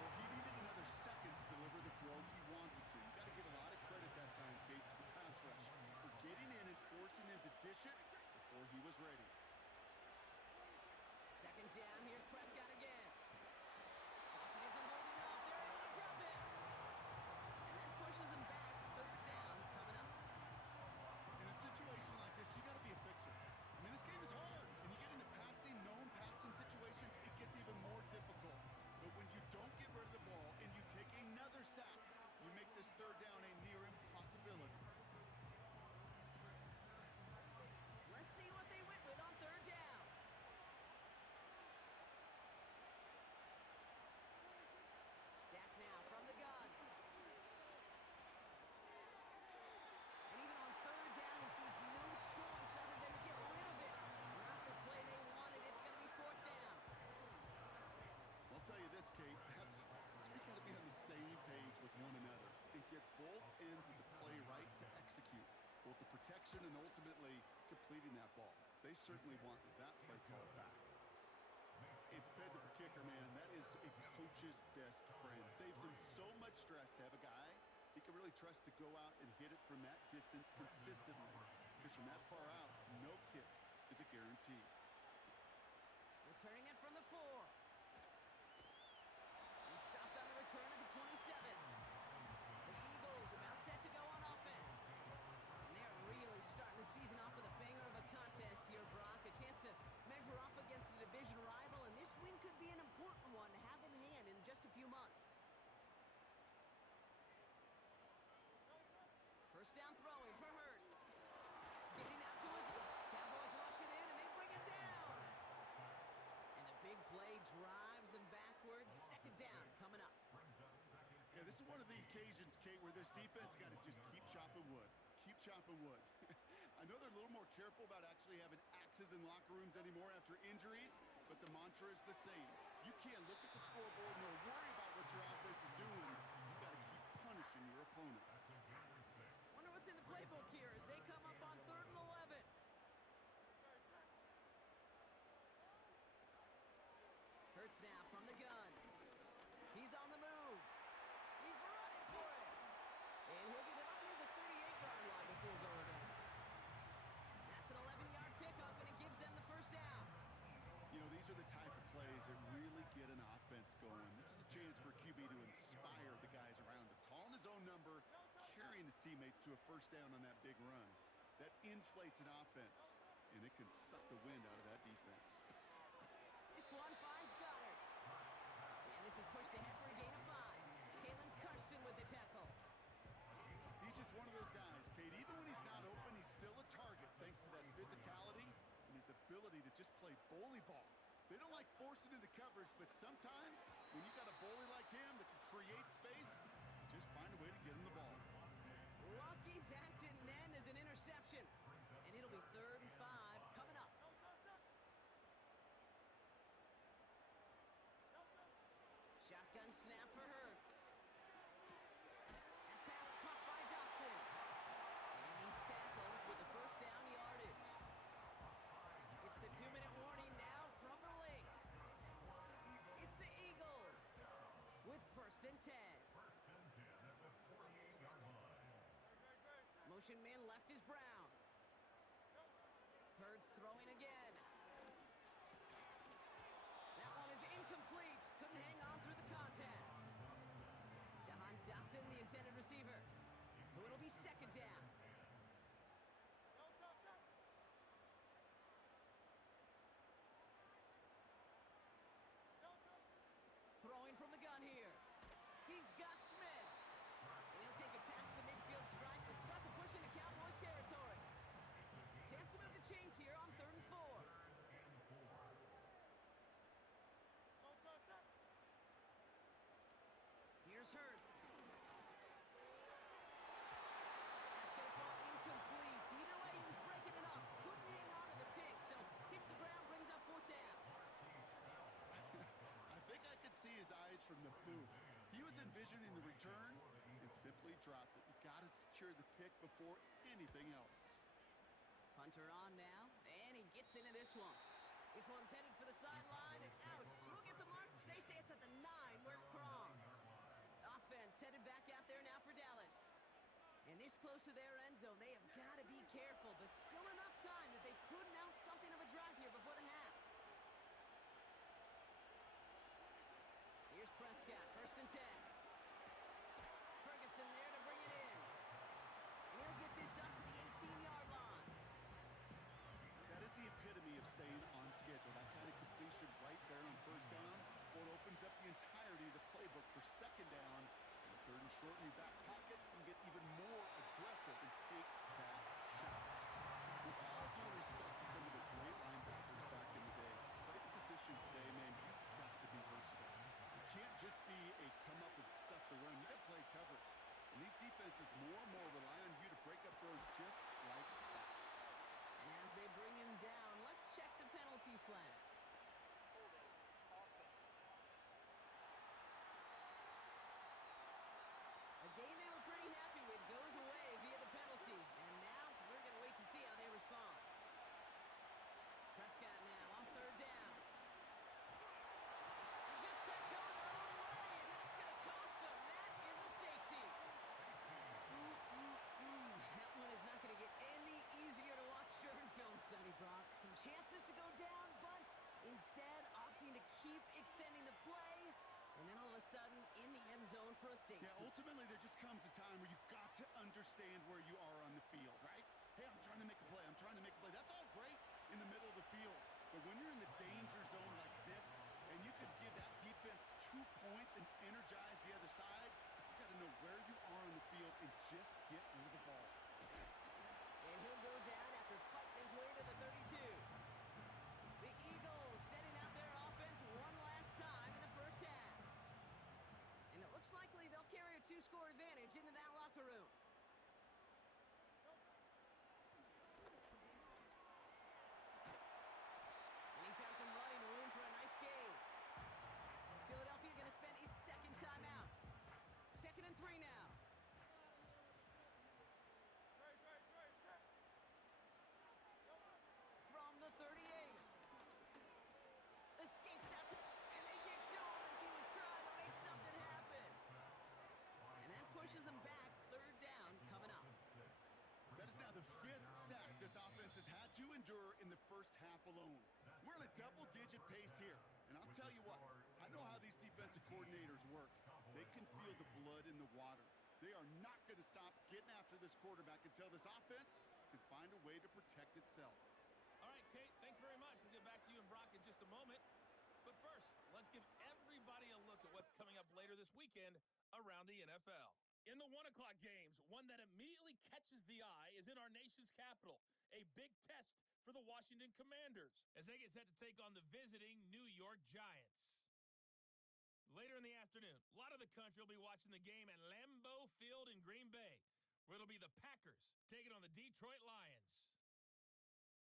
Well, he needed another second to deliver the throw he wanted to. You got to give a lot of credit that time, Kate, to the pass rush for getting in and forcing him to dish it before he was ready. Second down, here's Prescott again. Pocket isn't holding up. They're able to drop it. And that pushes him back. 3rd down coming up. In a situation like this, you got to be a fixer. I mean, this game is hard, and you get into known passing situations, it gets even more difficult. But when you don't get rid of the ball and you take another sack, you make this 3rd down a near impossibility. Let's see what they went with on 3rd down. Dak now from the gun. And even on 3rd down, he sees no choice other than to get rid of it. Not the play they wanted. It's going to be 4th down. I'll tell you this, Kate, we got to be on the same page with one another and get both ends of the play right to execute both the protection and ultimately completing that ball. They certainly want that play call back. A dependable kicker, man, that is a coach's best friend. Saves him so much stress to have a guy he can really trust to go out and hit it from that distance consistently. Because from that far out, no kick is a guarantee. Returning it from the 4. He stopped on the return at the 27. The Eagles about set to go on offense. And they're really starting the season off with a banger of a contest here, Brock. A chance to measure up against a division rival, and this win could be an important one to have in hand in just a few months. First down throwing for Hurts. occasions, Kate, where this defense got to just keep chopping wood. Keep chopping wood. I know they're a little more careful about actually having axes in locker rooms anymore after injuries, but the mantra is the same. You can't look at the scoreboard nor worry about what your offense is doing. You got to keep punishing your opponent. Wonder what's in the playbook here as they come up on 3rd and 11. Hurts now from the gun. He's on the move. He's running for it. And he'll get it up near the 38-yard line before going down. That's an 11-yard pickup, and it gives them the first down. You know, these are the type of plays that really get an offense going. This is a chance for QB to inspire the guys around him. Calling his own number, carrying his teammates to a first down on that big run. That inflates an offense, and it can suck the wind out of that defense. This one finds Goddard. And this is pushed ahead for a gain of 5. Kalen Carson with the tackle. He's just one of those guys, Kate. Even when he's not open, he's still a target thanks to that physicality and his ability to just play bully ball. They don't like forcing into coverage, but sometimes when you got a bully like him that can create space, just find a way to get him the ball. Lucky that didn't end as an interception. And it'll be 3rd and 5 coming up. Shotgun snap for Hurts. That pass caught by Johnson. And he's tackled with the first down yardage. It's the 2-minute warning now from the link. It's the Eagles with 1st and 10. Motion man left is Brown. Hurts throwing again. That one is incomplete. Couldn't hang on through the contact. Jahan Dotson, the intended receiver. So it'll be 2nd down. Throwing from the gun here. He's got Smith. And he'll take it past the midfield stripe and start the push into Cowboys territory. Chance to move the chains here on 3rd and 4. Here's Hurts. That's going to fall incomplete. Either way, he was breaking it up. Couldn't hang on to the pick, so hits the ground, brings up 4th down. I think I could see his eyes from the booth. He was envisioning the return and simply dropped it. You got to secure the pick before anything else. Punter on now, and he gets into this one. This one's headed for the sideline and out. Look at the mark. They say it's at the 9 where it crossed. Offense headed back out there now for Dallas. And this close to their end zone, they have got to be careful, but still enough time that they could mount something of a drive here before the half. Here's Prescott, 1st and 10. Ferguson there to bring it in. And he'll get this up to the 18-yard line. That is the epitome of staying on schedule. That kind of completion right there on 1st down. Well, it opens up the entirety of the playbook for 2nd down. And 3rd and short in your back pocket, and get even more aggressive and take that shot. With all due respect to some of the great linebackers back in the day, to play the position today, man, you've got to be versatile. You can't just be a come up and stuff the run. You got to play coverage. And these defenses more and more rely on you to break up throws just like that. And as they bring him down, let's check the penalty flag. A game they were pretty happy with goes away via the penalty. And now we're going to wait to see how they respond. Prescott now on 3rd down. He just kept going the wrong way, and that's going to cost him. That is a safety. That one is not going to get any easier to watch during film study, Brock. Some chances to go down, but instead opting to keep extending the play. And then all of a sudden, in the end zone for a safety. Yeah, ultimately, there just comes a time where you've got to understand where you are on the field, right? Hey, I'm trying to make a play. I'm trying to make a play. That's all great in the middle of the field. But when you're in the danger zone like this, and you can give that defense 2 points and energize the other side, you got to know where you are on the field and just get rid of the ball. And he'll go down after fighting his way to the 32. The Eagles setting out their offense one last time in the first half. And it looks likely they'll carry a 2-score score advantage into that locker room. And he found some running room for a nice gain. Philadelphia going to spend its second timeout. 2nd and 3 now. From the 38. Escapes out to, and they get to him as he was trying to make something happen. And that pushes them back. 3rd down coming up. That is now the 5th sack this offense has had to endure in the first half alone. We're in a double-digit pace here. And I'll tell you what, I know how these defensive coordinators work. They can feel the blood in the water. They are not going to stop getting after this quarterback until this offense can find a way to protect itself. All right, Kate, thanks very much. We'll get back to you and Brock in just a moment. But first, let's give everybody a look at what's coming up later this weekend around the NFL. In the 1 o'clock games, one that immediately catches the eye is in our nation's capital, a big test for the Washington Commanders as they get set to take on the visiting New York Giants. Later in the afternoon, a lot of the country will be watching the game at Lambeau Field in Green Bay, where it'll be the Packers taking on the Detroit Lions.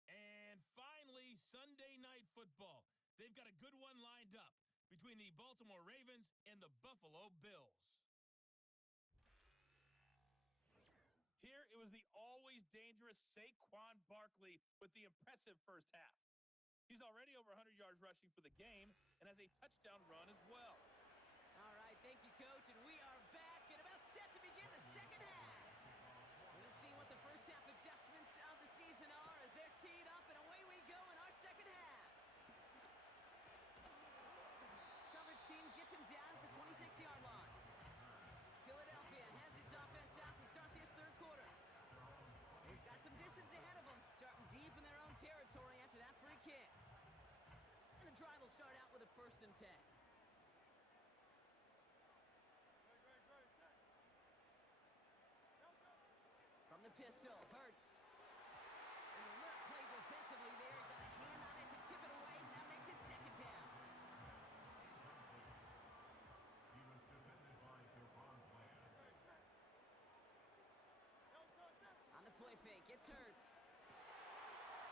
And finally, Sunday Night Football. They've got a good one lined up between the Baltimore Ravens and the Buffalo Bills. Here, it was the always dangerous Saquon Barkley with the impressive first half. He's already over 100 yards rushing for the game and has a touchdown run as well. All right, thank you, Coach. And we are back and about set to begin the second half. We'll see what the first half adjustments of the season are as they're teed up, and away we go in our second half. Coverage team gets him down at the 26-yard line. Philadelphia has its offense out to start this 3rd quarter. They've got some distance ahead of them, starting deep in their own territory after that free kick. And the drive will start out with a 1st and 10. From the pistol, Hurts. An alert play defensively there. Got a hand on it to tip it away. Now makes it 2nd down. He was defended by Devon Bland. On the play fake, it's Hurts.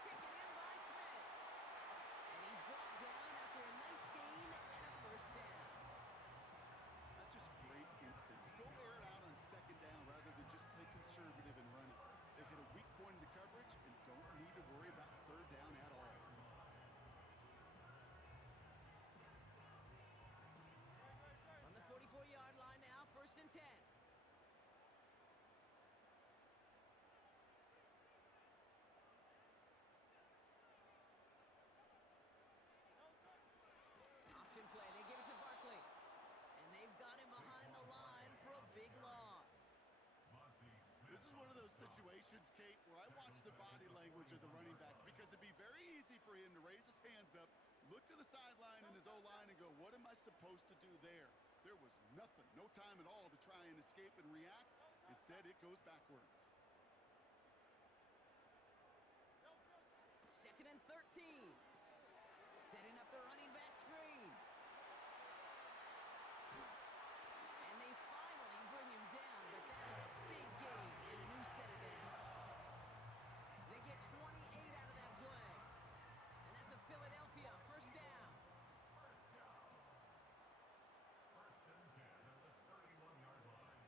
Taken in by Smith. And he's brought down after a nice gain and a 1st down. That's just great instincts. Go air it out on 2nd down rather than just play conservative and run it. They get a weak point in the coverage and don't need to worry about 3rd down at all. From the 44-yard line now, 1st and 10. Option play, they give it to Barkley. And they've got him behind the line for a big loss. This is one of those situations, Kate, where I watch the body language of the running back because it'd be very easy for him to raise his hands up, look to the sideline and his O-line and go, what am I supposed to do there? There was nothing, no time at all to try and escape and react. Instead, it goes backwards. 2nd and 13. Setting up the running back screen. And they finally bring him down, but that is a big gain and a new set of downs. They get 28 out of that play. And that's a Philadelphia 1st down. First and 10 at the 31-yard line.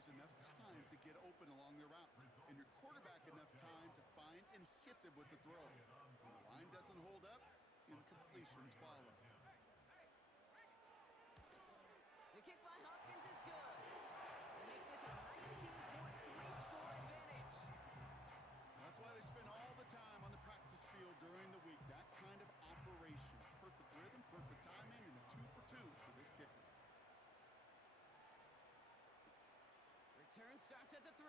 receivers enough time to get open along their routes, and your quarterback enough time to find and hit them with the throw. When the line doesn't hold up, incompletions follow. The kick by Hopkins is good. They make this a 19.3 score advantage. That's why they spend all the time on the practice field during the week. That kind of operation. Perfect rhythm, perfect timing, and a 2 for 2 for this kicker. Return starts at the 3.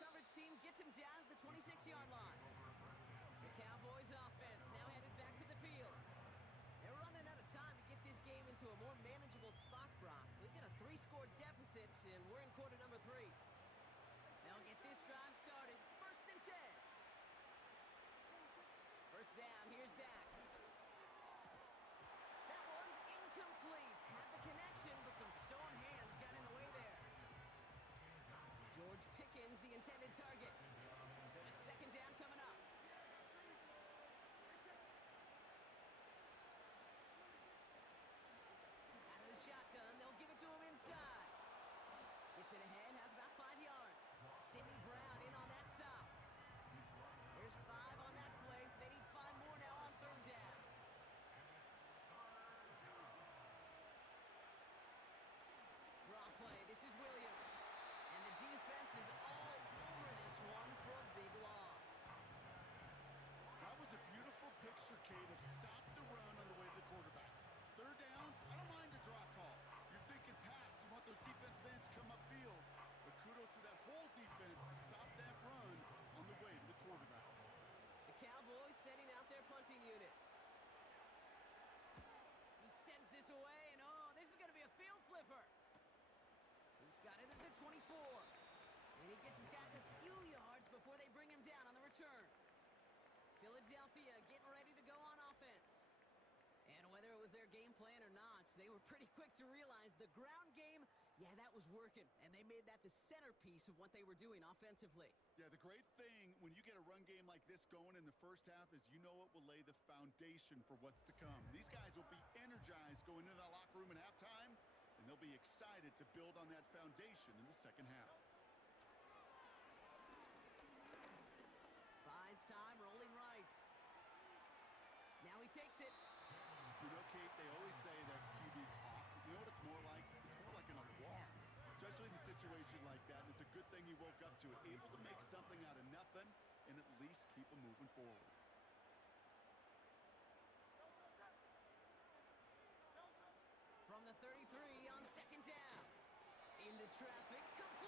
Coverage team gets him down at the 26-yard line. The Cowboys offense now headed back to the field. They're running out of time to get this game into a more manageable spot, Brock. We've got a 3-score deficit, and we're in quarter number 3. They'll get this drive started. 1st and 10. First down, here's Dak. That one's incomplete. Had the connection, but some stone hands got in the way there. George Pickens, the intended target. So it's 2nd down coming up. Shotgun, they'll give it to him inside. Gets it ahead, has about 5 yards. Sidney Brown in on that stop. There's 5 on that play. They need 5 more now on 3rd down. Draw play, this is Williams. And the defense is all over this one for a big loss. That was a beautiful picture, Kate, of stop the run on the way to the quarterback. 3rd downs, I don't mind a draw call. You're thinking pass, you want those defensive ends to come upfield. But kudos to that whole defense to stop that run on the way to the quarterback. The Cowboys sending out their punting unit. He sends this away, and oh, this is going to be a field flipper. He's got it at the 24. And he gets his guys a few yards before they bring him down on the return. Philadelphia getting ready to go on offense. And whether it was their game plan or not, they were pretty quick to realize the ground game, yeah, that was working. And they made that the centerpiece of what they were doing offensively. Yeah, the great thing when you get a run game like this going in the first half is you know it will lay the foundation for what's to come. These guys will be energized going into that locker room at halftime, and they'll be excited to build on that foundation in the second half. Buys time, rolling right. Now he takes it. You know, Kate, they always say that QB clock. You know what it's more like? It's more like an alarm, especially in a situation like that. And it's a good thing you woke up to it, able to make something out of nothing and at least keep them moving forward. From the 33 on 2nd down. Into traffic, complete.